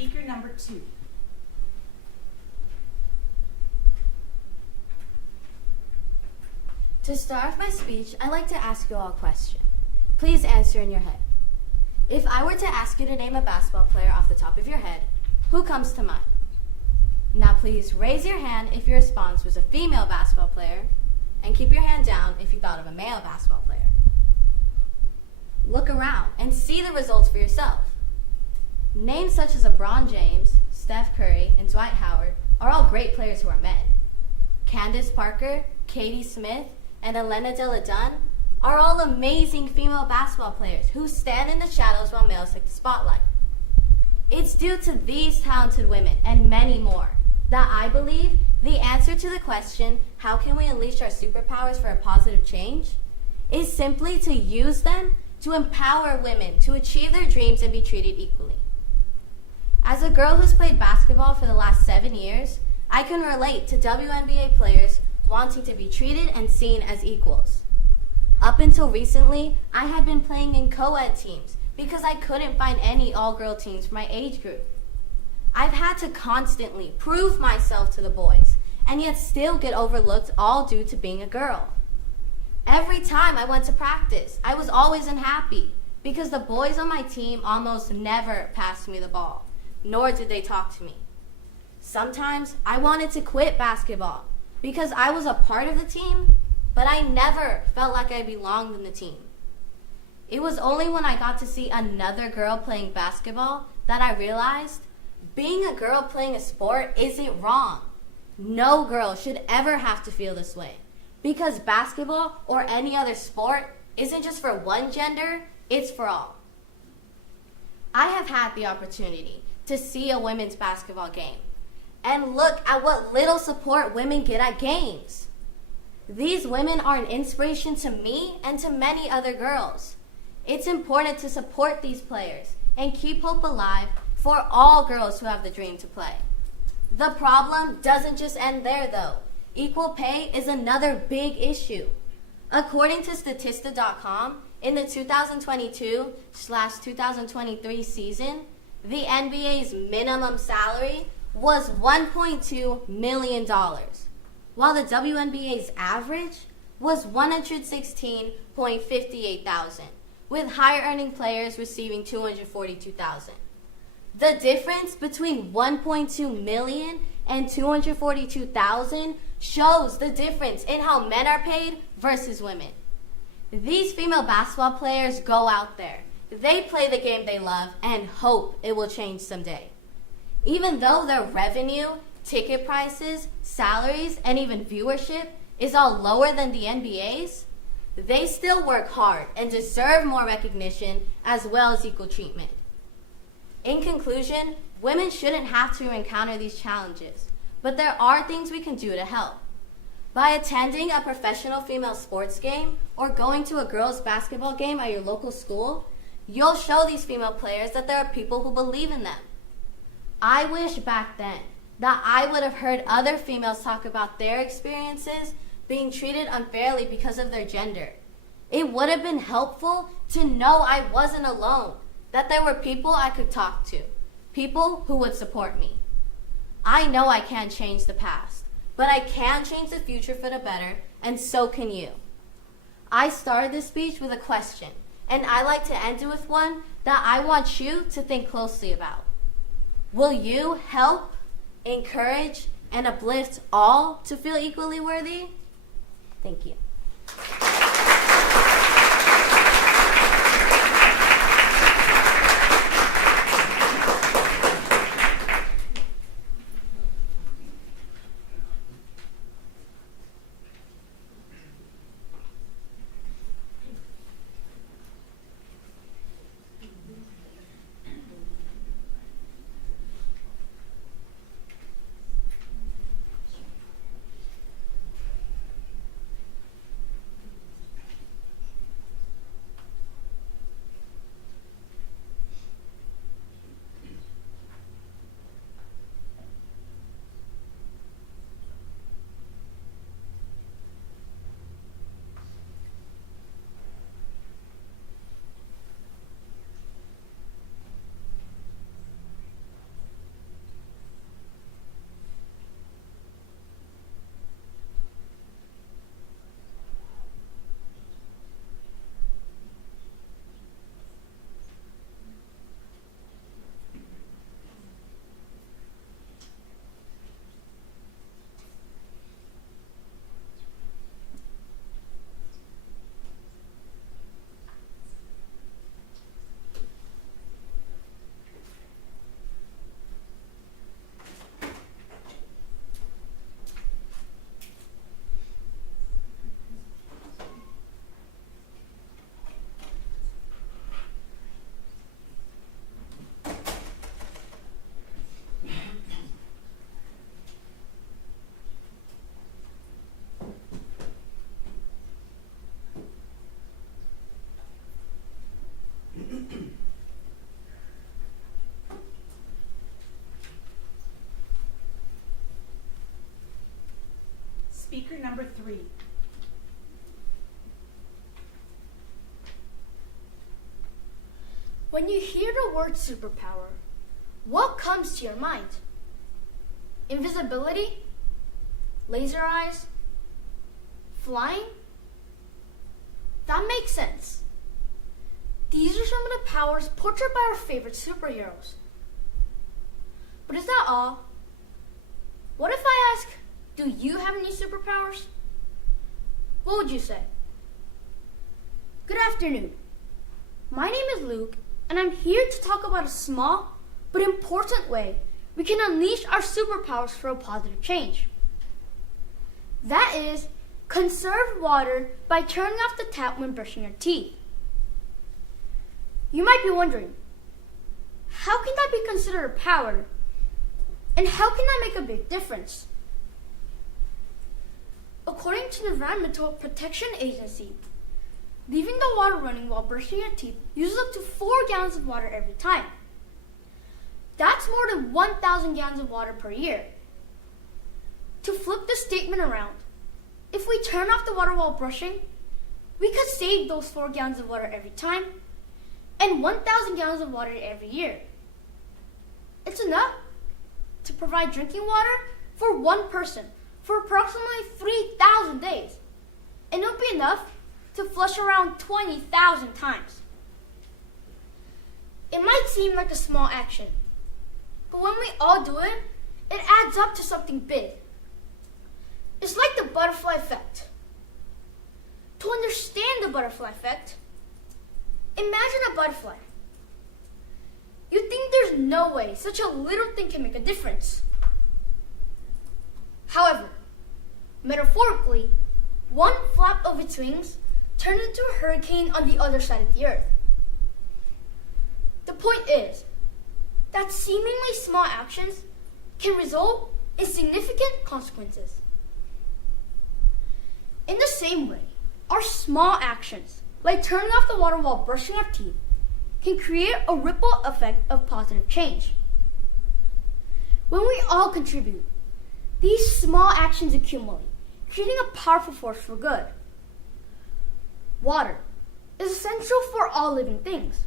Speaker number 2. To start off my speech, I'd like to ask you all a question. Please answer in your head. If I were to ask you to name a basketball player off the top of your head, who comes to mind? Now please raise your hand if your response was a female basketball player, and keep your hand down if you thought of a male basketball player. Look around and see the results for yourself. Names such as LeBron James, Steph Curry, and Dwight Howard are all great players who are men. Candace Parker, Katie Smith, and Elena Delle Donne are all amazing female basketball players who stand in the shadows while males take the spotlight. It's due to these talented women and many more that I believe the answer to the question, how can we unleash our superpowers for a positive change, is simply to use them to empower women to achieve their dreams and be treated equally. As a girl who's played basketball for the last 7 years, I can relate to WNBA players wanting to be treated and seen as equals. Up until recently, I had been playing in co-ed teams because I couldn't find any all-girl teams for my age group. I've had to constantly prove myself to the boys, and yet still get overlooked, all due to being a girl. Every time I went to practice, I was always unhappy because the boys on my team almost never passed me the ball, nor did they talk to me. Sometimes I wanted to quit basketball because I was a part of the team, but I never felt like I belonged in the team. It was only when I got to see another girl playing basketball that I realized being a girl playing a sport isn't wrong. No girl should ever have to feel this way, because basketball or any other sport isn't just for one gender, it's for all. I have had the opportunity to see a women's basketball game and look at what little support women get at games. These women are an inspiration to me and to many other girls. It's important to support these players and keep hope alive for all girls who have the dream to play. The problem doesn't just end there though. Equal pay is another big issue. According to Statista.com, in the 2022/2023 season, the NBA's minimum salary was $1.2 million, while the WNBA's average was $116.58,000, with higher earning players receiving $242,000. The difference between $1.2 million and $242,000 shows the difference in how men are paid versus women. These female basketball players go out there. They play the game they love and hope it will change someday. Even though their revenue, ticket prices, salaries, and even viewership is all lower than the NBA's, they still work hard and deserve more recognition as well as equal treatment. In conclusion, women shouldn't have to encounter these challenges, but there are things we can do to help. By attending a professional female sports game or going to a girls' basketball game at your local school, you'll show these female players that there are people who believe in them. I wish back then that I would have heard other females talk about their experiences being treated unfairly because of their gender. It would have been helpful to know I wasn't alone, that there were people I could talk to, people who would support me. I know I can't change the past, but I can change the future for the better, and so can you. I started this speech with a question, and I like to end it with one that I want you to think closely about. Will you help, encourage, and uplift all to feel equally worthy? Thank you. Speaker number 3. When you hear the word superpower, what comes to your mind? Invisibility? Laser eyes? Flying? That makes sense. These are some of the powers portrayed by our favorite superheroes. But is that all? What if I ask, do you have any superpowers? What would you say? Good afternoon. My name is Luke, and I'm here to talk about a small but important way we can unleash our superpowers for a positive change. That is, conserve water by turning off the tap when brushing your teeth. You might be wondering, how can that be considered a power? And how can that make a big difference? According to the Environmental Protection Agency, leaving the water running while brushing your teeth uses up to 4 gallons of water every time. That's more than 1,000 gallons of water per year. To flip the statement around, if we turn off the water while brushing, we could save those 4 gallons of water every time and 1,000 gallons of water every year. It's enough to provide drinking water for one person for approximately 3,000 days. And it would be enough to flush around 20,000 times. It might seem like a small action, but when we all do it, it adds up to something big. It's like the butterfly effect. To understand the butterfly effect, imagine a butterfly. You think there's no way such a little thing can make a difference. However, metaphorically, one flap of its wings turns into a hurricane on the other side of the earth. The point is that seemingly small actions can result in significant consequences. In the same way, our small actions, like turning off the water while brushing our teeth, can create a ripple effect of positive change. When we all contribute, these small actions accumulate, creating a powerful force for good. Water is essential for all living things,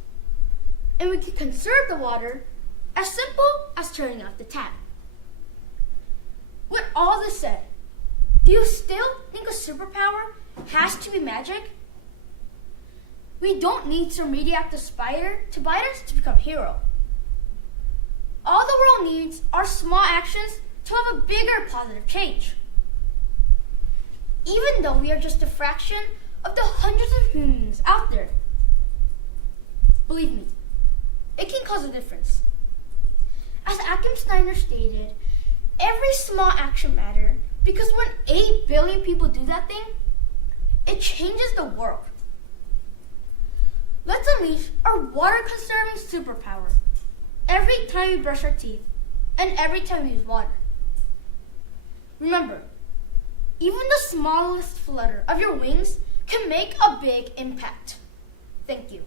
and we can conserve the water as simple as turning off the tap. With all this said, do you still think a superpower has to be magic? We don't need some radioactive spider to bite us to become a hero. All the world needs are small actions to have a bigger positive change. Even though we are just a fraction of the hundreds of humans out there. Believe me, it can cause a difference. As Akim Steiner stated, every small action matters because when 8 billion people do that thing, it changes the world. Let's unleash our water-conserving superpower every time we brush our teeth and every time we use water. Remember, even the smallest flutter of your wings can make a big impact. Thank you.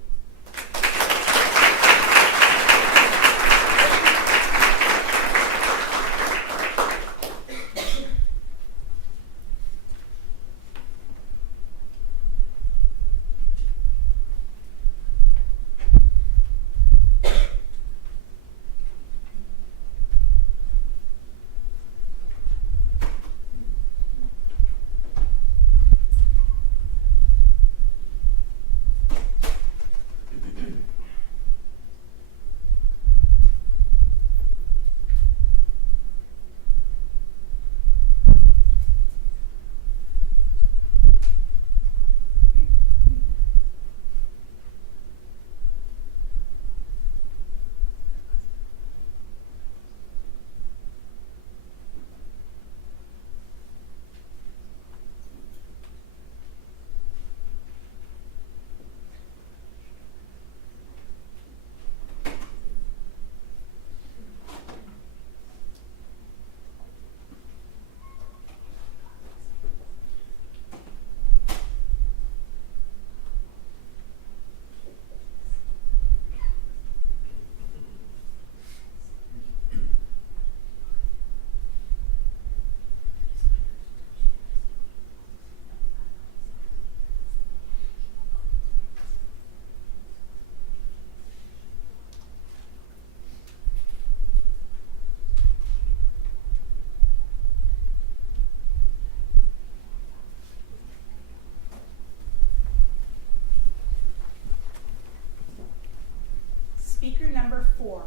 Speaker number 4.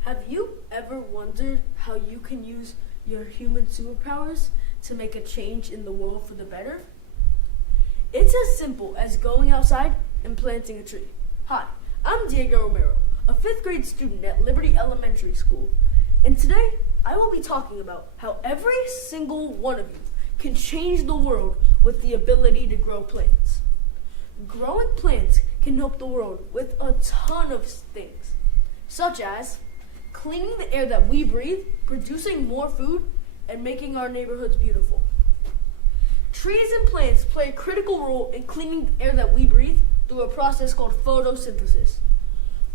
Have you ever wondered how you can use your human superpowers to make a change in the world for the better? It's as simple as going outside and planting a tree. Hi, I'm Diego Romero, a 5th grade student at Liberty Elementary School, and today I will be talking about how every single one of you can change the world with the ability to grow plants. Growing plants can help the world with a ton of things, such as cleaning the air that we breathe, producing more food, and making our neighborhoods beautiful. Trees and plants play a critical role in cleaning the air that we breathe through a process called photosynthesis.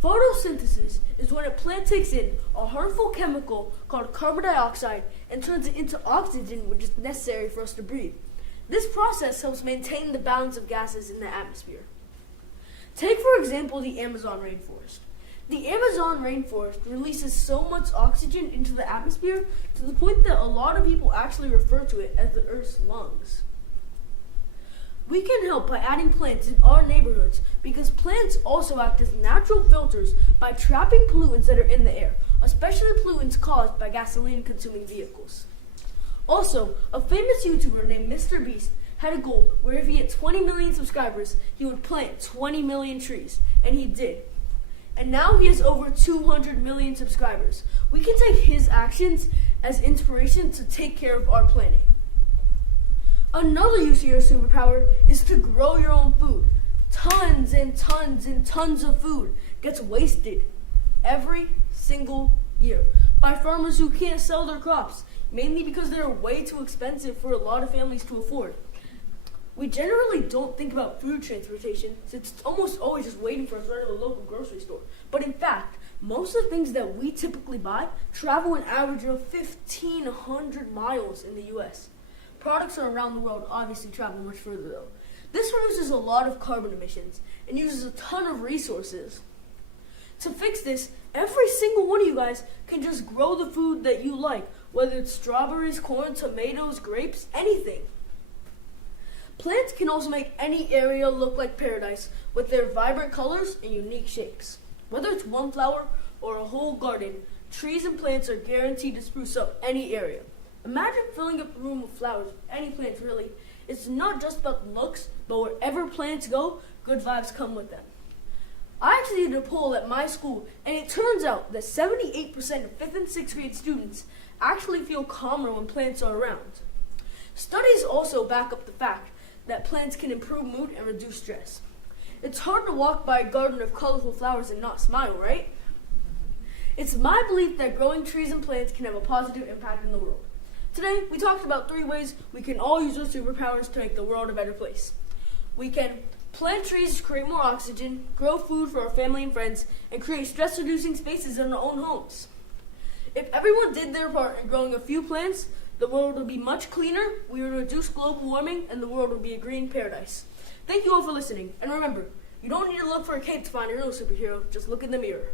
Photosynthesis is when a plant takes in a harmful chemical called carbon dioxide and turns it into oxygen, which is necessary for us to breathe. This process helps maintain the balance of gases in the atmosphere. Take, for example, the Amazon rainforest. The Amazon rainforest releases so much oxygen into the atmosphere to the point that a lot of people actually refer to it as the Earth's lungs. We can help by adding plants in our neighborhoods because plants also act as natural filters by trapping pollutants that are in the air, especially pollutants caused by gasoline-consuming vehicles. Also, a famous YouTuber named Mr. Beast had a goal where if he had 20 million subscribers, he would plant 20 million trees, and he did. And now he has over 200 million subscribers. We can take his actions as inspiration to take care of our planet. Another use of your superpower is to grow your own food. Tons and tons and tons of food gets wasted every single year by farmers who can't sell their crops, mainly because they're way too expensive for a lot of families to afford. We generally don't think about food transportation since it's almost always just waiting for us right at the local grocery store. But in fact, most of the things that we typically buy travel an average of 1,500 miles in the U.S. Products from around the world obviously travel much further though. This produces a lot of carbon emissions and uses a ton of resources. To fix this, every single one of you guys can just grow the food that you like, whether it's strawberries, corn, tomatoes, grapes, anything. Plants can also make any area look like paradise with their vibrant colors and unique shapes. Whether it's one flower or a whole garden, trees and plants are guaranteed to spruce up any area. Imagine filling up a room with flowers, any plants really. It's not just about the looks, but wherever plants go, good vibes come with them. I actually did a poll at my school, and it turns out that 78% of 5th and 6th grade students actually feel calmer when plants are around. Studies also back up the fact that plants can improve mood and reduce stress. It's hard to walk by a garden of colorful flowers and not smile, right? It's my belief that growing trees and plants can have a positive impact in the world. Today, we talked about 3 ways we can all use our superpowers to make the world a better place. We can plant trees to create more oxygen, grow food for our family and friends, and create stress-reducing spaces in our own homes. If everyone did their part in growing a few plants, the world would be much cleaner, we would reduce global warming, and the world would be a green paradise. Thank you all for listening, and remember, you don't need to look for a cape to find a real superhero, just look in the mirror.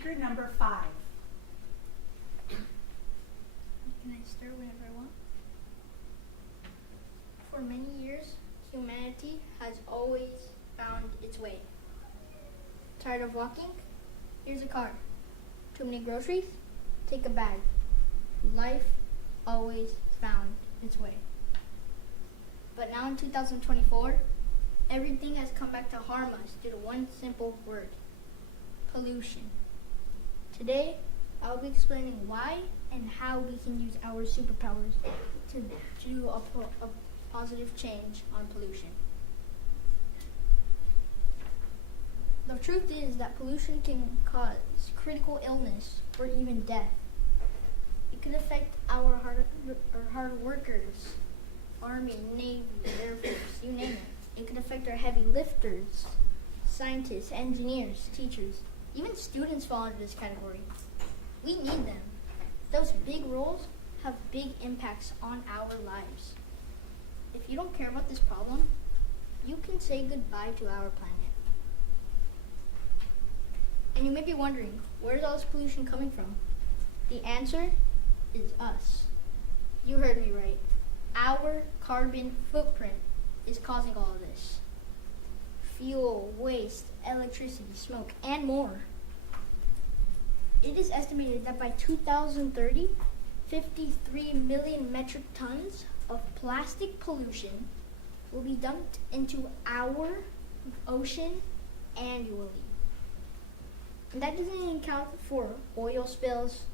speaker number 5. Can I start whenever I want? For many years, humanity has always found its way. Tired of walking? Here's a car. Too many groceries? Take a bag. Life always found its way. But now in 2024, everything has come back to harm us due to one simple word: pollution. Today, I'll be explaining why and how we can use our superpowers to do a positive change on pollution. The truth is that pollution can cause critical illness or even death. It could affect our hard workers, Army, Navy, Air Force, you name it. It could affect our heavy lifters, scientists, engineers, teachers. Even students fall into this category. We need them. Those big roles have big impacts on our lives. If you don't care about this problem, you can say goodbye to our planet. And you may be wondering, where's all this pollution coming from? The answer is us. You heard me right. Our carbon footprint is causing all of this. Fuel, waste, electricity, smoke, and more. It is estimated that by 2030, 53 million metric tons of plastic pollution will be dumped into our ocean annually. And that doesn't even count for oil spills,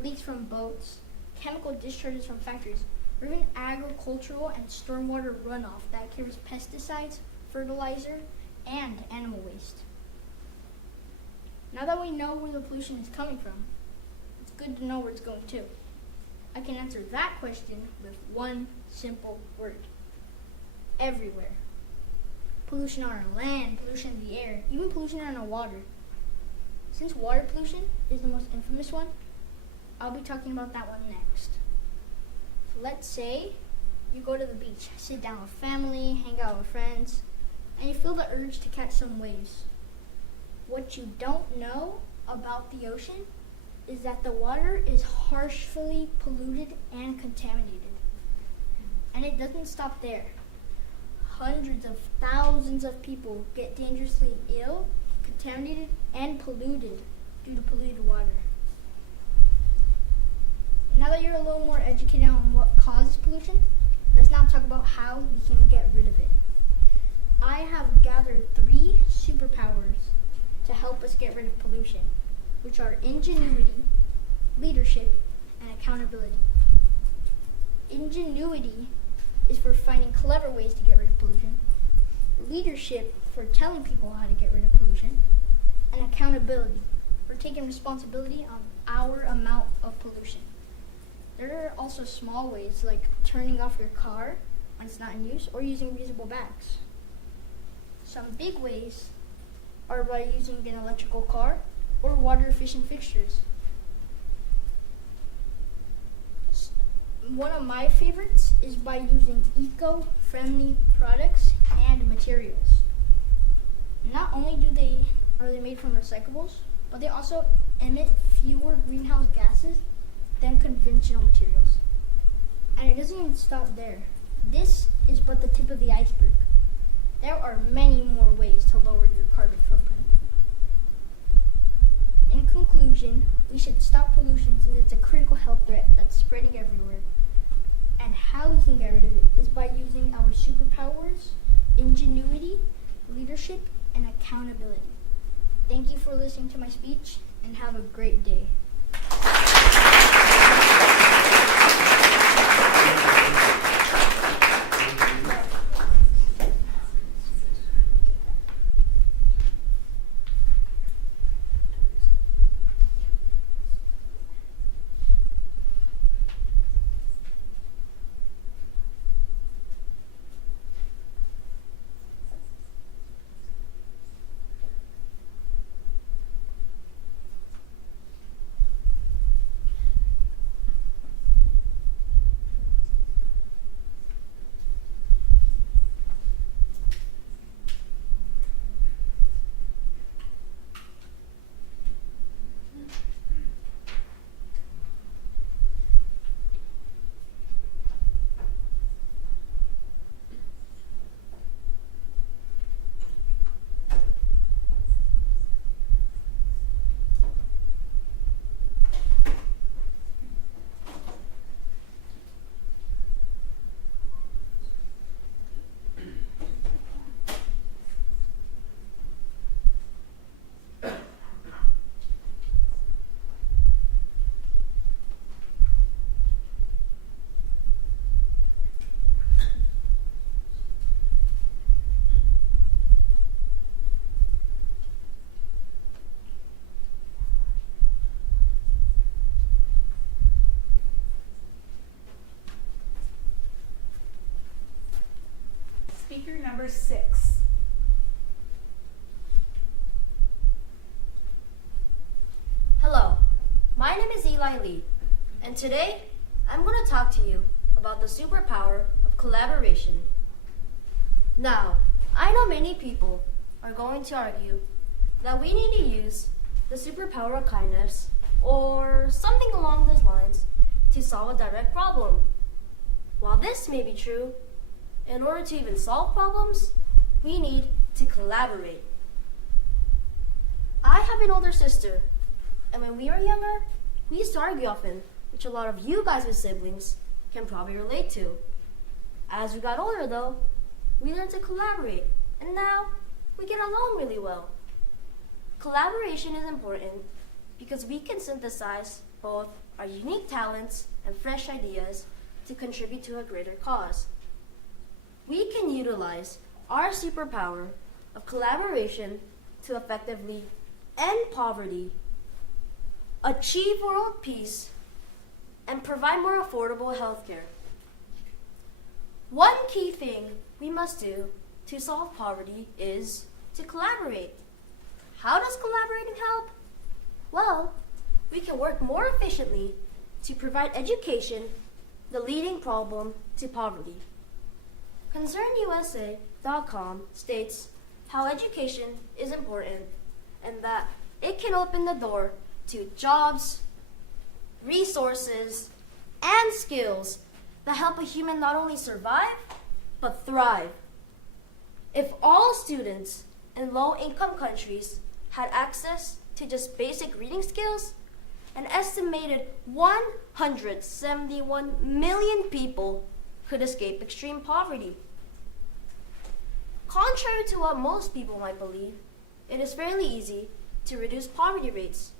leaks from boats, chemical discharges from factories, or even agricultural and stormwater runoff that carries pesticides, fertilizer, and animal waste. Now that we know where the pollution is coming from, it's good to know where it's going to. I can answer that question with one simple word: everywhere. Pollution on our land, pollution in the air, even pollution on our water. Since water pollution is the most infamous one, I'll be talking about that one next. So let's say you go to the beach, sit down with family, hang out with friends, and you feel the urge to catch some waves. What you don't know about the ocean is that the water is harshly polluted and contaminated. And it doesn't stop there. Hundreds of thousands of people get dangerously ill, contaminated, and polluted due to polluted water. Now that you're a little more educated on what causes pollution, let's now talk about how we can get rid of it. I have gathered 3 superpowers to help us get rid of pollution, which are ingenuity, leadership, and accountability. Ingenuity is for finding clever ways to get rid of pollution, leadership for telling people how to get rid of pollution, and accountability for taking responsibility on our amount of pollution. There are also small ways like turning off your car when it's not in use or using reusable bags. Some big ways are by using an electrical car or water-efficient fixtures. One of my favorites is by using eco-friendly products and materials. Not only are they made from recyclables, but they also emit fewer greenhouse gases than conventional materials. And it doesn't even stop there. This is but the tip of the iceberg. There are many more ways to lower your carbon footprint. In conclusion, we should stop pollution since it's a critical health threat that's spreading everywhere. And how we can get rid of it is by using our superpowers, ingenuity, leadership, and accountability. Thank you for listening to my speech, and have a great day. number 6. Hello, my name is Eli Lee, and today I'm going to talk to you about the superpower of collaboration. Now, I know many people are going to argue that we need to use the superpower of kindness or something along those lines to solve a direct problem. While this may be true, in order to even solve problems, we need to collaborate. I have an older sister, and when we were younger, we used to argue often, which a lot of you guys with siblings can probably relate to. As we got older though, we learned to collaborate, and now we get along really well. Collaboration is important because we can synthesize both our unique talents and fresh ideas to contribute to a greater cause. We can utilize our superpower of collaboration to effectively end poverty, achieve world peace, and provide more affordable healthcare. One key thing we must do to solve poverty is to collaborate. How does collaborating help? Well, we can work more efficiently to provide education, the leading problem to poverty. ConcernUSA.com states how education is important and that it can open the door to jobs, resources, and skills that help a human not only survive, but thrive. If all students in low-income countries had access to just basic reading skills, an estimated 171 million people could escape extreme poverty. Contrary to what most people might believe, it is fairly easy to reduce poverty rates.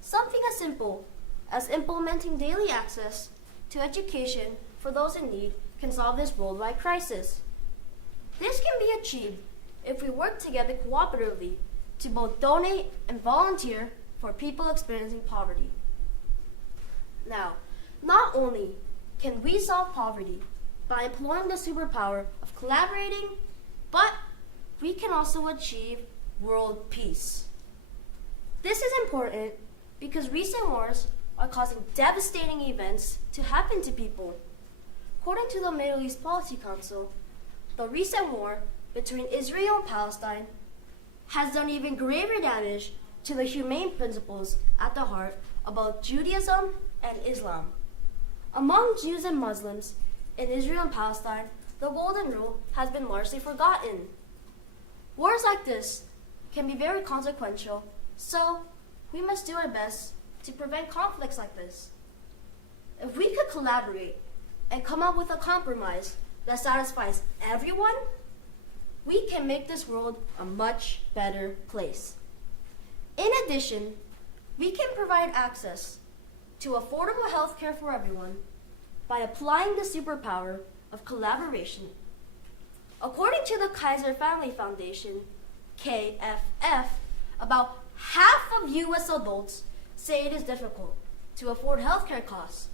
Something as simple as implementing daily access to education for those in need can solve this worldwide crisis. This can be achieved if we work together cooperatively to both donate and volunteer for people experiencing poverty. Now, not only can we solve poverty by employing the superpower of collaborating, but we can also achieve world peace. This is important because recent wars are causing devastating events to happen to people. According to the Middle East Policy Council, the recent war between Israel and Palestine has done even greater damage to the humane principles at the heart of both Judaism and Islam. Among Jews and Muslims in Israel and Palestine, the Golden Rule has been largely forgotten. Wars like this can be very consequential, so we must do our best to prevent conflicts like this. If we could collaborate and come up with a compromise that satisfies everyone, we can make this world a much better place. In addition, we can provide access to affordable health care for everyone by applying the superpower of collaboration. According to the Kaiser Family Foundation, KFF, about half of U.S. adults say it is difficult to afford healthcare costs.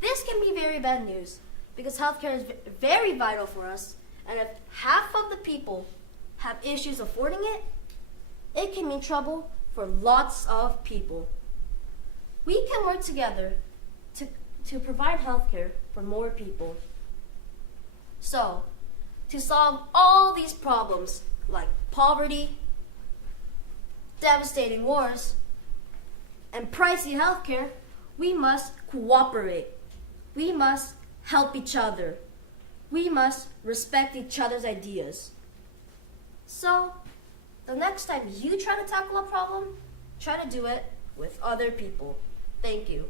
This can be very bad news because healthcare is very vital for us, and if half of the people have issues affording it, it can mean trouble for lots of people. We can work together to provide healthcare for more people. So, to solve all these problems like poverty, devastating wars, and pricey healthcare, we must cooperate. We must help each other. We must respect each other's ideas. So, the next time you try to tackle a problem, try to do it with other people. Thank you.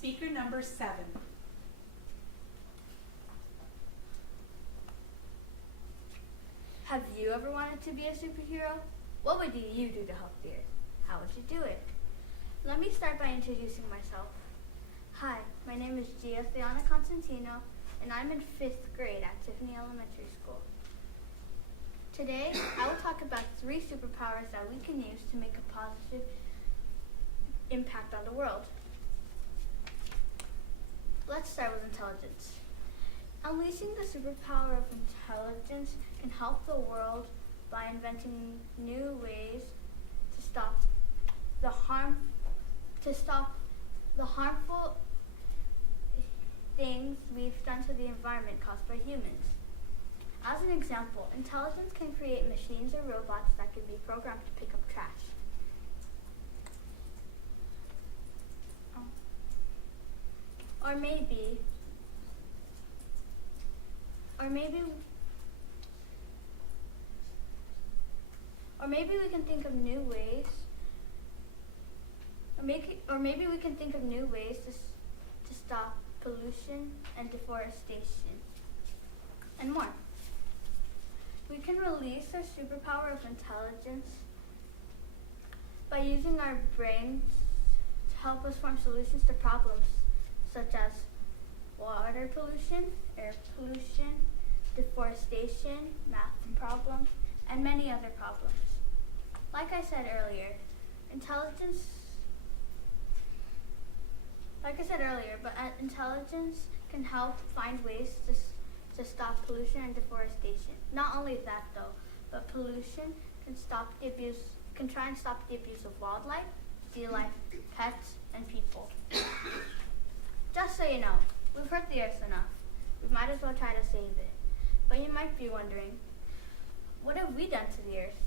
Speaker number 7. Have you ever wanted to be a superhero? What would you do to help the Earth? How would you do it? Let me start by introducing myself. Hi, my name is Gia Theana Constantino, and I'm in 5th grade at Tiffany Elementary School. Today, I will talk about 3 superpowers that we can use to make a positive impact on the world. Let's start with intelligence. Unleashing the superpower of intelligence can help the world by inventing new ways to stop the harmful things we've done to the environment caused by humans. As an example, intelligence can create machines or robots that can be programmed to pick up trash. Or maybe we can think of new ways. Or maybe we can think of new ways to stop pollution and deforestation, and more. We can release our superpower of intelligence by using our brains to help us form solutions to problems such as water pollution, air pollution, deforestation, math problems, and many other problems. Like I said earlier, intelligence can help find ways to stop pollution and deforestation. Not only that though, but pollution can try and stop the abuse of wildlife, sea life, pets, and people. Just so you know, we've hurt the earth enough. We might as well try to save it. But you might be wondering, what have we done to the earth?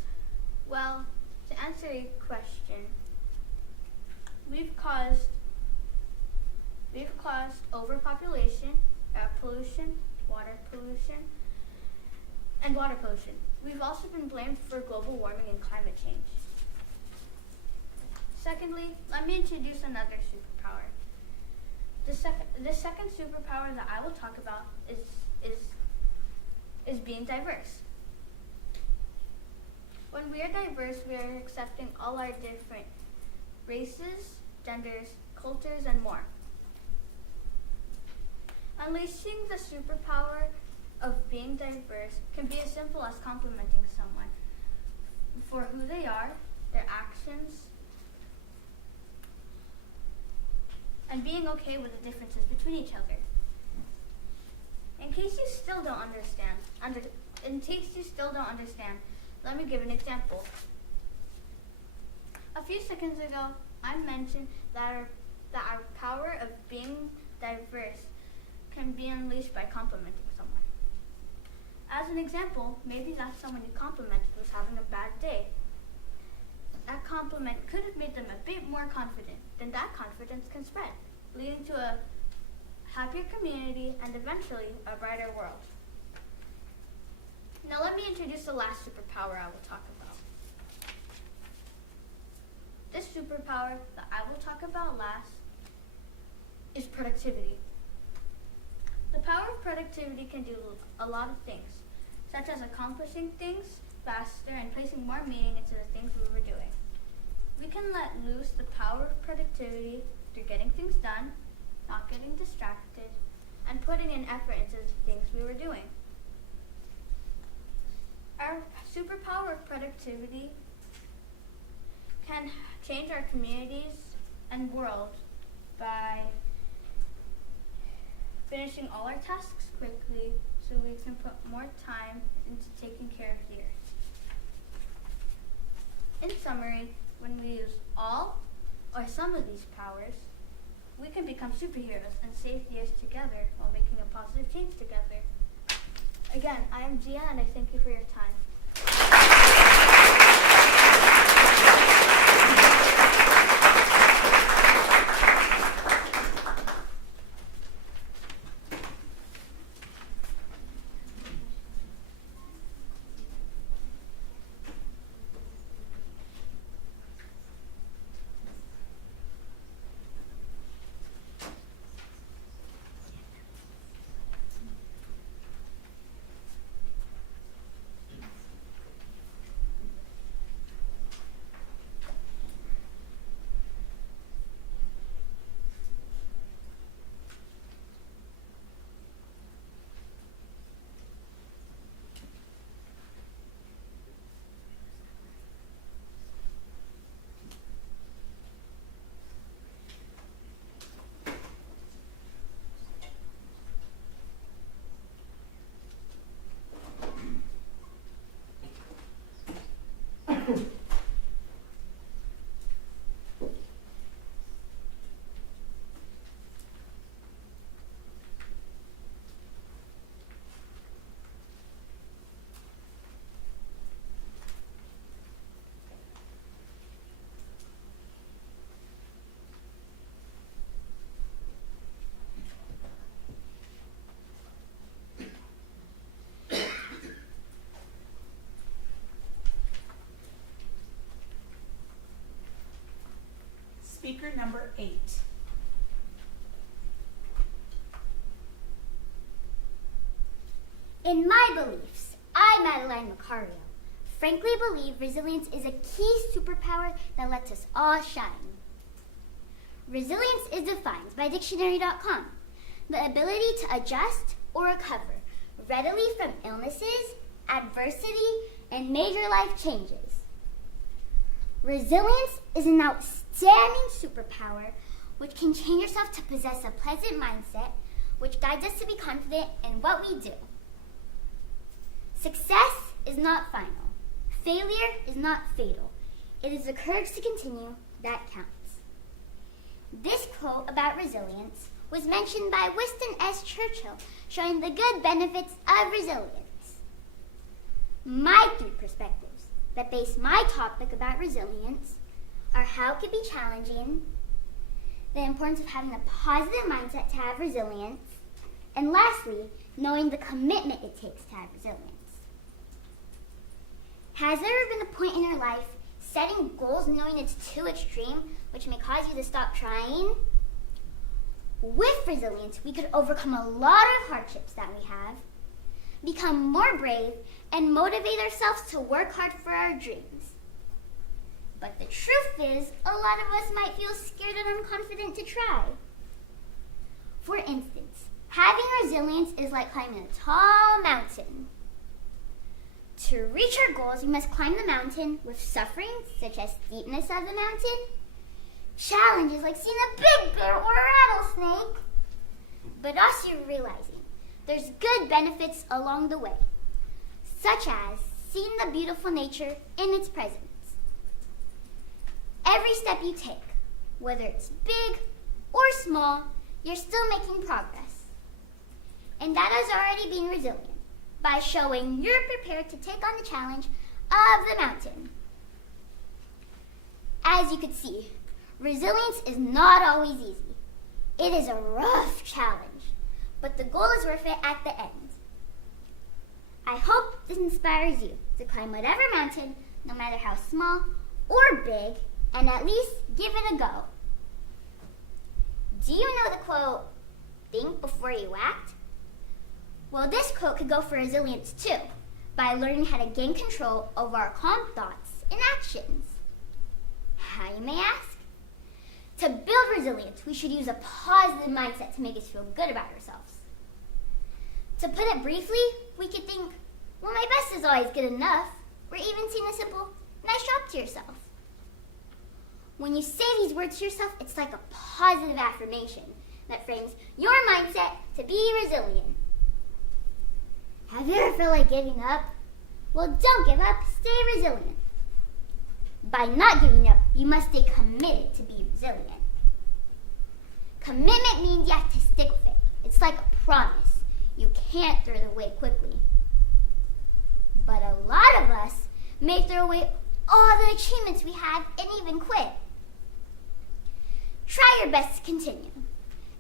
Well, to answer your question, we've caused overpopulation, air pollution, water pollution, and water pollution. We've also been blamed for global warming and climate change. Secondly, let me introduce another superpower. The second superpower that I will talk about is being diverse. When we are diverse, we are accepting all our different races, genders, cultures, and more. Unleashing the superpower of being diverse can be as simple as complimenting someone for who they are, their actions, and being okay with the differences between each other. In case you still don't understand, let me give an example. A few seconds ago, I mentioned that our power of being diverse can be unleashed by complimenting someone. As an example, maybe that someone you complimented was having a bad day. That compliment could have made them a bit more confident. Then that confidence can spread, leading to a happier community and eventually a brighter world. Now let me introduce the last superpower I will talk about. This superpower that I will talk about last is productivity. The power of productivity can do a lot of things, such as accomplishing things faster and placing more meaning into the things we were doing. We can let loose the power of productivity through getting things done, not getting distracted, and putting in effort into the things we were doing. Our superpower of productivity can change our communities and world by finishing all our tasks quickly so we can put more time into taking care of the earth. In summary, when we use all or some of these powers, we can become superheroes and save the earth together while making a positive change together. Again, I am Gia and I thank you for your time. Speaker number 8. In my beliefs, I, Madeline Macario, frankly believe resilience is a key superpower that lets us all shine. Resilience is defined by dictionary.com, the ability to adjust or recover readily from illnesses, adversity, and major life changes. Resilience is an outstanding superpower which can change yourself to possess a pleasant mindset which guides us to be confident in what we do. Success is not final. Failure is not fatal. It is the courage to continue that counts. This quote about resilience was mentioned by Winston S. Churchill, showing the good benefits of resilience. My 3 perspectives that base my topic about resilience are how it can be challenging, the importance of having a positive mindset to have resilience, and lastly, knowing the commitment it takes to have resilience. Has there ever been a point in your life setting goals knowing it's too extreme, which may cause you to stop trying? With resilience, we could overcome a lot of hardships that we have, become more brave, and motivate ourselves to work hard for our dreams. But the truth is, a lot of us might feel scared and unconfident to try. For instance, having resilience is like climbing a tall mountain. To reach our goals, we must climb the mountain with suffering, such as steepness of the mountain, challenges like seeing a big bear or a rattlesnake, but also realizing there's good benefits along the way, such as seeing the beautiful nature in its presence. Every step you take, whether it's big or small, you're still making progress. And that is already being resilient, by showing you're prepared to take on the challenge of the mountain. As you can see, resilience is not always easy. It is a rough challenge, but the goal is worth it at the end. I hope this inspires you to climb whatever mountain, no matter how small or big, and at least give it a go. Do you know the quote, think before you act? Well, this quote could go for resilience too, by learning how to gain control over our calm thoughts and actions. How, you may ask? To build resilience, we should use a positive mindset to make us feel good about ourselves. To put it briefly, we could think, well, my best is always good enough, or even saying a simple, nice job to yourself. When you say these words to yourself, it's like a positive affirmation that frames your mindset to be resilient. Have you ever felt like giving up? Well, don't give up, stay resilient. By not giving up, you must stay committed to be resilient. Commitment means you have to stick with it. It's like a promise. You can't throw it away quickly. But a lot of us may throw away all the achievements we have and even quit. Try your best to continue.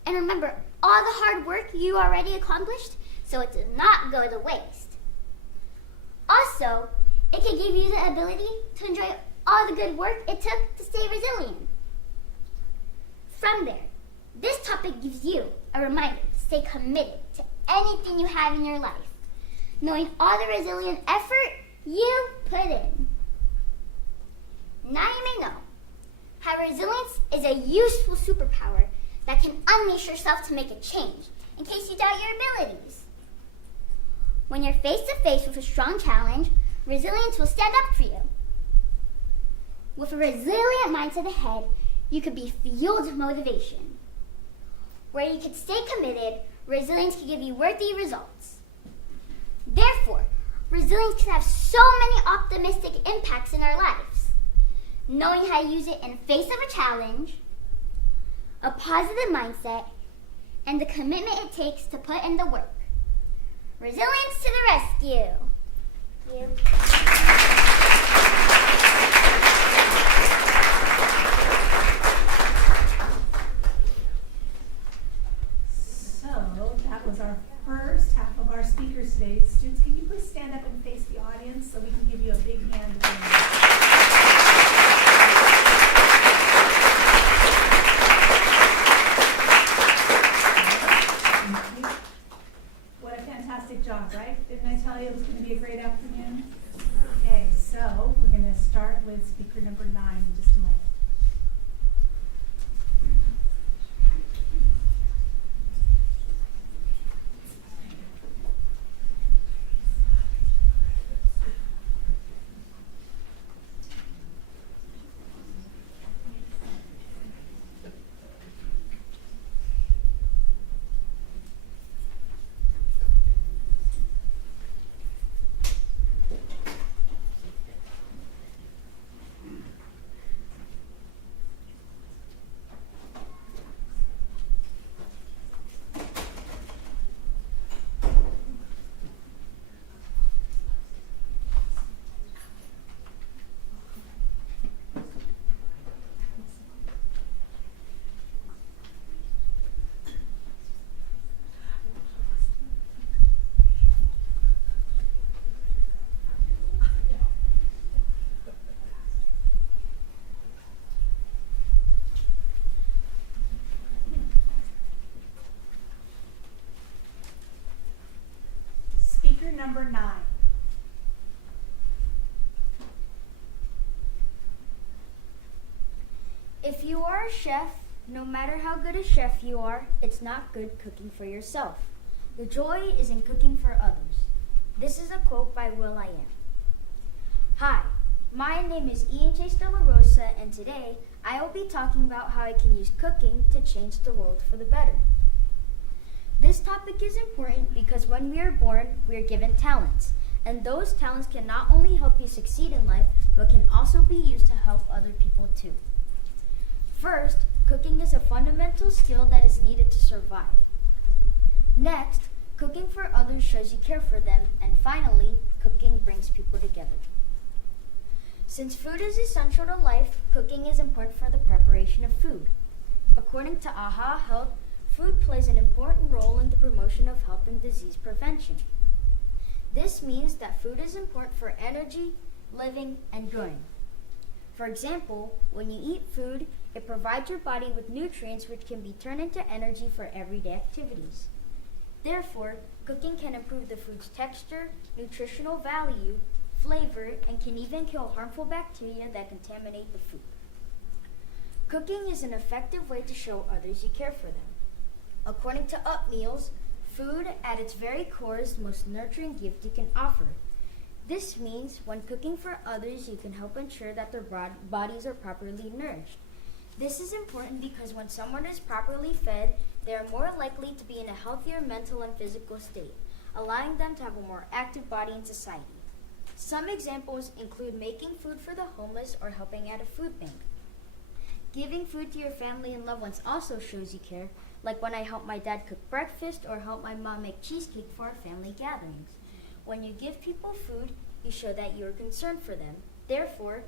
And remember all the hard work you already accomplished, so it does not go to waste. Also, it can give you the ability to enjoy all the good work it took to stay resilient. From there, this topic gives you a reminder to stay committed to anything you have in your life, knowing all the resilient effort you put in. Now you may know how resilience is a useful superpower that can unleash yourself to make a change in case you doubt your abilities. When you're face to face with a strong challenge, resilience will stand up for you. With a resilient mindset ahead, you could be fueled with motivation. Where you could stay committed, resilience can give you worthy results. Therefore, resilience can have so many optimistic impacts in our lives. Knowing how to use it in face of a challenge, a positive mindset, and the commitment it takes to put in the work. Resilience to the rescue. Thank you. So that was our first half of our speakers today. Students, can you please stand up and face the audience so we can give you a big hand? number 9. If you are a chef, no matter how good a chef you are, it's not good cooking for yourself. The joy is in cooking for others. This is a quote by will.i.am. Hi, my name is Ian Chase De La Rosa, and today I will be talking about how I can use cooking to change the world for the better. This topic is important because when we are born, we are given talents, and those talents can not only help you succeed in life, but can also be used to help other people too. First, cooking is a fundamental skill that is needed to survive. Next, cooking for others shows you care for them, and finally, cooking brings people together. Since food is essential to life, cooking is important for the preparation of food. According to AHA Health, food plays an important role in the promotion of health and disease prevention. This means that food is important for energy, living, and growing. For example, when you eat food, it provides your body with nutrients which can be turned into energy for everyday activities. Therefore, cooking can improve the food's texture, nutritional value, flavor, and can even kill harmful bacteria that contaminate the food. Cooking is an effective way to show others you care for them. According to Up Meals, food at its very core is the most nurturing gift you can offer. This means when cooking for others, you can help ensure that their bodies are properly nourished. This is important because when someone is properly fed, they are more likely to be in a healthier mental and physical state, allowing them to have a more active body in society. Some examples include making food for the homeless or helping at a food bank. Giving food to your family and loved ones also shows you care, like when I help my dad cook breakfast or help my mom make cheesecake for our family gatherings. When you give people food, you show that you are concerned for them. Therefore,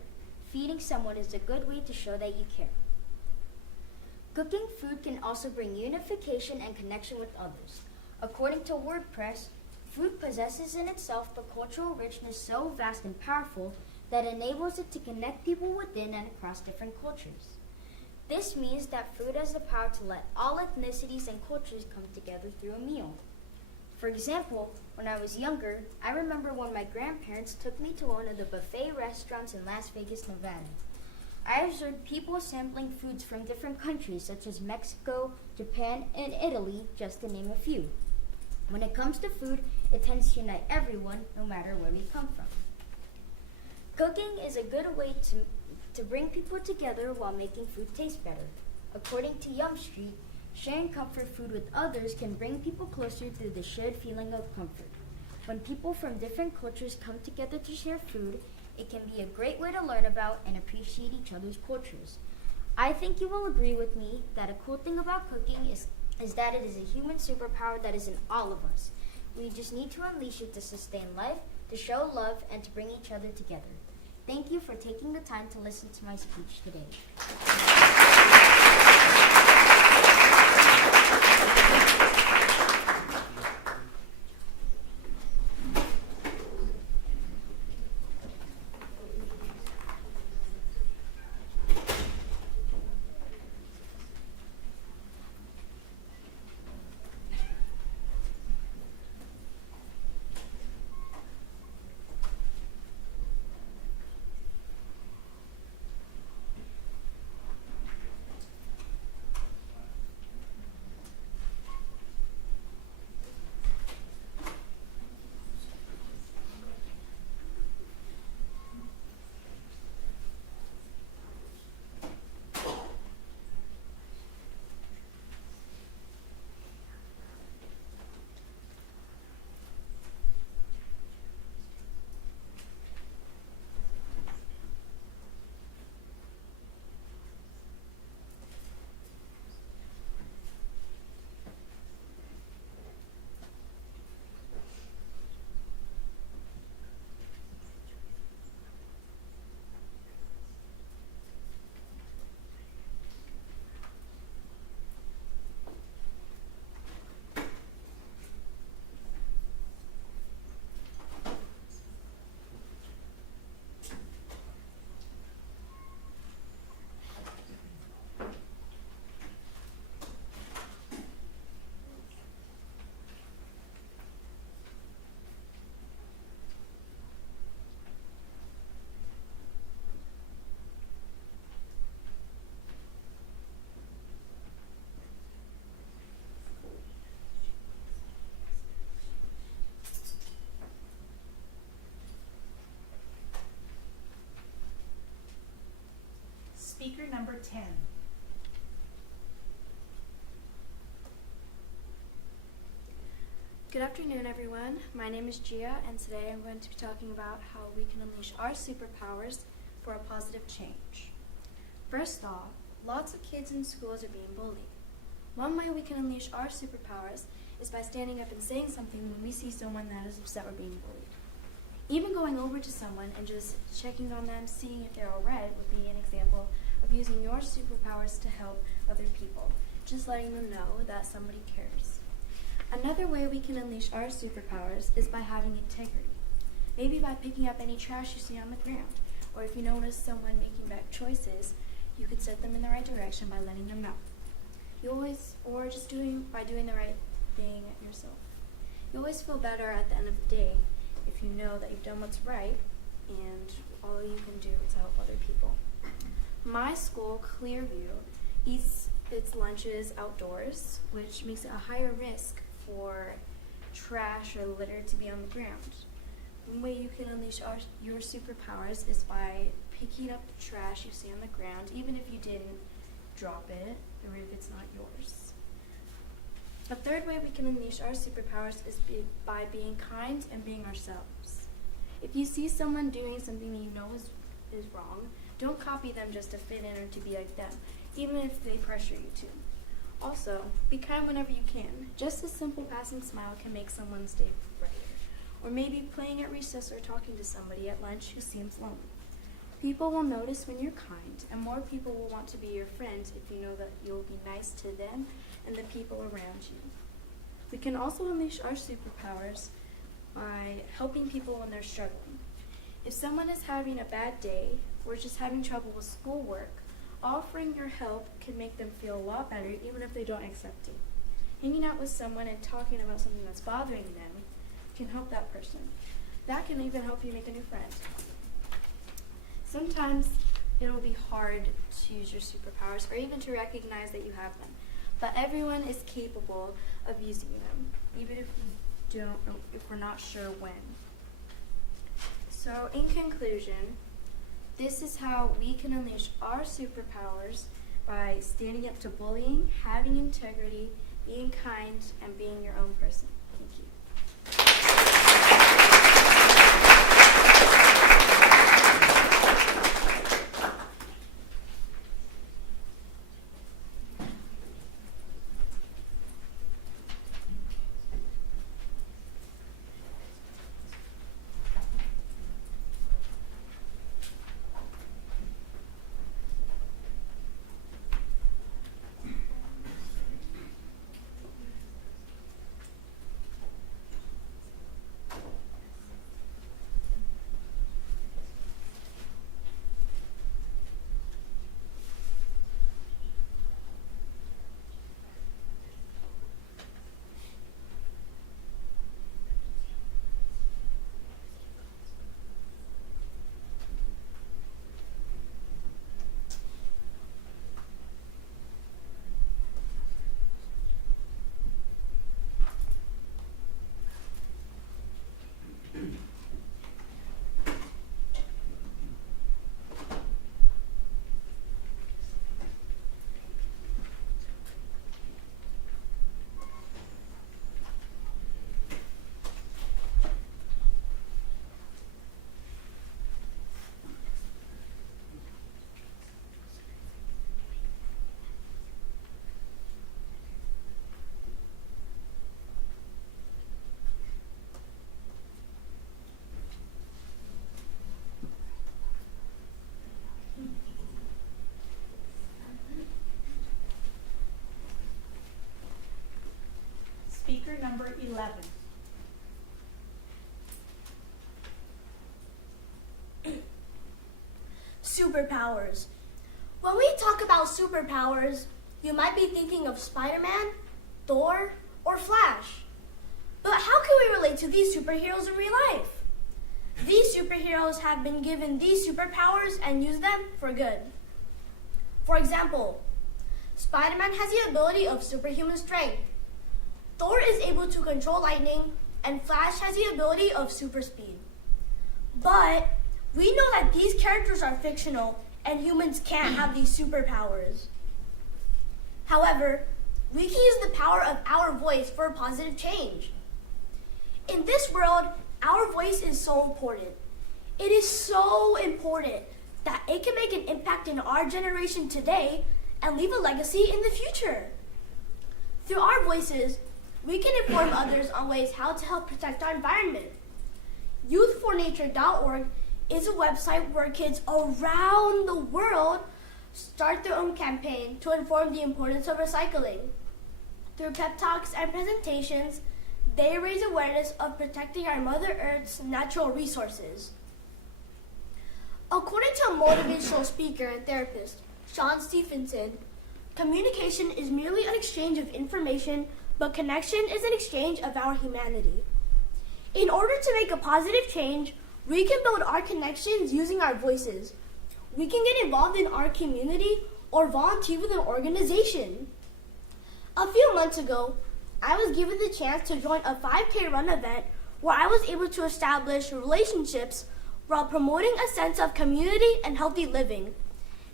feeding someone is a good way to show that you care. Cooking food can also bring unification and connection with others. According to WordPress, food possesses in itself the cultural richness so vast and powerful that enables it to connect people within and across different cultures. This means that food has the power to let all ethnicities and cultures come together through a meal. For example, when I was younger, I remember when my grandparents took me to one of the buffet restaurants in Las Vegas, Nevada. I observed people sampling foods from different countries such as Mexico, Japan, and Italy, just to name a few. When it comes to food, it tends to unite everyone, no matter where we come from. Cooking is a good way to bring people together while making food taste better. According to Yum Street, sharing comfort food with others can bring people closer through the shared feeling of comfort. When people from different cultures come together to share food, it can be a great way to learn about and appreciate each other's cultures. I think you will agree with me that a cool thing about cooking is that it is a human superpower that is in all of us. We just need to unleash it to sustain life, to show love, and to bring each other together. Thank you for taking the time to listen to my speech today. Speaker number 10. Good afternoon, everyone. My name is Gia, and today I'm going to be talking about how we can unleash our superpowers for a positive change. First off, lots of kids in schools are being bullied. One way we can unleash our superpowers is by standing up and saying something when we see someone that is upset or being bullied. Even going over to someone and just checking on them, seeing if they're alright, would be an example of using your superpowers to help other people, just letting them know that somebody cares. Another way we can unleash our superpowers is by having integrity. Maybe by picking up any trash you see on the ground, or if you notice someone making bad choices, you could set them in the right direction by letting them know. Or just by doing the right thing yourself. You always feel better at the end of the day if you know that you've done what's right and all you can do is help other people. My school, Clearview, eats its lunches outdoors, which makes it a higher risk for trash or litter to be on the ground. One way you can unleash your superpowers is by picking up the trash you see on the ground, even if you didn't drop it or if it's not yours. A third way we can unleash our superpowers is by being kind and being ourselves. If you see someone doing something that you know is wrong, don't copy them just to fit in or to be like them, even if they pressure you to. Also, be kind whenever you can. Just a simple passing smile can make someone's day brighter. Or maybe playing at recess or talking to somebody at lunch who seems lonely. People will notice when you're kind, and more people will want to be your friend if you know that you'll be nice to them and the people around you. We can also unleash our superpowers by helping people when they're struggling. If someone is having a bad day or just having trouble with schoolwork, offering your help can make them feel a lot better even if they don't accept it. Hanging out with someone and talking about something that's bothering them can help that person. That can even help you make a new friend. Sometimes it will be hard to use your superpowers or even to recognize that you have them, but everyone is capable of using them, even if we're not sure when. So in conclusion, this is how we can unleash our superpowers by standing up to bullying, having integrity, being kind, and being your own person. Thank you. Speaker number 11. Superpowers. When we talk about superpowers, you might be thinking of Spider-Man, Thor, or Flash. But how can we relate to these superheroes in real life? These superheroes have been given these superpowers and use them for good. For example, Spider-Man has the ability of superhuman strength. Thor is able to control lightning, and Flash has the ability of super speed. But we know that these characters are fictional and humans can't have these superpowers. However, we can use the power of our voice for positive change. In this world, our voice is so important. It is so important that it can make an impact in our generation today and leave a legacy in the future. Through our voices, we can inform others on ways how to help protect our environment. Youth4Nature.org is a website where kids around the world start their own campaign to inform the importance of recycling. Through pep talks and presentations, they raise awareness of protecting our Mother Earth's natural resources. According to a motivational speaker and therapist, Sean Stephenson, communication is merely an exchange of information, but connection is an exchange of our humanity. In order to make a positive change, we can build our connections using our voices. We can get involved in our community or volunteer with an organization. A few months ago, I was given the chance to join a 5K run event where I was able to establish relationships while promoting a sense of community and healthy living.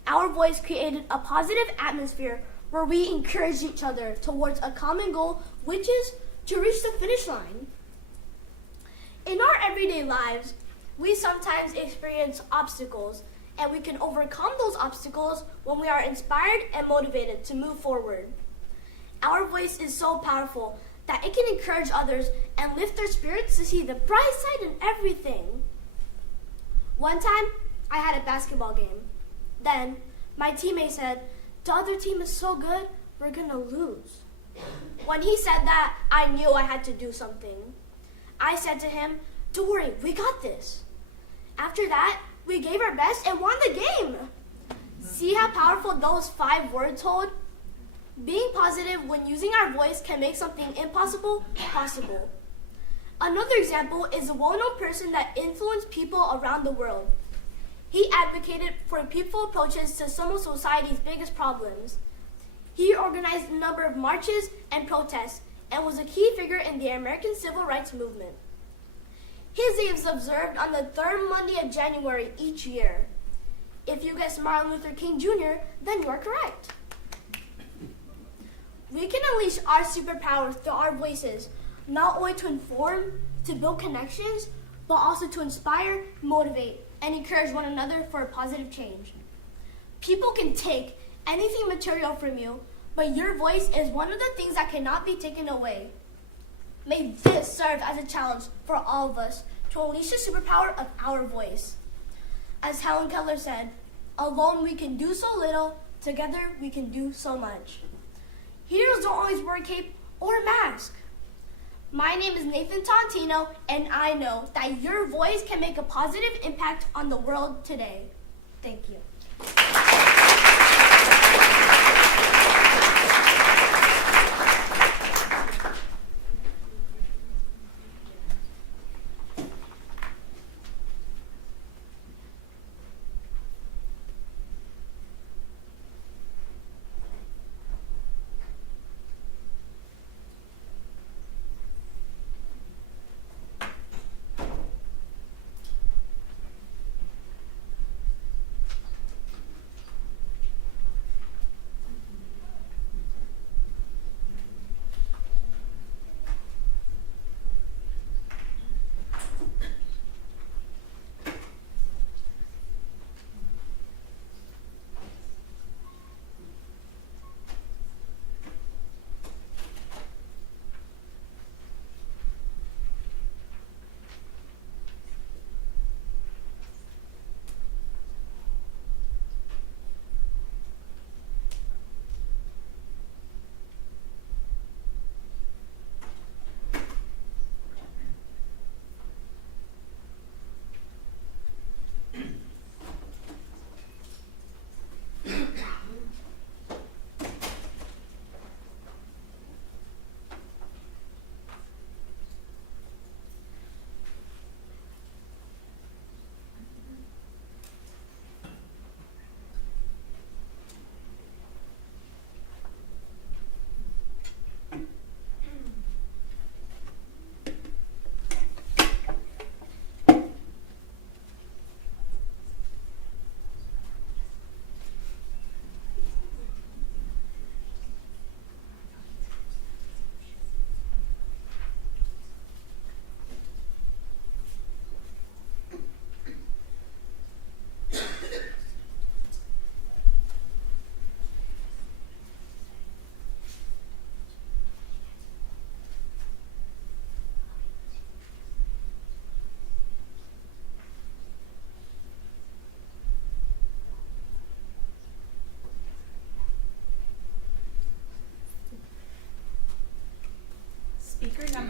Our voice created a positive atmosphere where we encouraged each other towards a common goal, which is to reach the finish line. In our everyday lives, we sometimes experience obstacles, and we can overcome those obstacles when we are inspired and motivated to move forward. Our voice is so powerful that it can encourage others and lift their spirits to see the bright side in everything. One time, I had a basketball game. Then, my teammate said, "The other team is so good, we're gonna lose." When he said that, I knew I had to do something. I said to him, "Don't worry, we got this." After that, we gave our best and won the game. See how powerful those 5 words hold? Being positive when using our voice can make something impossible possible. Another example is a well-known person that influenced people around the world. He advocated for peaceful approaches to some of society's biggest problems. He organized a number of marches and protests and was a key figure in the American Civil Rights Movement. His day is observed on the 3rd Monday of January each year. If you guessed Martin Luther King Jr., then you're correct. We can unleash our superpowers through our voices, not only to inform, to build connections, but also to inspire, motivate, and encourage one another for a positive change. People can take anything material from you, but your voice is one of the things that cannot be taken away. May this serve as a challenge for all of us to unleash the superpower of our voice. As Helen Keller said, "Alone we can do so little, together we can do so much." Heroes don't always wear a cape or a mask. My name is Nathan Tontino, and I know that your voice can make a positive impact on the world today. Thank you.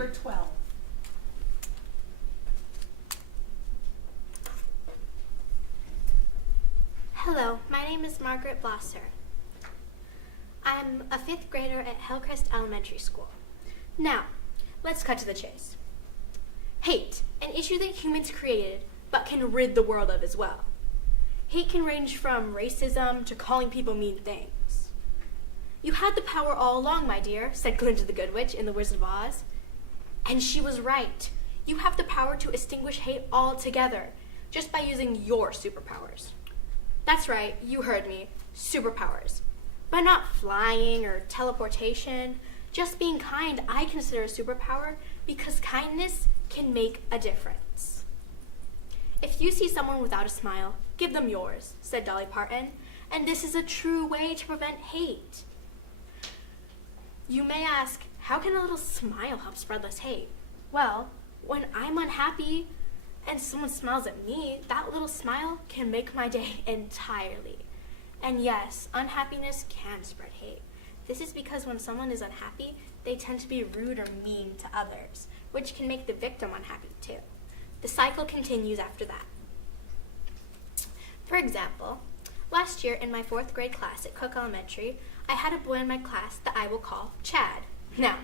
number 12. Hello, my name is Margaret Blosser. I'm a 5th grader at Hillcrest Elementary School. Now, let's cut to the chase. Hate, an issue that humans created, but can rid the world of as well. Hate can range from racism to calling people mean things. You had the power all along, my dear, said Glinda the Good Witch in The Wizard of Oz. And she was right. You have the power to extinguish hate altogether, just by using your superpowers. That's right, you heard me, superpowers. But not flying or teleportation. Just being kind I consider a superpower because kindness can make a difference. If you see someone without a smile, give them yours, said Dolly Parton, and this is a true way to prevent hate. You may ask, how can a little smile help spread less hate? Well, when I'm unhappy and someone smiles at me, that little smile can make my day entirely. And yes, unhappiness can spread hate. This is because when someone is unhappy, they tend to be rude or mean to others, which can make the victim unhappy too. The cycle continues after that. For example, last year in my 4th grade class at Cook Elementary, I had a boy in my class that I will call Chad. Now,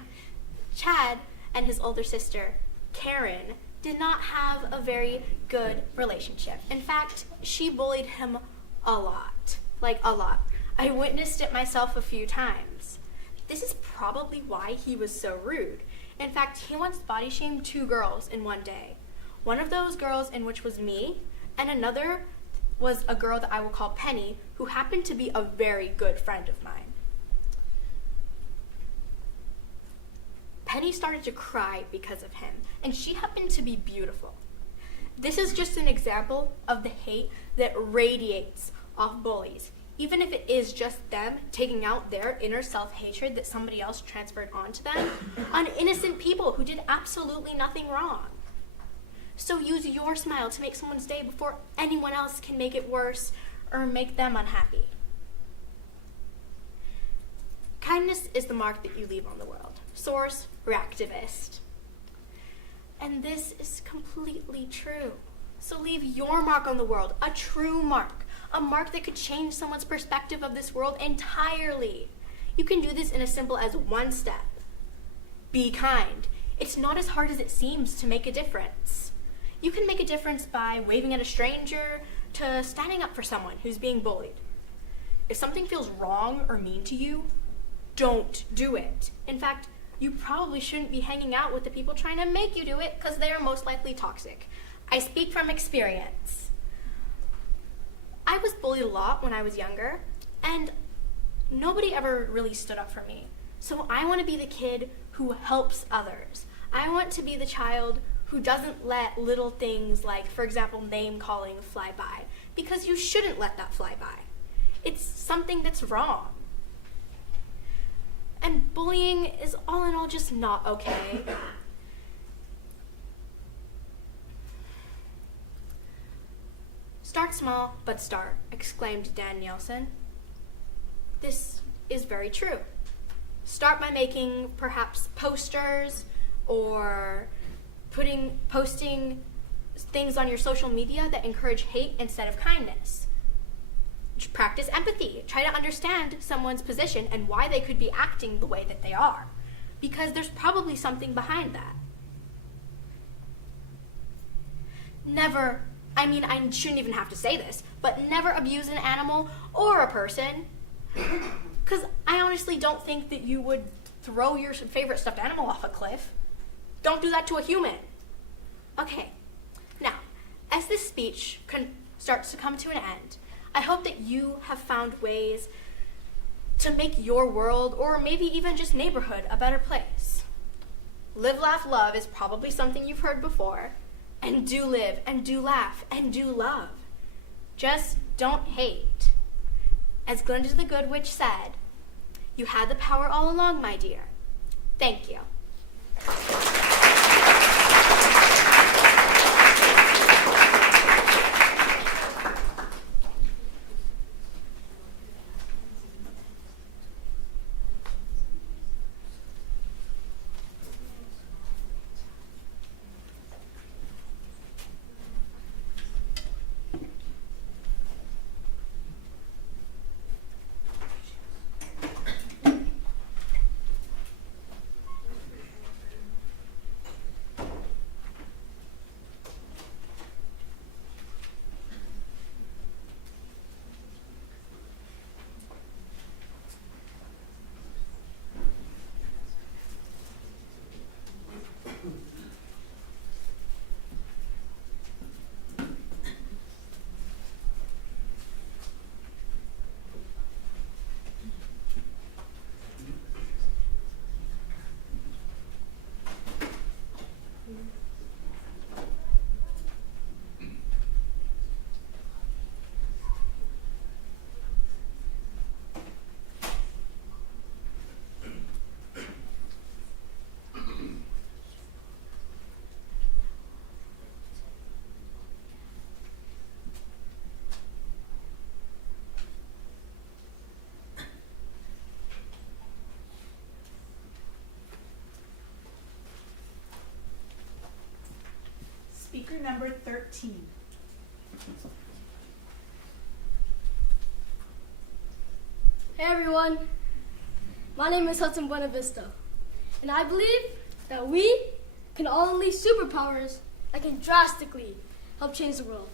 Chad and his older sister, Karen, did not have a very good relationship. In fact, she bullied him a lot. Like a lot. I witnessed it myself a few times. This is probably why he was so rude. In fact, he once body shamed 2 girls in one day. One of those girls in which was me, and another was a girl that I will call Penny, who happened to be a very good friend of mine. Penny started to cry because of him, and she happened to be beautiful. This is just an example of the hate that radiates off bullies, even if it is just them taking out their inner self-hatred that somebody else transferred onto them on innocent people who did absolutely nothing wrong. So use your smile to make someone's day before anyone else can make it worse or make them unhappy. Kindness is the mark that you leave on the world. Source, reactivist. And this is completely true. So leave your mark on the world, a true mark, a mark that could change someone's perspective of this world entirely. You can do this in as simple as 1 step. Be kind. It's not as hard as it seems to make a difference. You can make a difference by waving at a stranger to standing up for someone who's being bullied. If something feels wrong or mean to you, don't do it. In fact, you probably shouldn't be hanging out with the people trying to make you do it because they are most likely toxic. I speak from experience. I was bullied a lot when I was younger, and nobody ever really stood up for me. So I want to be the kid who helps others. I want to be the child who doesn't let little things like, for example, name calling fly by, because you shouldn't let that fly by. It's something that's wrong. And bullying is all in all just not okay. Start small, but start, exclaimed Dan Nielsen. This is very true. Start by making perhaps posters or posting things on your social media that encourage hate instead of kindness. Practice empathy. Try to understand someone's position and why they could be acting the way that they are, because there's probably something behind that. Never, I shouldn't even have to say this, but never abuse an animal or a person, because I honestly don't think that you would throw your favorite stuffed animal off a cliff. Don't do that to a human. Okay, now, as this speech starts to come to an end, I hope that you have found ways to make your world, or maybe even just neighborhood, a better place. Live, laugh, love is probably something you've heard before. And do live, and do laugh, and do love. Just don't hate. As Glinda the Good Witch said, you had the power all along, my dear. Thank you. number 13. Hey everyone, my name is Hudson Vista, and I believe that we can all unleash superpowers that can drastically help change the world.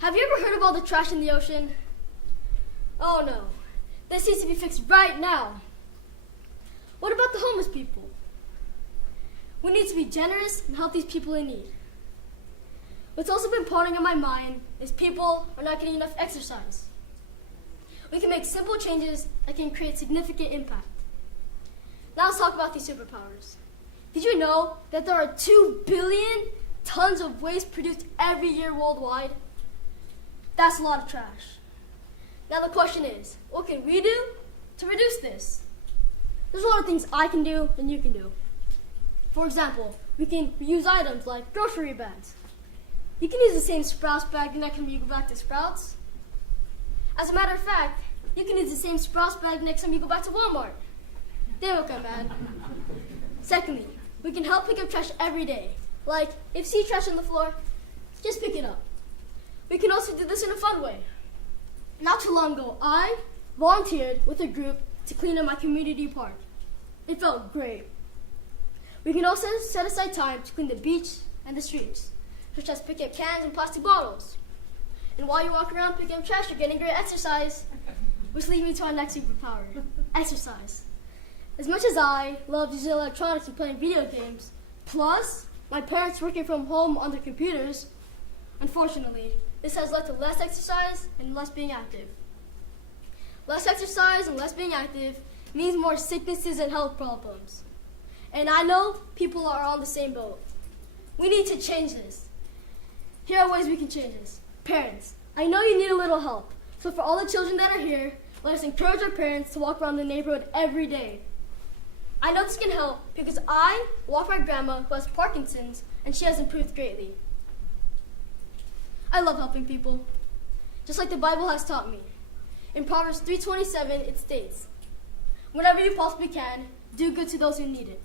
Have you ever heard of all the trash in the ocean? Oh no, this needs to be fixed right now. What about the homeless people? We need to be generous and help these people in need. What's also been pondering on my mind is people are not getting enough exercise. We can make simple changes that can create significant impact. Now let's talk about these superpowers. Did you know that there are 2 billion tons of waste produced every year worldwide? That's a lot of trash. Now the question is, what can we do to reduce this? There's a lot of things I can do and you can do. For example, we can reuse items like grocery bags. You can use the same Sprouts bag next time you go back to Sprouts. As a matter of fact, you can use the same Sprouts bag next time you go back to Walmart. They won't get mad. Secondly, we can help pick up trash every day. Like, if you see trash on the floor, just pick it up. We can also do this in a fun way. Not too long ago, I volunteered with a group to clean up my community park. It felt great. We can also set aside time to clean the beach and the streets, such as pick up cans and plastic bottles. And while you walk around picking up trash, you're getting great exercise. Which leads me to our next superpower, exercise. As much as I love using electronics and playing video games, plus my parents working from home on their computers, unfortunately, this has led to less exercise and less being active. Less exercise and less being active means more sicknesses and health problems. And I know people are on the same boat. We need to change this. Here are ways we can change this. Parents, I know you need a little help. So for all the children that are here, let us encourage our parents to walk around the neighborhood every day. I know this can help because I walk my grandma who has Parkinson's and she has improved greatly. I love helping people, just like the Bible has taught me. In Proverbs 3:27, it states, "Whenever you possibly can, do good to those who need it."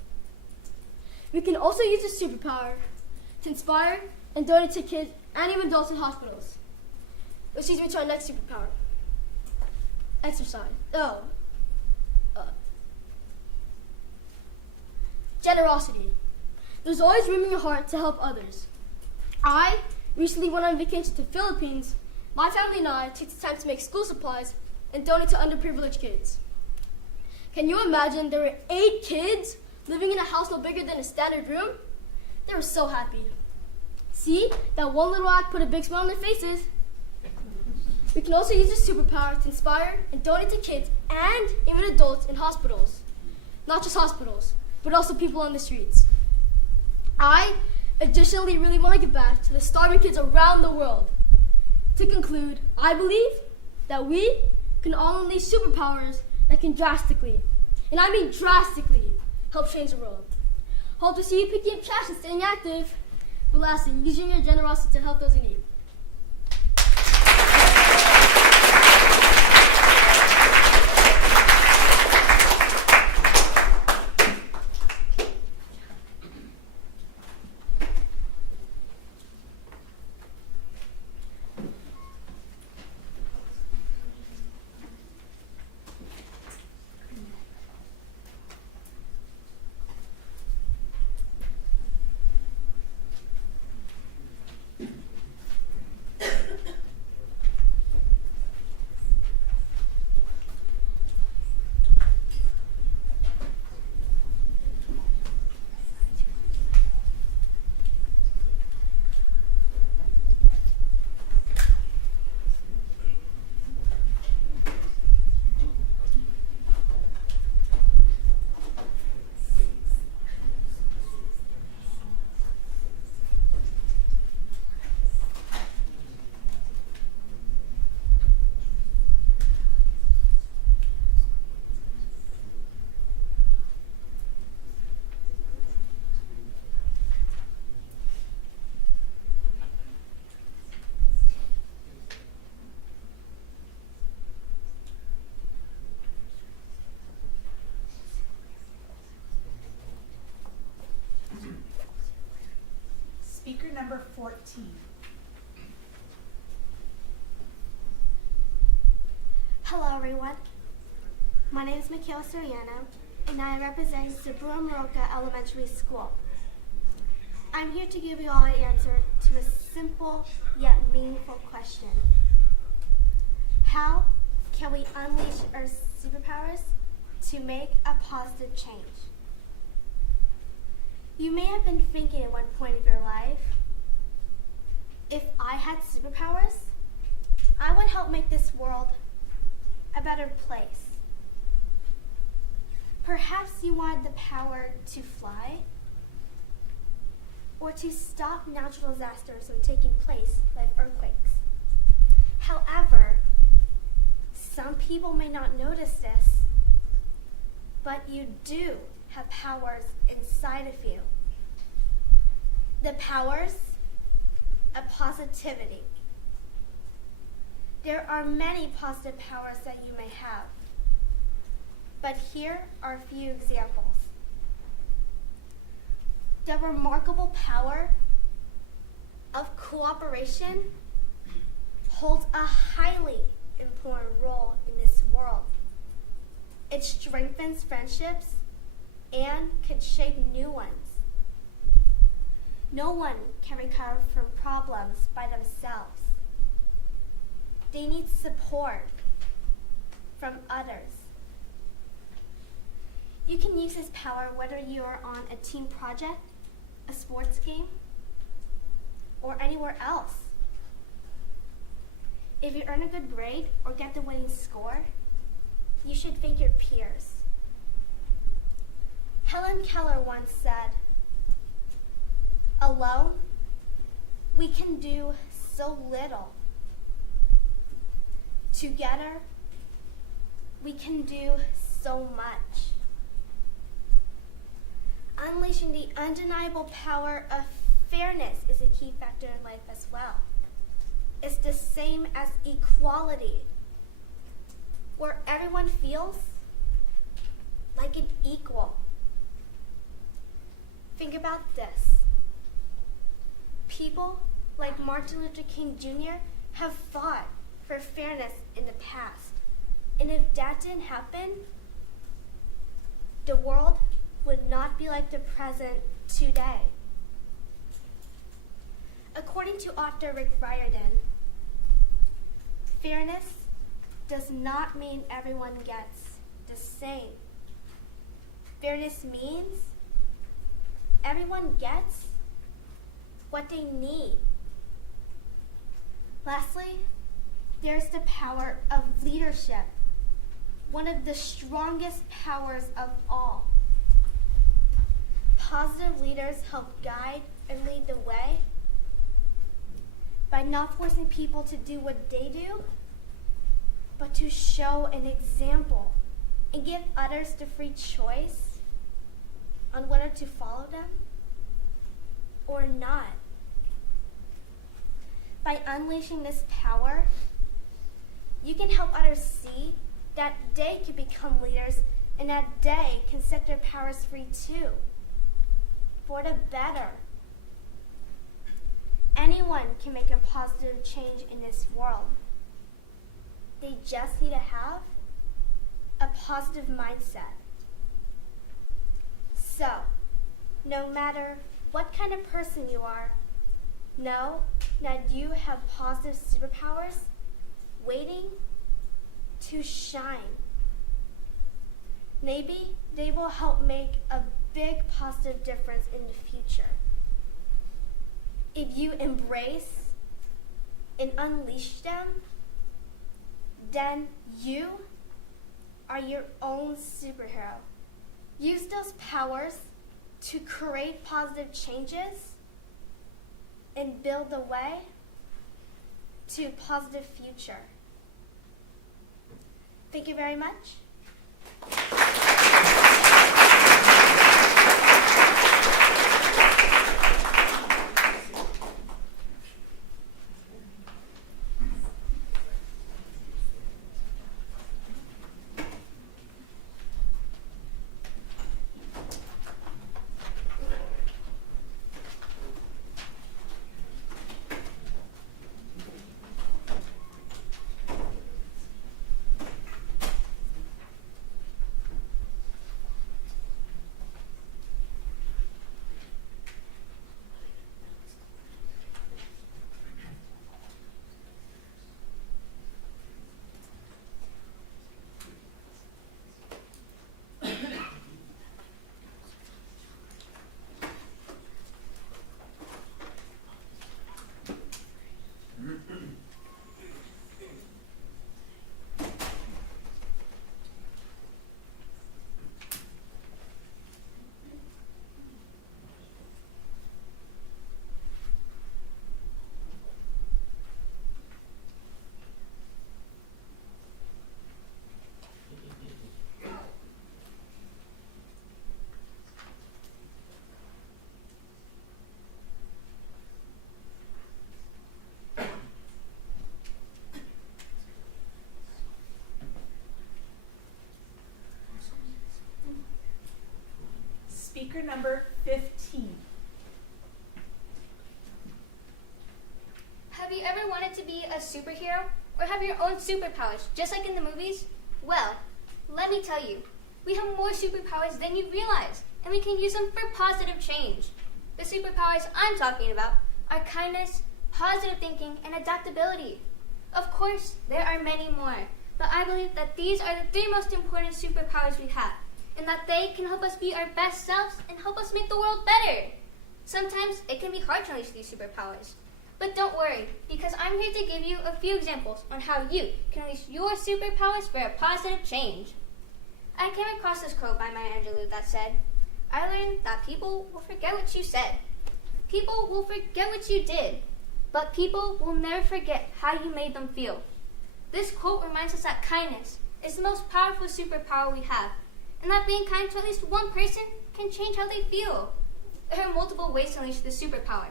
We can also use this superpower to inspire and donate to kids and even adults in hospitals. Which leads me to our next superpower. Exercise. Generosity. There's always room in your heart to help others. I recently went on vacation to the Philippines. My family and I took the time to make school supplies and donate to underprivileged kids. Can you imagine there were 8 kids living in a house no bigger than a standard room? They were so happy. See, that one little act put a big smile on their faces. We can also use this superpower to inspire and donate to kids and even adults in hospitals. Not just hospitals, but also people on the streets. I additionally really want to give back to the starving kids around the world. To conclude, I believe that we can all unleash superpowers that can drastically, and I mean drastically, help change the world. Hope to see you picking up trash and staying active. But lastly, using your generosity to help those in need. number 14. Hello everyone. My name is Mikhail Soriano and I represent Suburamaroka Elementary School. I'm here to give you all an answer to a simple yet meaningful question. How can we unleash our superpowers to make a positive change? You may have been thinking at one point of your life, if I had superpowers, I would help make this world a better place. Perhaps you wanted the power to fly or to stop natural disasters from taking place, like earthquakes. However, some people may not notice this, but you do have powers inside of you. The powers of positivity. There are many positive powers that you may have, but here are a few examples. The remarkable power of cooperation holds a highly important role in this world. It strengthens friendships and can shape new ones. No one can recover from problems by themselves. They need support from others. You can use this power whether you are on a team project, a sports game, or anywhere else. If you earn a good grade or get the winning score, you should thank your peers. Helen Keller once said, "Alone, we can do so little. Together, we can do so much." Unleashing the undeniable power of fairness is a key factor in life as well. It's the same as equality, where everyone feels like an equal. Think about this. People like Martin Luther King Jr. have fought for fairness in the past. And if that didn't happen, the world would not be like the present today. According to author Rick Riordan, fairness does not mean everyone gets the same. Fairness means everyone gets what they need. Lastly, there's the power of leadership, one of the strongest powers of all. Positive leaders help guide and lead the way by not forcing people to do what they do, but to show an example and give others the free choice on whether to follow them or not. By unleashing this power, you can help others see that they can become leaders and that they can set their powers free too, for the better. Anyone can make a positive change in this world. They just need to have a positive mindset. So, no matter what kind of person you are, know that you have positive superpowers waiting to shine. Maybe they will help make a big positive difference in the future. If you embrace and unleash them, then you are your own superhero. Use those powers to create positive changes and build the way to a positive future. Thank you very much. Speaker number 15. Have you ever wanted to be a superhero or have your own superpowers, just like in the movies? Well, let me tell you, we have more superpowers than you realize, and we can use them for positive change. The superpowers I'm talking about are kindness, positive thinking, and adaptability. Of course, there are many more, but I believe that these are the 3 most important superpowers we have, and that they can help us be our best selves and help us make the world better. Sometimes it can be hard to unleash these superpowers. But don't worry, because I'm here to give you a few examples on how you can unleash your superpowers for a positive change. I came across this quote by Maya Angelou that said, "I learned that people will forget what you said. People will forget what you did, but people will never forget how you made them feel." This quote reminds us that kindness is the most powerful superpower we have, and that being kind to at least one person can change how they feel. There are multiple ways to unleash this superpower.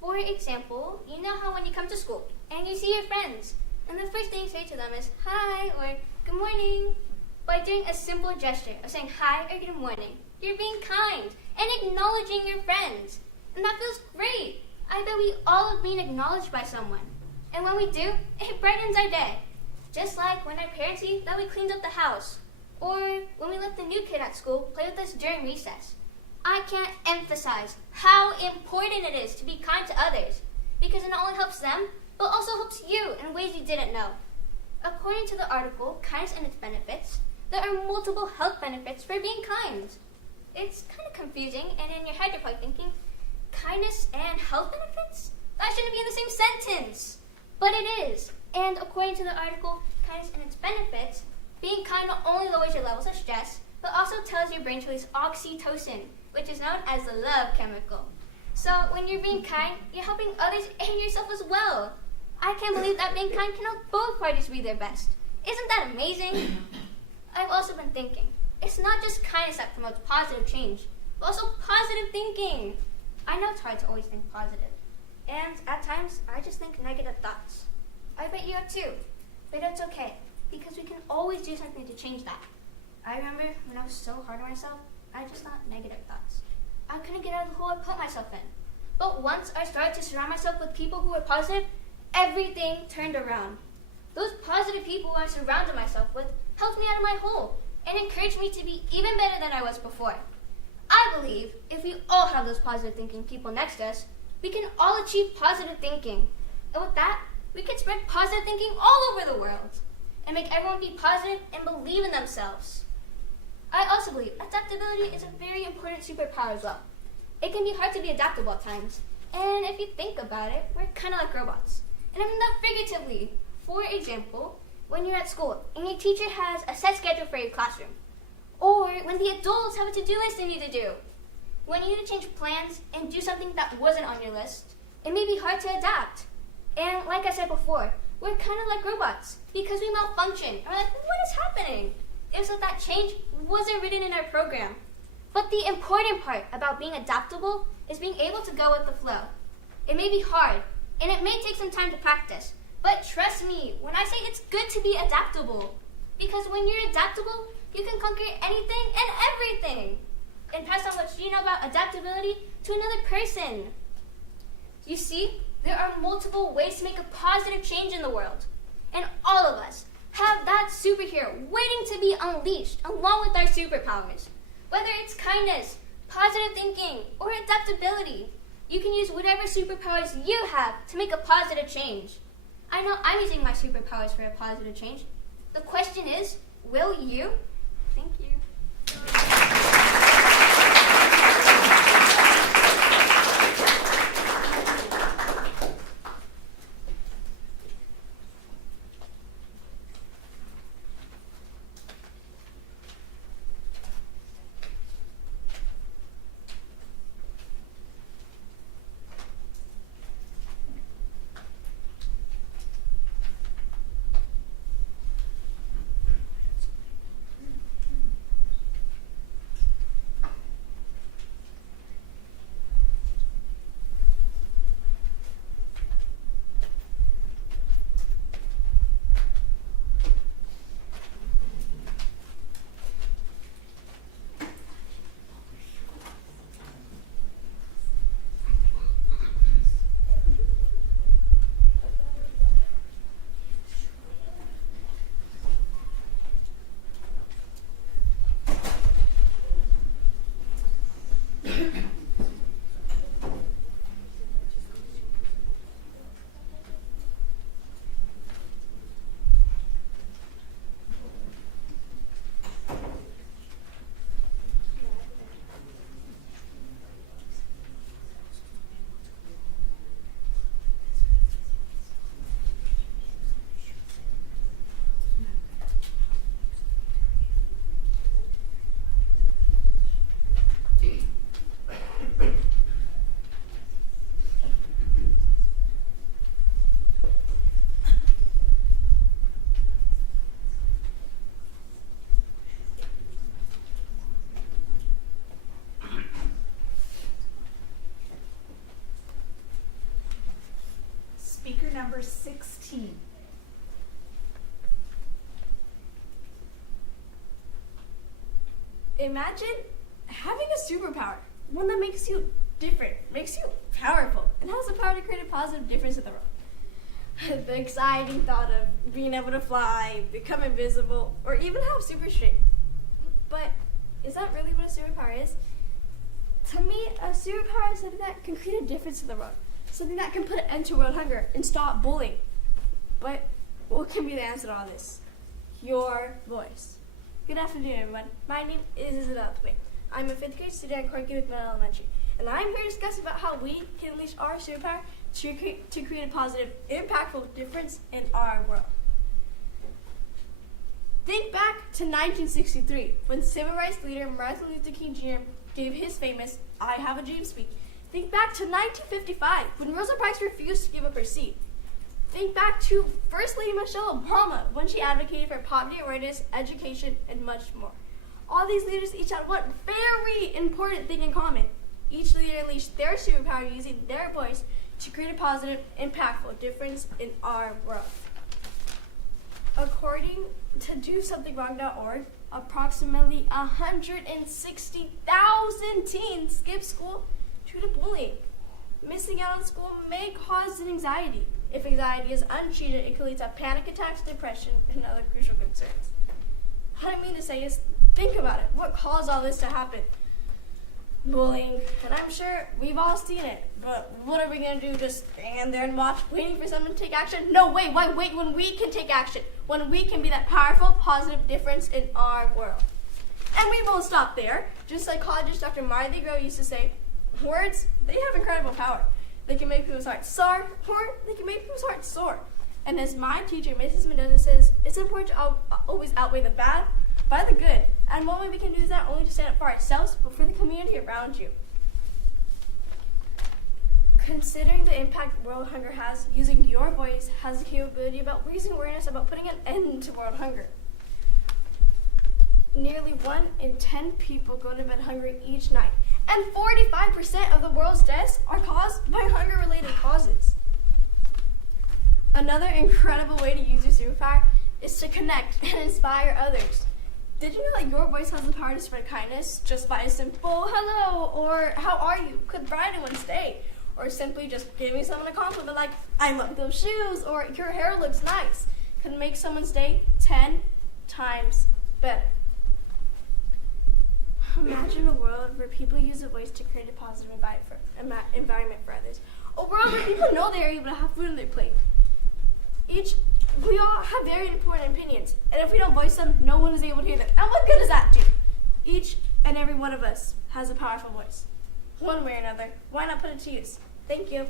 For example, you know how when you come to school and you see your friends, and the first thing you say to them is hi or good morning. By doing a simple gesture of saying hi or good morning, you're being kind and acknowledging your friends. And that feels great. I bet we all love being acknowledged by someone. And when we do, it brightens our day. Just like when our parents see that we cleaned up the house, or when we let the new kid at school play with us during recess. I can't emphasize how important it is to be kind to others, because it not only helps them, but also helps you in ways you didn't know. According to the article, Kindness and Its Benefits, there are multiple health benefits for being kind. It's kind of confusing, and in your head you're probably thinking, kindness and health benefits? That shouldn't be in the same sentence. But it is. And according to the article, Kindness and Its Benefits, being kind not only lowers your levels of stress, but also tells your brain to release oxytocin, which is known as the love chemical. So when you're being kind, you're helping others and yourself as well. I can't believe that being kind can help both parties be their best. Isn't that amazing? I've also been thinking, it's not just kindness that promotes positive change, but also positive thinking. I know it's hard to always think positive, and at times I just think negative thoughts. I bet you have too, but it's okay, because we can always do something to change that. I remember when I was so hard on myself, I just thought negative thoughts. I couldn't get out of the hole I put myself in. But once I started to surround myself with people who were positive, everything turned around. Those positive people who I surrounded myself with helped me out of my hole and encouraged me to be even better than I was before. I believe if we all have those positive thinking people next to us, we can all achieve positive thinking. And with that, we can spread positive thinking all over the world and make everyone be positive and believe in themselves. I also believe adaptability is a very important superpower as well. It can be hard to be adaptable at times, and if you think about it, we're kind of like robots. And I mean that figuratively. For example, when you're at school and your teacher has a set schedule for your classroom, or when the adults have a to-do list they need to do. When you need to change plans and do something that wasn't on your list, it may be hard to adapt. And like I said before, we're kind of like robots because we malfunction. And we're like, what is happening? It's so that change wasn't written in our program. But the important part about being adaptable is being able to go with the flow. It may be hard, and it may take some time to practice, but trust me when I say it's good to be adaptable. Because when you're adaptable, you can conquer anything and everything. And pass on what you know about adaptability to another person. You see, there are multiple ways to make a positive change in the world. And all of us have that superhero waiting to be unleashed along with our superpowers. Whether it's kindness, positive thinking, or adaptability, you can use whatever superpowers you have to make a positive change. I know I'm using my superpowers for a positive change. The question is, will you? Thank you. number 16. Imagine having a superpower, one that makes you different, makes you powerful, and has the power to create a positive difference in the world. The exciting thought of being able to fly, become invisible, or even have super strength. But is that really what a superpower is? To me, a superpower is something that can create a difference in the world, something that can put an end to world hunger and stop bullying. But what can be the answer to all this? Your voice. Good afternoon, everyone. My name is adaptability. I'm a 5th grade student at Conserving Elementary, and I'm here to discuss about how we can unleash our superpower to create a positive, impactful difference in our world. Think back to 1963, when civil rights leader Martin Luther King Jr. gave his famous "I Have a Dream" speech. Think back to 1955, when Rosa Parks refused to give up her seat. Think back to First Lady Michelle Obama, when she advocated for poverty awareness, education, and much more. All these leaders each had one very important thing in common. Each leader unleashed their superpower using their voice to create a positive, impactful difference in our world. According to DoSomethingWrong.org, approximately 160,000 teens skip school due to bullying. Missing out on school may cause anxiety. If anxiety is untreated, it can lead to panic attacks, depression, and other crucial concerns. What I mean to say is, think about it. What caused all this to happen? Bullying. And I'm sure we've all seen it. But what are we going to do? Just stand there and watch, waiting for someone to take action? No, wait, why wait when we can take action? When we can be that powerful, positive difference in our world. And we won't stop there. Just psychologist Dr. Martha Grow used to say, words, they have incredible power. They can make people's hearts soar, or they can make people's hearts soar. And as my teacher, Mrs. Mendoza, says, it's important to always outweigh the bad by the good. And one way we can do that only to stand up for ourselves, but for the community around you. Considering the impact world hunger has, using your voice has the capability about raising awareness about putting an end to world hunger. Nearly 1 in 10 people go to bed hungry each night, and 45% of the world's deaths are caused by hunger-related causes. Another incredible way to use your superpower is to connect and inspire others. Did you know that your voice has the power to spread kindness just by a simple hello or how are you could brighten one's day? Or simply just giving someone a compliment like, I love those shoes, or your hair looks nice, can make someone's day 10 times better. Imagine a world where people use a voice to create a positive environment for others. A world where people know they are able to have food on their plate. We all have very important opinions, and if we don't voice them, no one is able to hear them. And what good does that do? Each and every one of us has a powerful voice. One way or another, why not put it to use? Thank you.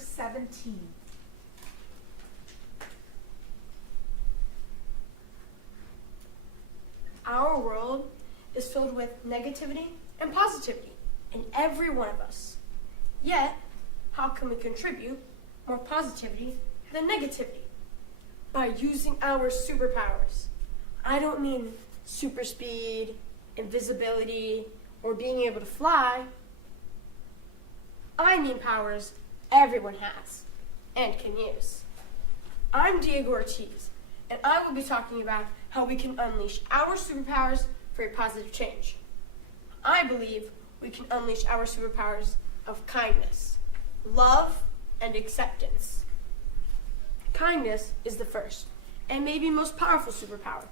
17. Our world is filled with negativity and positivity in every one of us. Yet, how can we contribute more positivity than negativity? By using our superpowers. I don't mean super speed, invisibility, or being able to fly. I mean powers everyone has and can use. I'm Diego Ortiz, and I will be talking about how we can unleash our superpowers for a positive change. I believe we can unleash our superpowers of kindness, love, and acceptance. Kindness is the first and maybe most powerful superpower.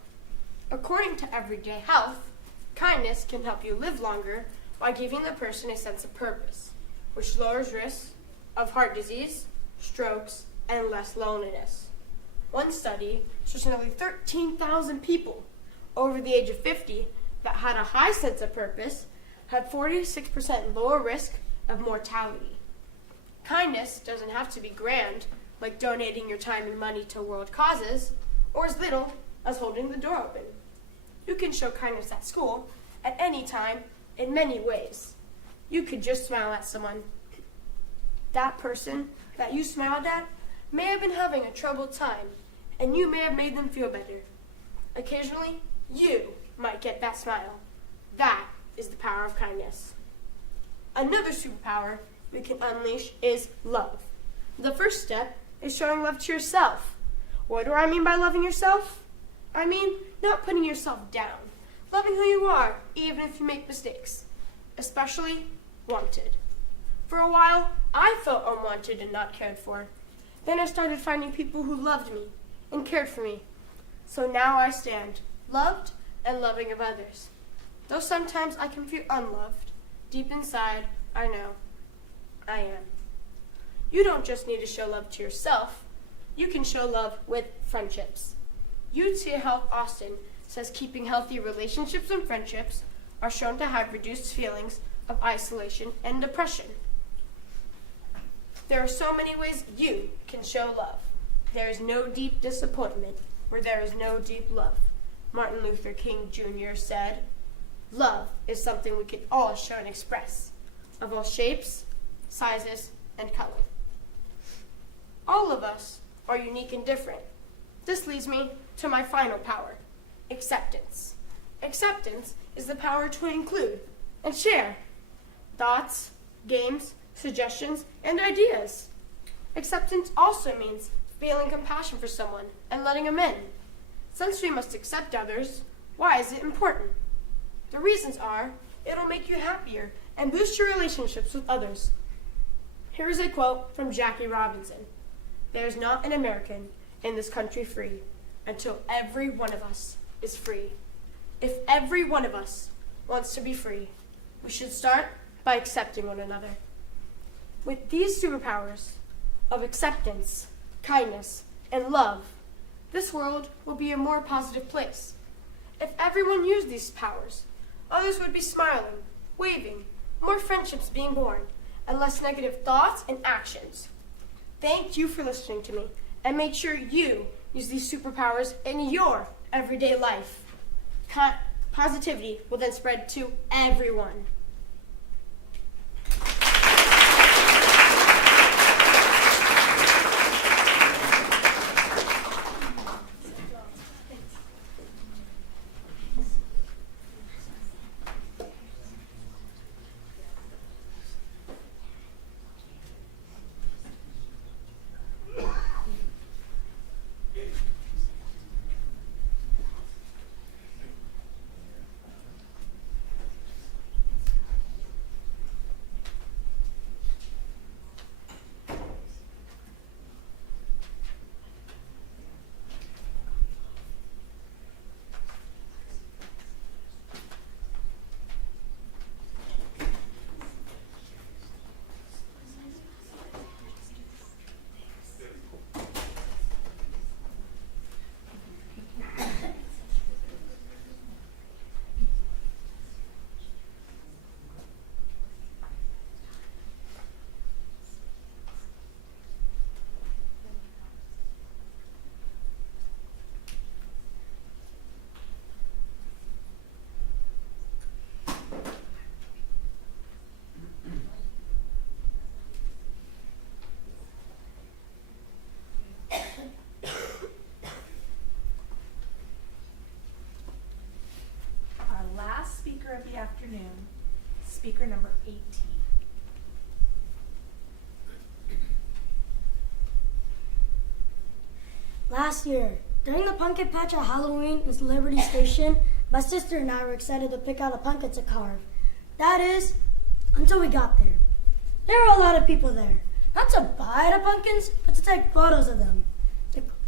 According to Everyday Health, kindness can help you live longer by giving the person a sense of purpose, which lowers risks of heart disease, strokes, and less loneliness. One study shows nearly 13,000 people over the age of 50 that had a high sense of purpose had 46% lower risk of mortality. Kindness doesn't have to be grand, like donating your time and money to world causes, or as little as holding the door open. You can show kindness at school at any time in many ways. You could just smile at someone. That person that you smiled at may have been having a troubled time, and you may have made them feel better. Occasionally, you might get that smile. That is the power of kindness. Another superpower we can unleash is love. The first step is showing love to yourself. What do I mean by loving yourself? I mean not putting yourself down, loving who you are, even if you make mistakes, especially wanted. For a while, I felt unwanted and not cared for. Then I started finding people who loved me and cared for me. So now I stand, loved and loving of others. Though sometimes I can feel unloved, deep inside, I know I am. You don't just need to show love to yourself. You can show love with friendships. UT Health Austin says keeping healthy relationships and friendships are shown to have reduced feelings of isolation and depression. There are so many ways you can show love. There is no deep disappointment where there is no deep love. Martin Luther King Jr. said, "Love is something we can all show and express, of all shapes, sizes, and color." All of us are unique and different. This leads me to my final power, acceptance. Acceptance is the power to include and share thoughts, games, suggestions, and ideas. Acceptance also means feeling compassion for someone and letting them in. Since we must accept others, why is it important? The reasons are, it'll make you happier and boost your relationships with others. Here's a quote from Jackie Robinson. "There's not an American in this country free until every one of us is free." If every one of us wants to be free, we should start by accepting one another. With these superpowers of acceptance, kindness, and love, this world will be a more positive place. If everyone used these powers, others would be smiling, waving, more friendships being born, and less negative thoughts and actions. Thank you for listening to me, and make sure you use these superpowers in your everyday life. Positivity will then spread to everyone. speaker number 18. Last year, during the pumpkin patch at Halloween in Liberty Station, my sister and I were excited to pick out a pumpkin to carve. That is, until we got there. There were a lot of people there, not to buy the pumpkins, but to take photos of them.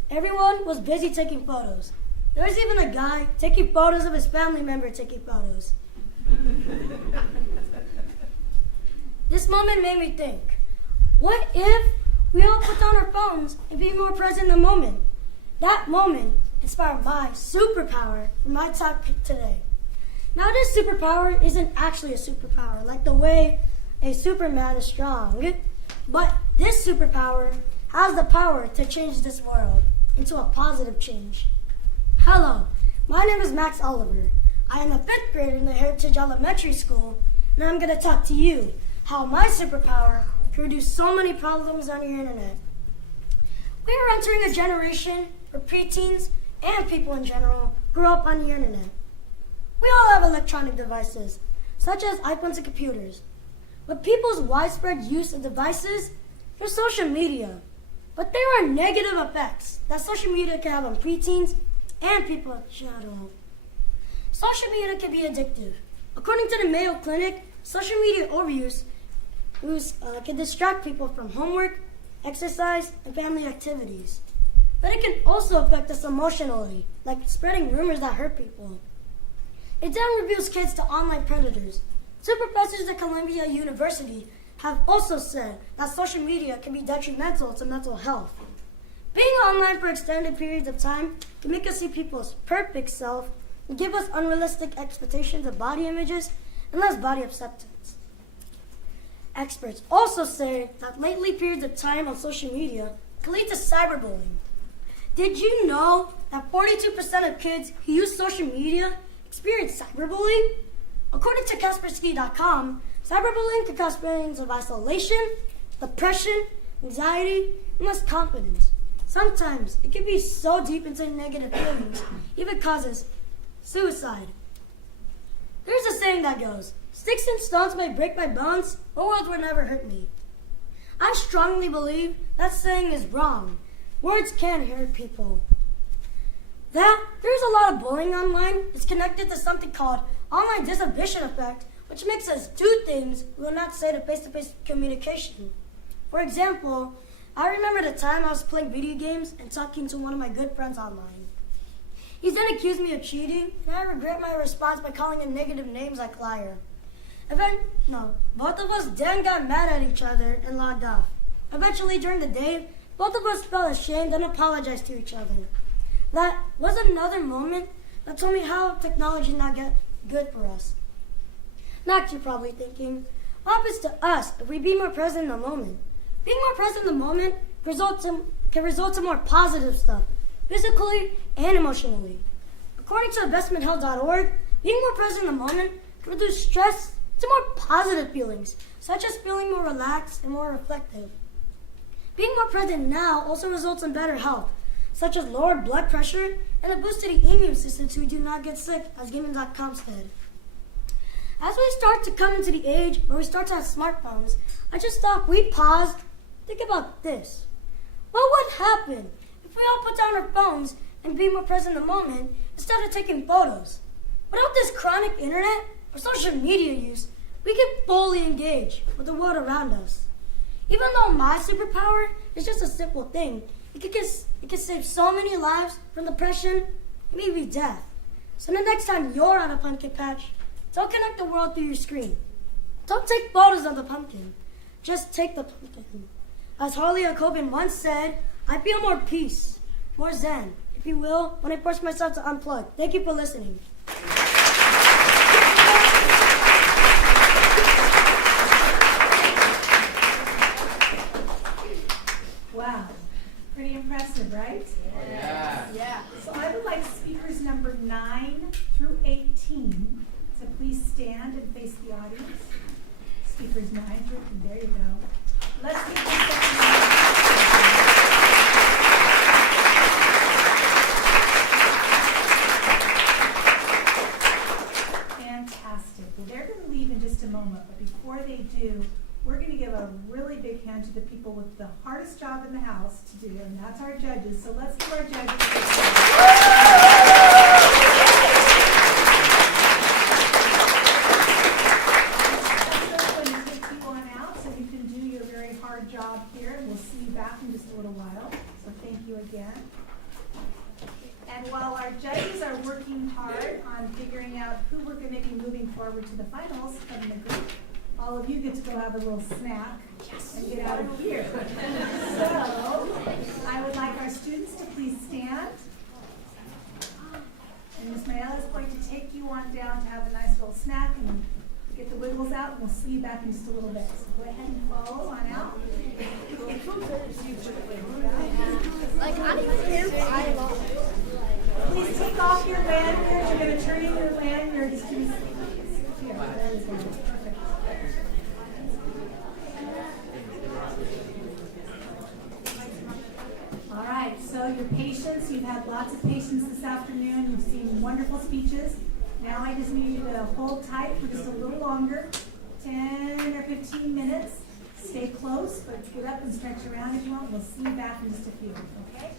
Everyone was busy taking photos. There was even a guy taking photos of his family member taking photos. This moment made me think, what if we all put down our phones and be more present in the moment? That moment inspired my superpower for my topic today. Now, this superpower isn't actually a superpower, like the way a Superman is strong, but this superpower has the power to change this world into a positive change. Hello, my name is Max Oliver. I am a 5th grader in the Heritage Elementary School, and I'm going to talk to you how my superpower can reduce so many problems on your internet. We are entering a generation where preteens and people in general grow up on the internet. We all have electronic devices, such as iPhones and computers. With people's widespread use of devices, there's social media. But there are negative effects that social media can have on preteens and people in general. Social media can be addictive. According to the Mayo Clinic, social media overuse can distract people from homework, exercise, and family activities. But it can also affect us emotionally, like spreading rumors that hurt people. It then reveals kids to online predators. Two professors at Columbia University have also said that social media can be detrimental to mental health. Being online for extended periods of time can make us see people's perfect self and give us unrealistic expectations of body images and less body acceptance. Experts also say that lately periods of time on social media can lead to cyberbullying. Did you know that 42% of kids who use social media experience cyberbullying? According to Kaspersky.com, cyberbullying can cause feelings of isolation, depression, anxiety, and less confidence. Sometimes it can be so deep into negative feelings, even causes suicide. There's a saying that goes, "Sticks and stones may break my bones, but words will never hurt me." I strongly believe that saying is wrong. Words can hurt people. There's a lot of bullying online. It's connected to something called online disinhibition effect, which makes us do things we will not say to face-to-face communication. For example, I remember the time I was playing video games and talking to one of my good friends online. He then accused me of cheating, and I regret my response by calling him negative names like liar. Both of us then got mad at each other and logged off. Eventually, during the day, both of us felt ashamed and apologized to each other. That was another moment that told me how technology not get good for us. Next, you're probably thinking, what happens to us if we be more present in the moment? Being more present in the moment can result in more positive stuff, physically and emotionally. According to investmenthealth.org, being more present in the moment can reduce stress to more positive feelings, such as feeling more relaxed and more reflective. Being more present now also results in better health, such as lowered blood pressure and a boost to the immune system so we do not get sick, as Gaming.com said. As we start to come into the age where we start to have smartphones, I just thought we'd pause, think about this. What would happen if we all put down our phones and be more present in the moment instead of taking photos? Without this chronic internet or social media use, we can fully engage with the world around us. Even though my superpower is just a simple thing, it can save so many lives from depression, maybe death. So the next time you're at a pumpkin patch, don't connect the world through your screen. Don't take photos of the pumpkin. Just take the pumpkin. As Harley Jacobin once said, I feel more peace, more zen, if you will, when I force myself to unplug. Thank you for listening. Wow, pretty impressive, right? Yeah. So I would like speakers number 9 through 18 to please stand and face the audience. Speakers 9 through, there you go. Let's get this fantastic. Well, they're going to leave in just a moment. do, we're going to give a really big hand to the people with the hardest job in the house to do, and that's our judges. So let's give our judges a big I'm going to take you on out so you can do your very hard job here, and we'll see you back in just a little while. So thank you again. And while our judges are working hard on figuring out who we're going to be moving forward to the finals from the group, all of you get to go have a little snack and get out of here. So, I would like our students to please stand. And Ms. Mayella is going to take you on down to have a nice little snack and get the wiggles out, and we'll see you back in just a little bit. So go ahead and follow on out. Please take off your lanyards. You're going to turn in your lanyards to here. There you go. Perfect. All right, so your patience, you've had lots of patience this afternoon. You've seen wonderful speeches. Now I just need you to hold tight for just a little longer, 10 or 15 minutes. Stay close, but get up and stretch around if you want. We'll see you back in just a few, okay?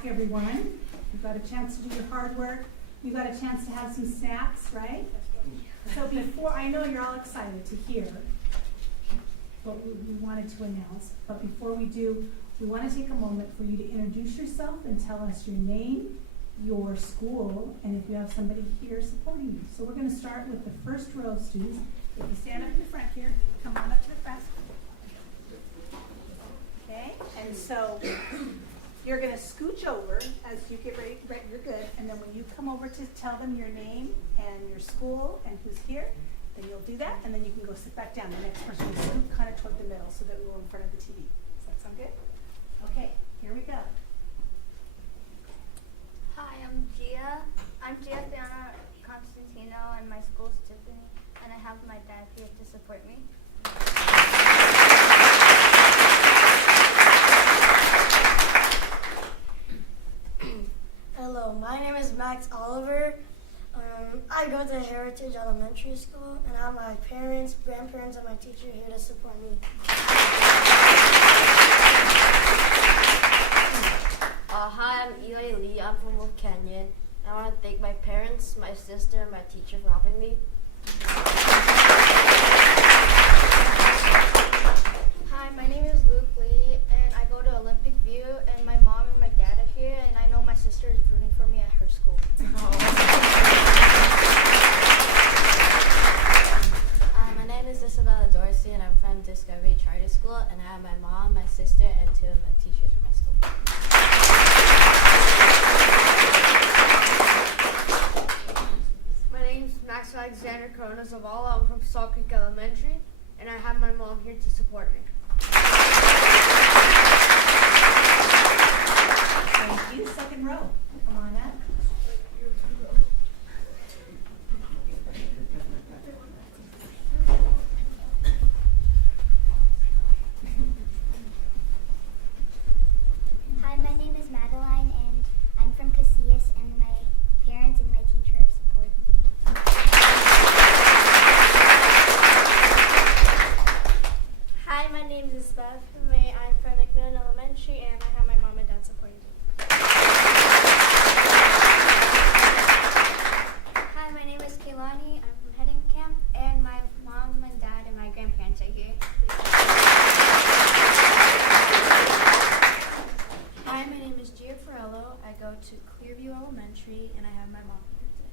back, everyone. You've got a chance to do your hard work. You got a chance to have some snacks, right? So before, I know you're all excited to hear what we wanted to announce, but before we do, we want to take a moment for you to introduce yourself and tell us your name, your school, and if you have somebody here supporting you. So we're going to start with the first row of students. If you stand up in the front here, come on up to the front. Okay, and so you're going to scooch over as you get ready, right, you're good, and then when you come over to tell them your name and your school and who's here, then you'll do that, and then you can go sit back down. The next person will scoot kind of toward the middle so that we're in front of the TV. Does that sound good? Okay, here we go. Hi, I'm Gia. I'm Gia Fiona Constantino, and my school's Tiffany, and I have my dad here to support me. Hello, my name is Max Oliver. I go to Heritage Elementary School, and I have my parents, grandparents, and my teacher here to support me. Hi, I'm Eli Lee. I'm from Wolf Canyon. I want to thank my parents, my sister, and my teacher for helping me. Hi, my name is Luke Lee, and I go to Olympic View, and my mom and my dad are here, and I know my sister is rooting for me at her school. My name is Isabella Dorsey, and I'm from Discovery Charter School, and I have my mom, my sister, and 2 of my teachers from my school. My name is Max Alexander Corona Zavala. I'm from Salt Creek Elementary, and I have my mom here to support me. Thank you. Second row. Come on up. Hi, my name is Madeline, and I'm from Casillas, and my parents and my teacher are supporting me. Hi, my name is Beth. I'm from McMillan Elementary, and I have my mom and dad supporting me. Hi, my name is Kaylani. I'm from Heading Camp, and my mom and dad and my grandparents are here. Hi, my name is Gia Farello. I go to Clearview Elementary, and I have my mom here today.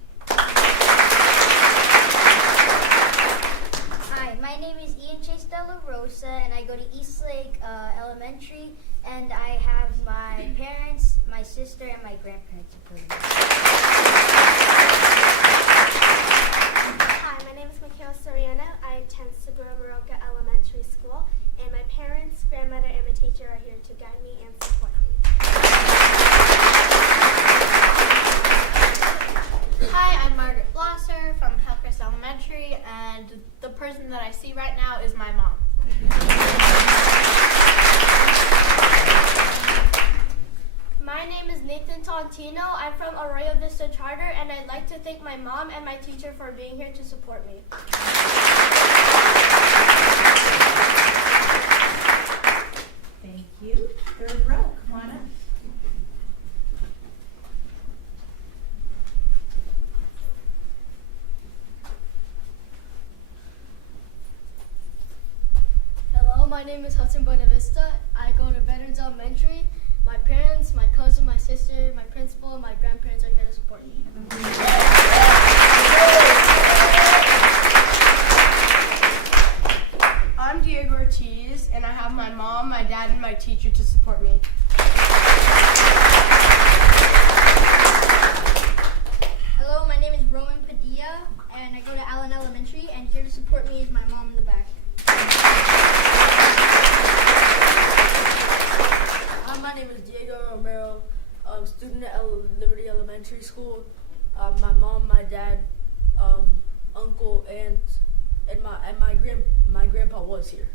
Hi, my name is Ian Chase Della Rosa, and I go to Eastlake Elementary, and I have my parents, my sister, and my grandparents supporting me. Hi, my name is Mikhail Soriano. I attend Segura Maroka Elementary School, and my parents, grandmother, and my teacher are here to guide me and support me. Hi, I'm Margaret Blosser from Hillcrest Elementary, and the person that I see right now is my mom. My name is Nathan Tontino. I'm from Arroyo Vista Charter, and I'd like to thank my mom and my teacher for being here to support me. Thank you. Third row. Come on up. Hello, my name is Hudson Buenavista. I go to Veterans Elementary. My parents, my cousin, my sister, my principal, and my grandparents are here to support me. I'm Diego Ortiz, and I have my mom, my dad, and my teacher to support me. Hello, my name is Roman Padilla, and I go to Allen Elementary, and here to support me is my mom in the back. Hi, my name is Diego Romero, student at Liberty Elementary School. My mom, my dad, uncle, aunt, and my grandpa was here.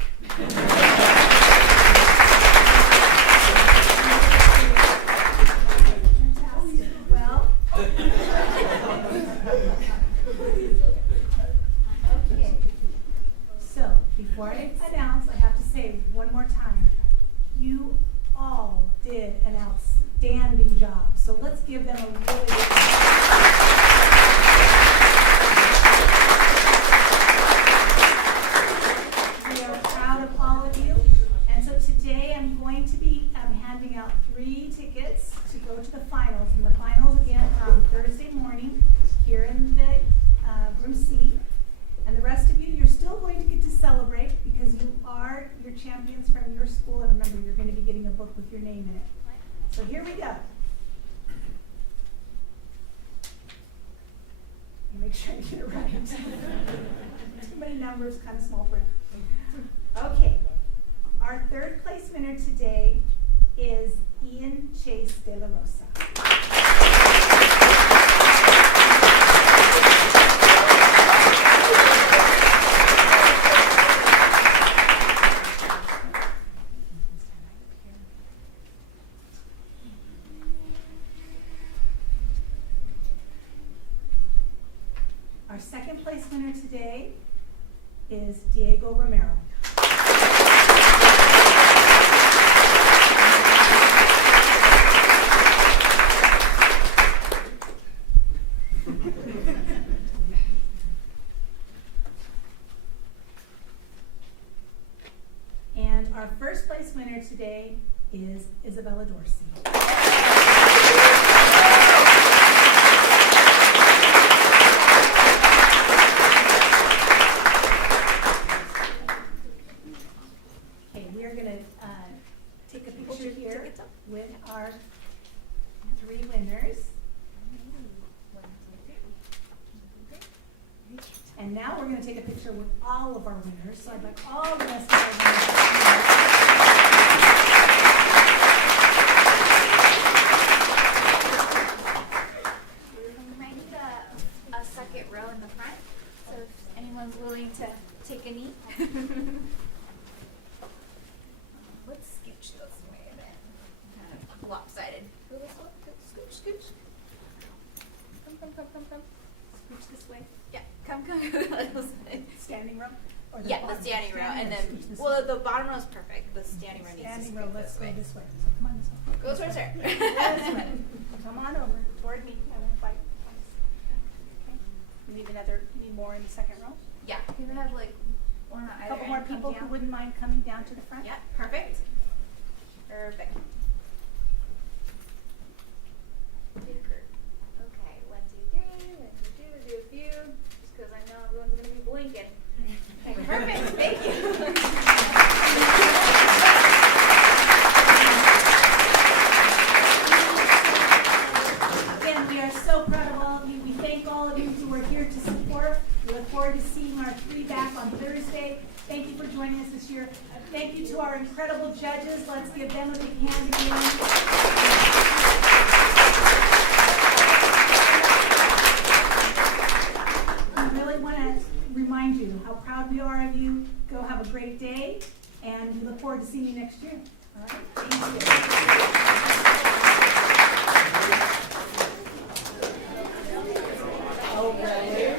Well, okay. So before I announce, I have to say one more time, you all did an outstanding job. make sure I get it right. Too many numbers, kind of small print. Okay, our third place winner today is Ian Chase de la Rosa. Our second place winner today is Diego Romero. And our first place winner today is Isabella Dorsey. Take a picture here with our three winners. And now we're going to take a picture with all of our winners. So I'd like all the rest of our We might need a second row in the front. So if anyone's willing to take a knee. Let's scooch this way then. Kind of lopsided. Scooch, scooch. Come. Scooch this way. Yeah, come. Standing row? Or The standing row. And then, the bottom row is perfect. The standing row needs to standing row, let's go this way. So come on this way. Go towards her. This way. Come on over toward me. I won't fight. Okay. You need more in the second row? Yeah. Can we have like one on A either couple more end come people down? who wouldn't mind coming down to the front? Yeah, perfect. Perfect. Okay, 1, 2, 3. 1, 2, 3. We'll do a few, just because I know everyone's going to be blinking. Okay, perfect. Thank you. Again, we are so proud of all of you. We thank all of you who are here to support. We look forward to seeing our three back on Thursday. Thank you for joining us this year. Thank you to our incredible judges. Let's give them a big hand again. We really want to remind you how proud we are of you. Go have a great day, and we look forward to seeing you next year. All right? Thank you.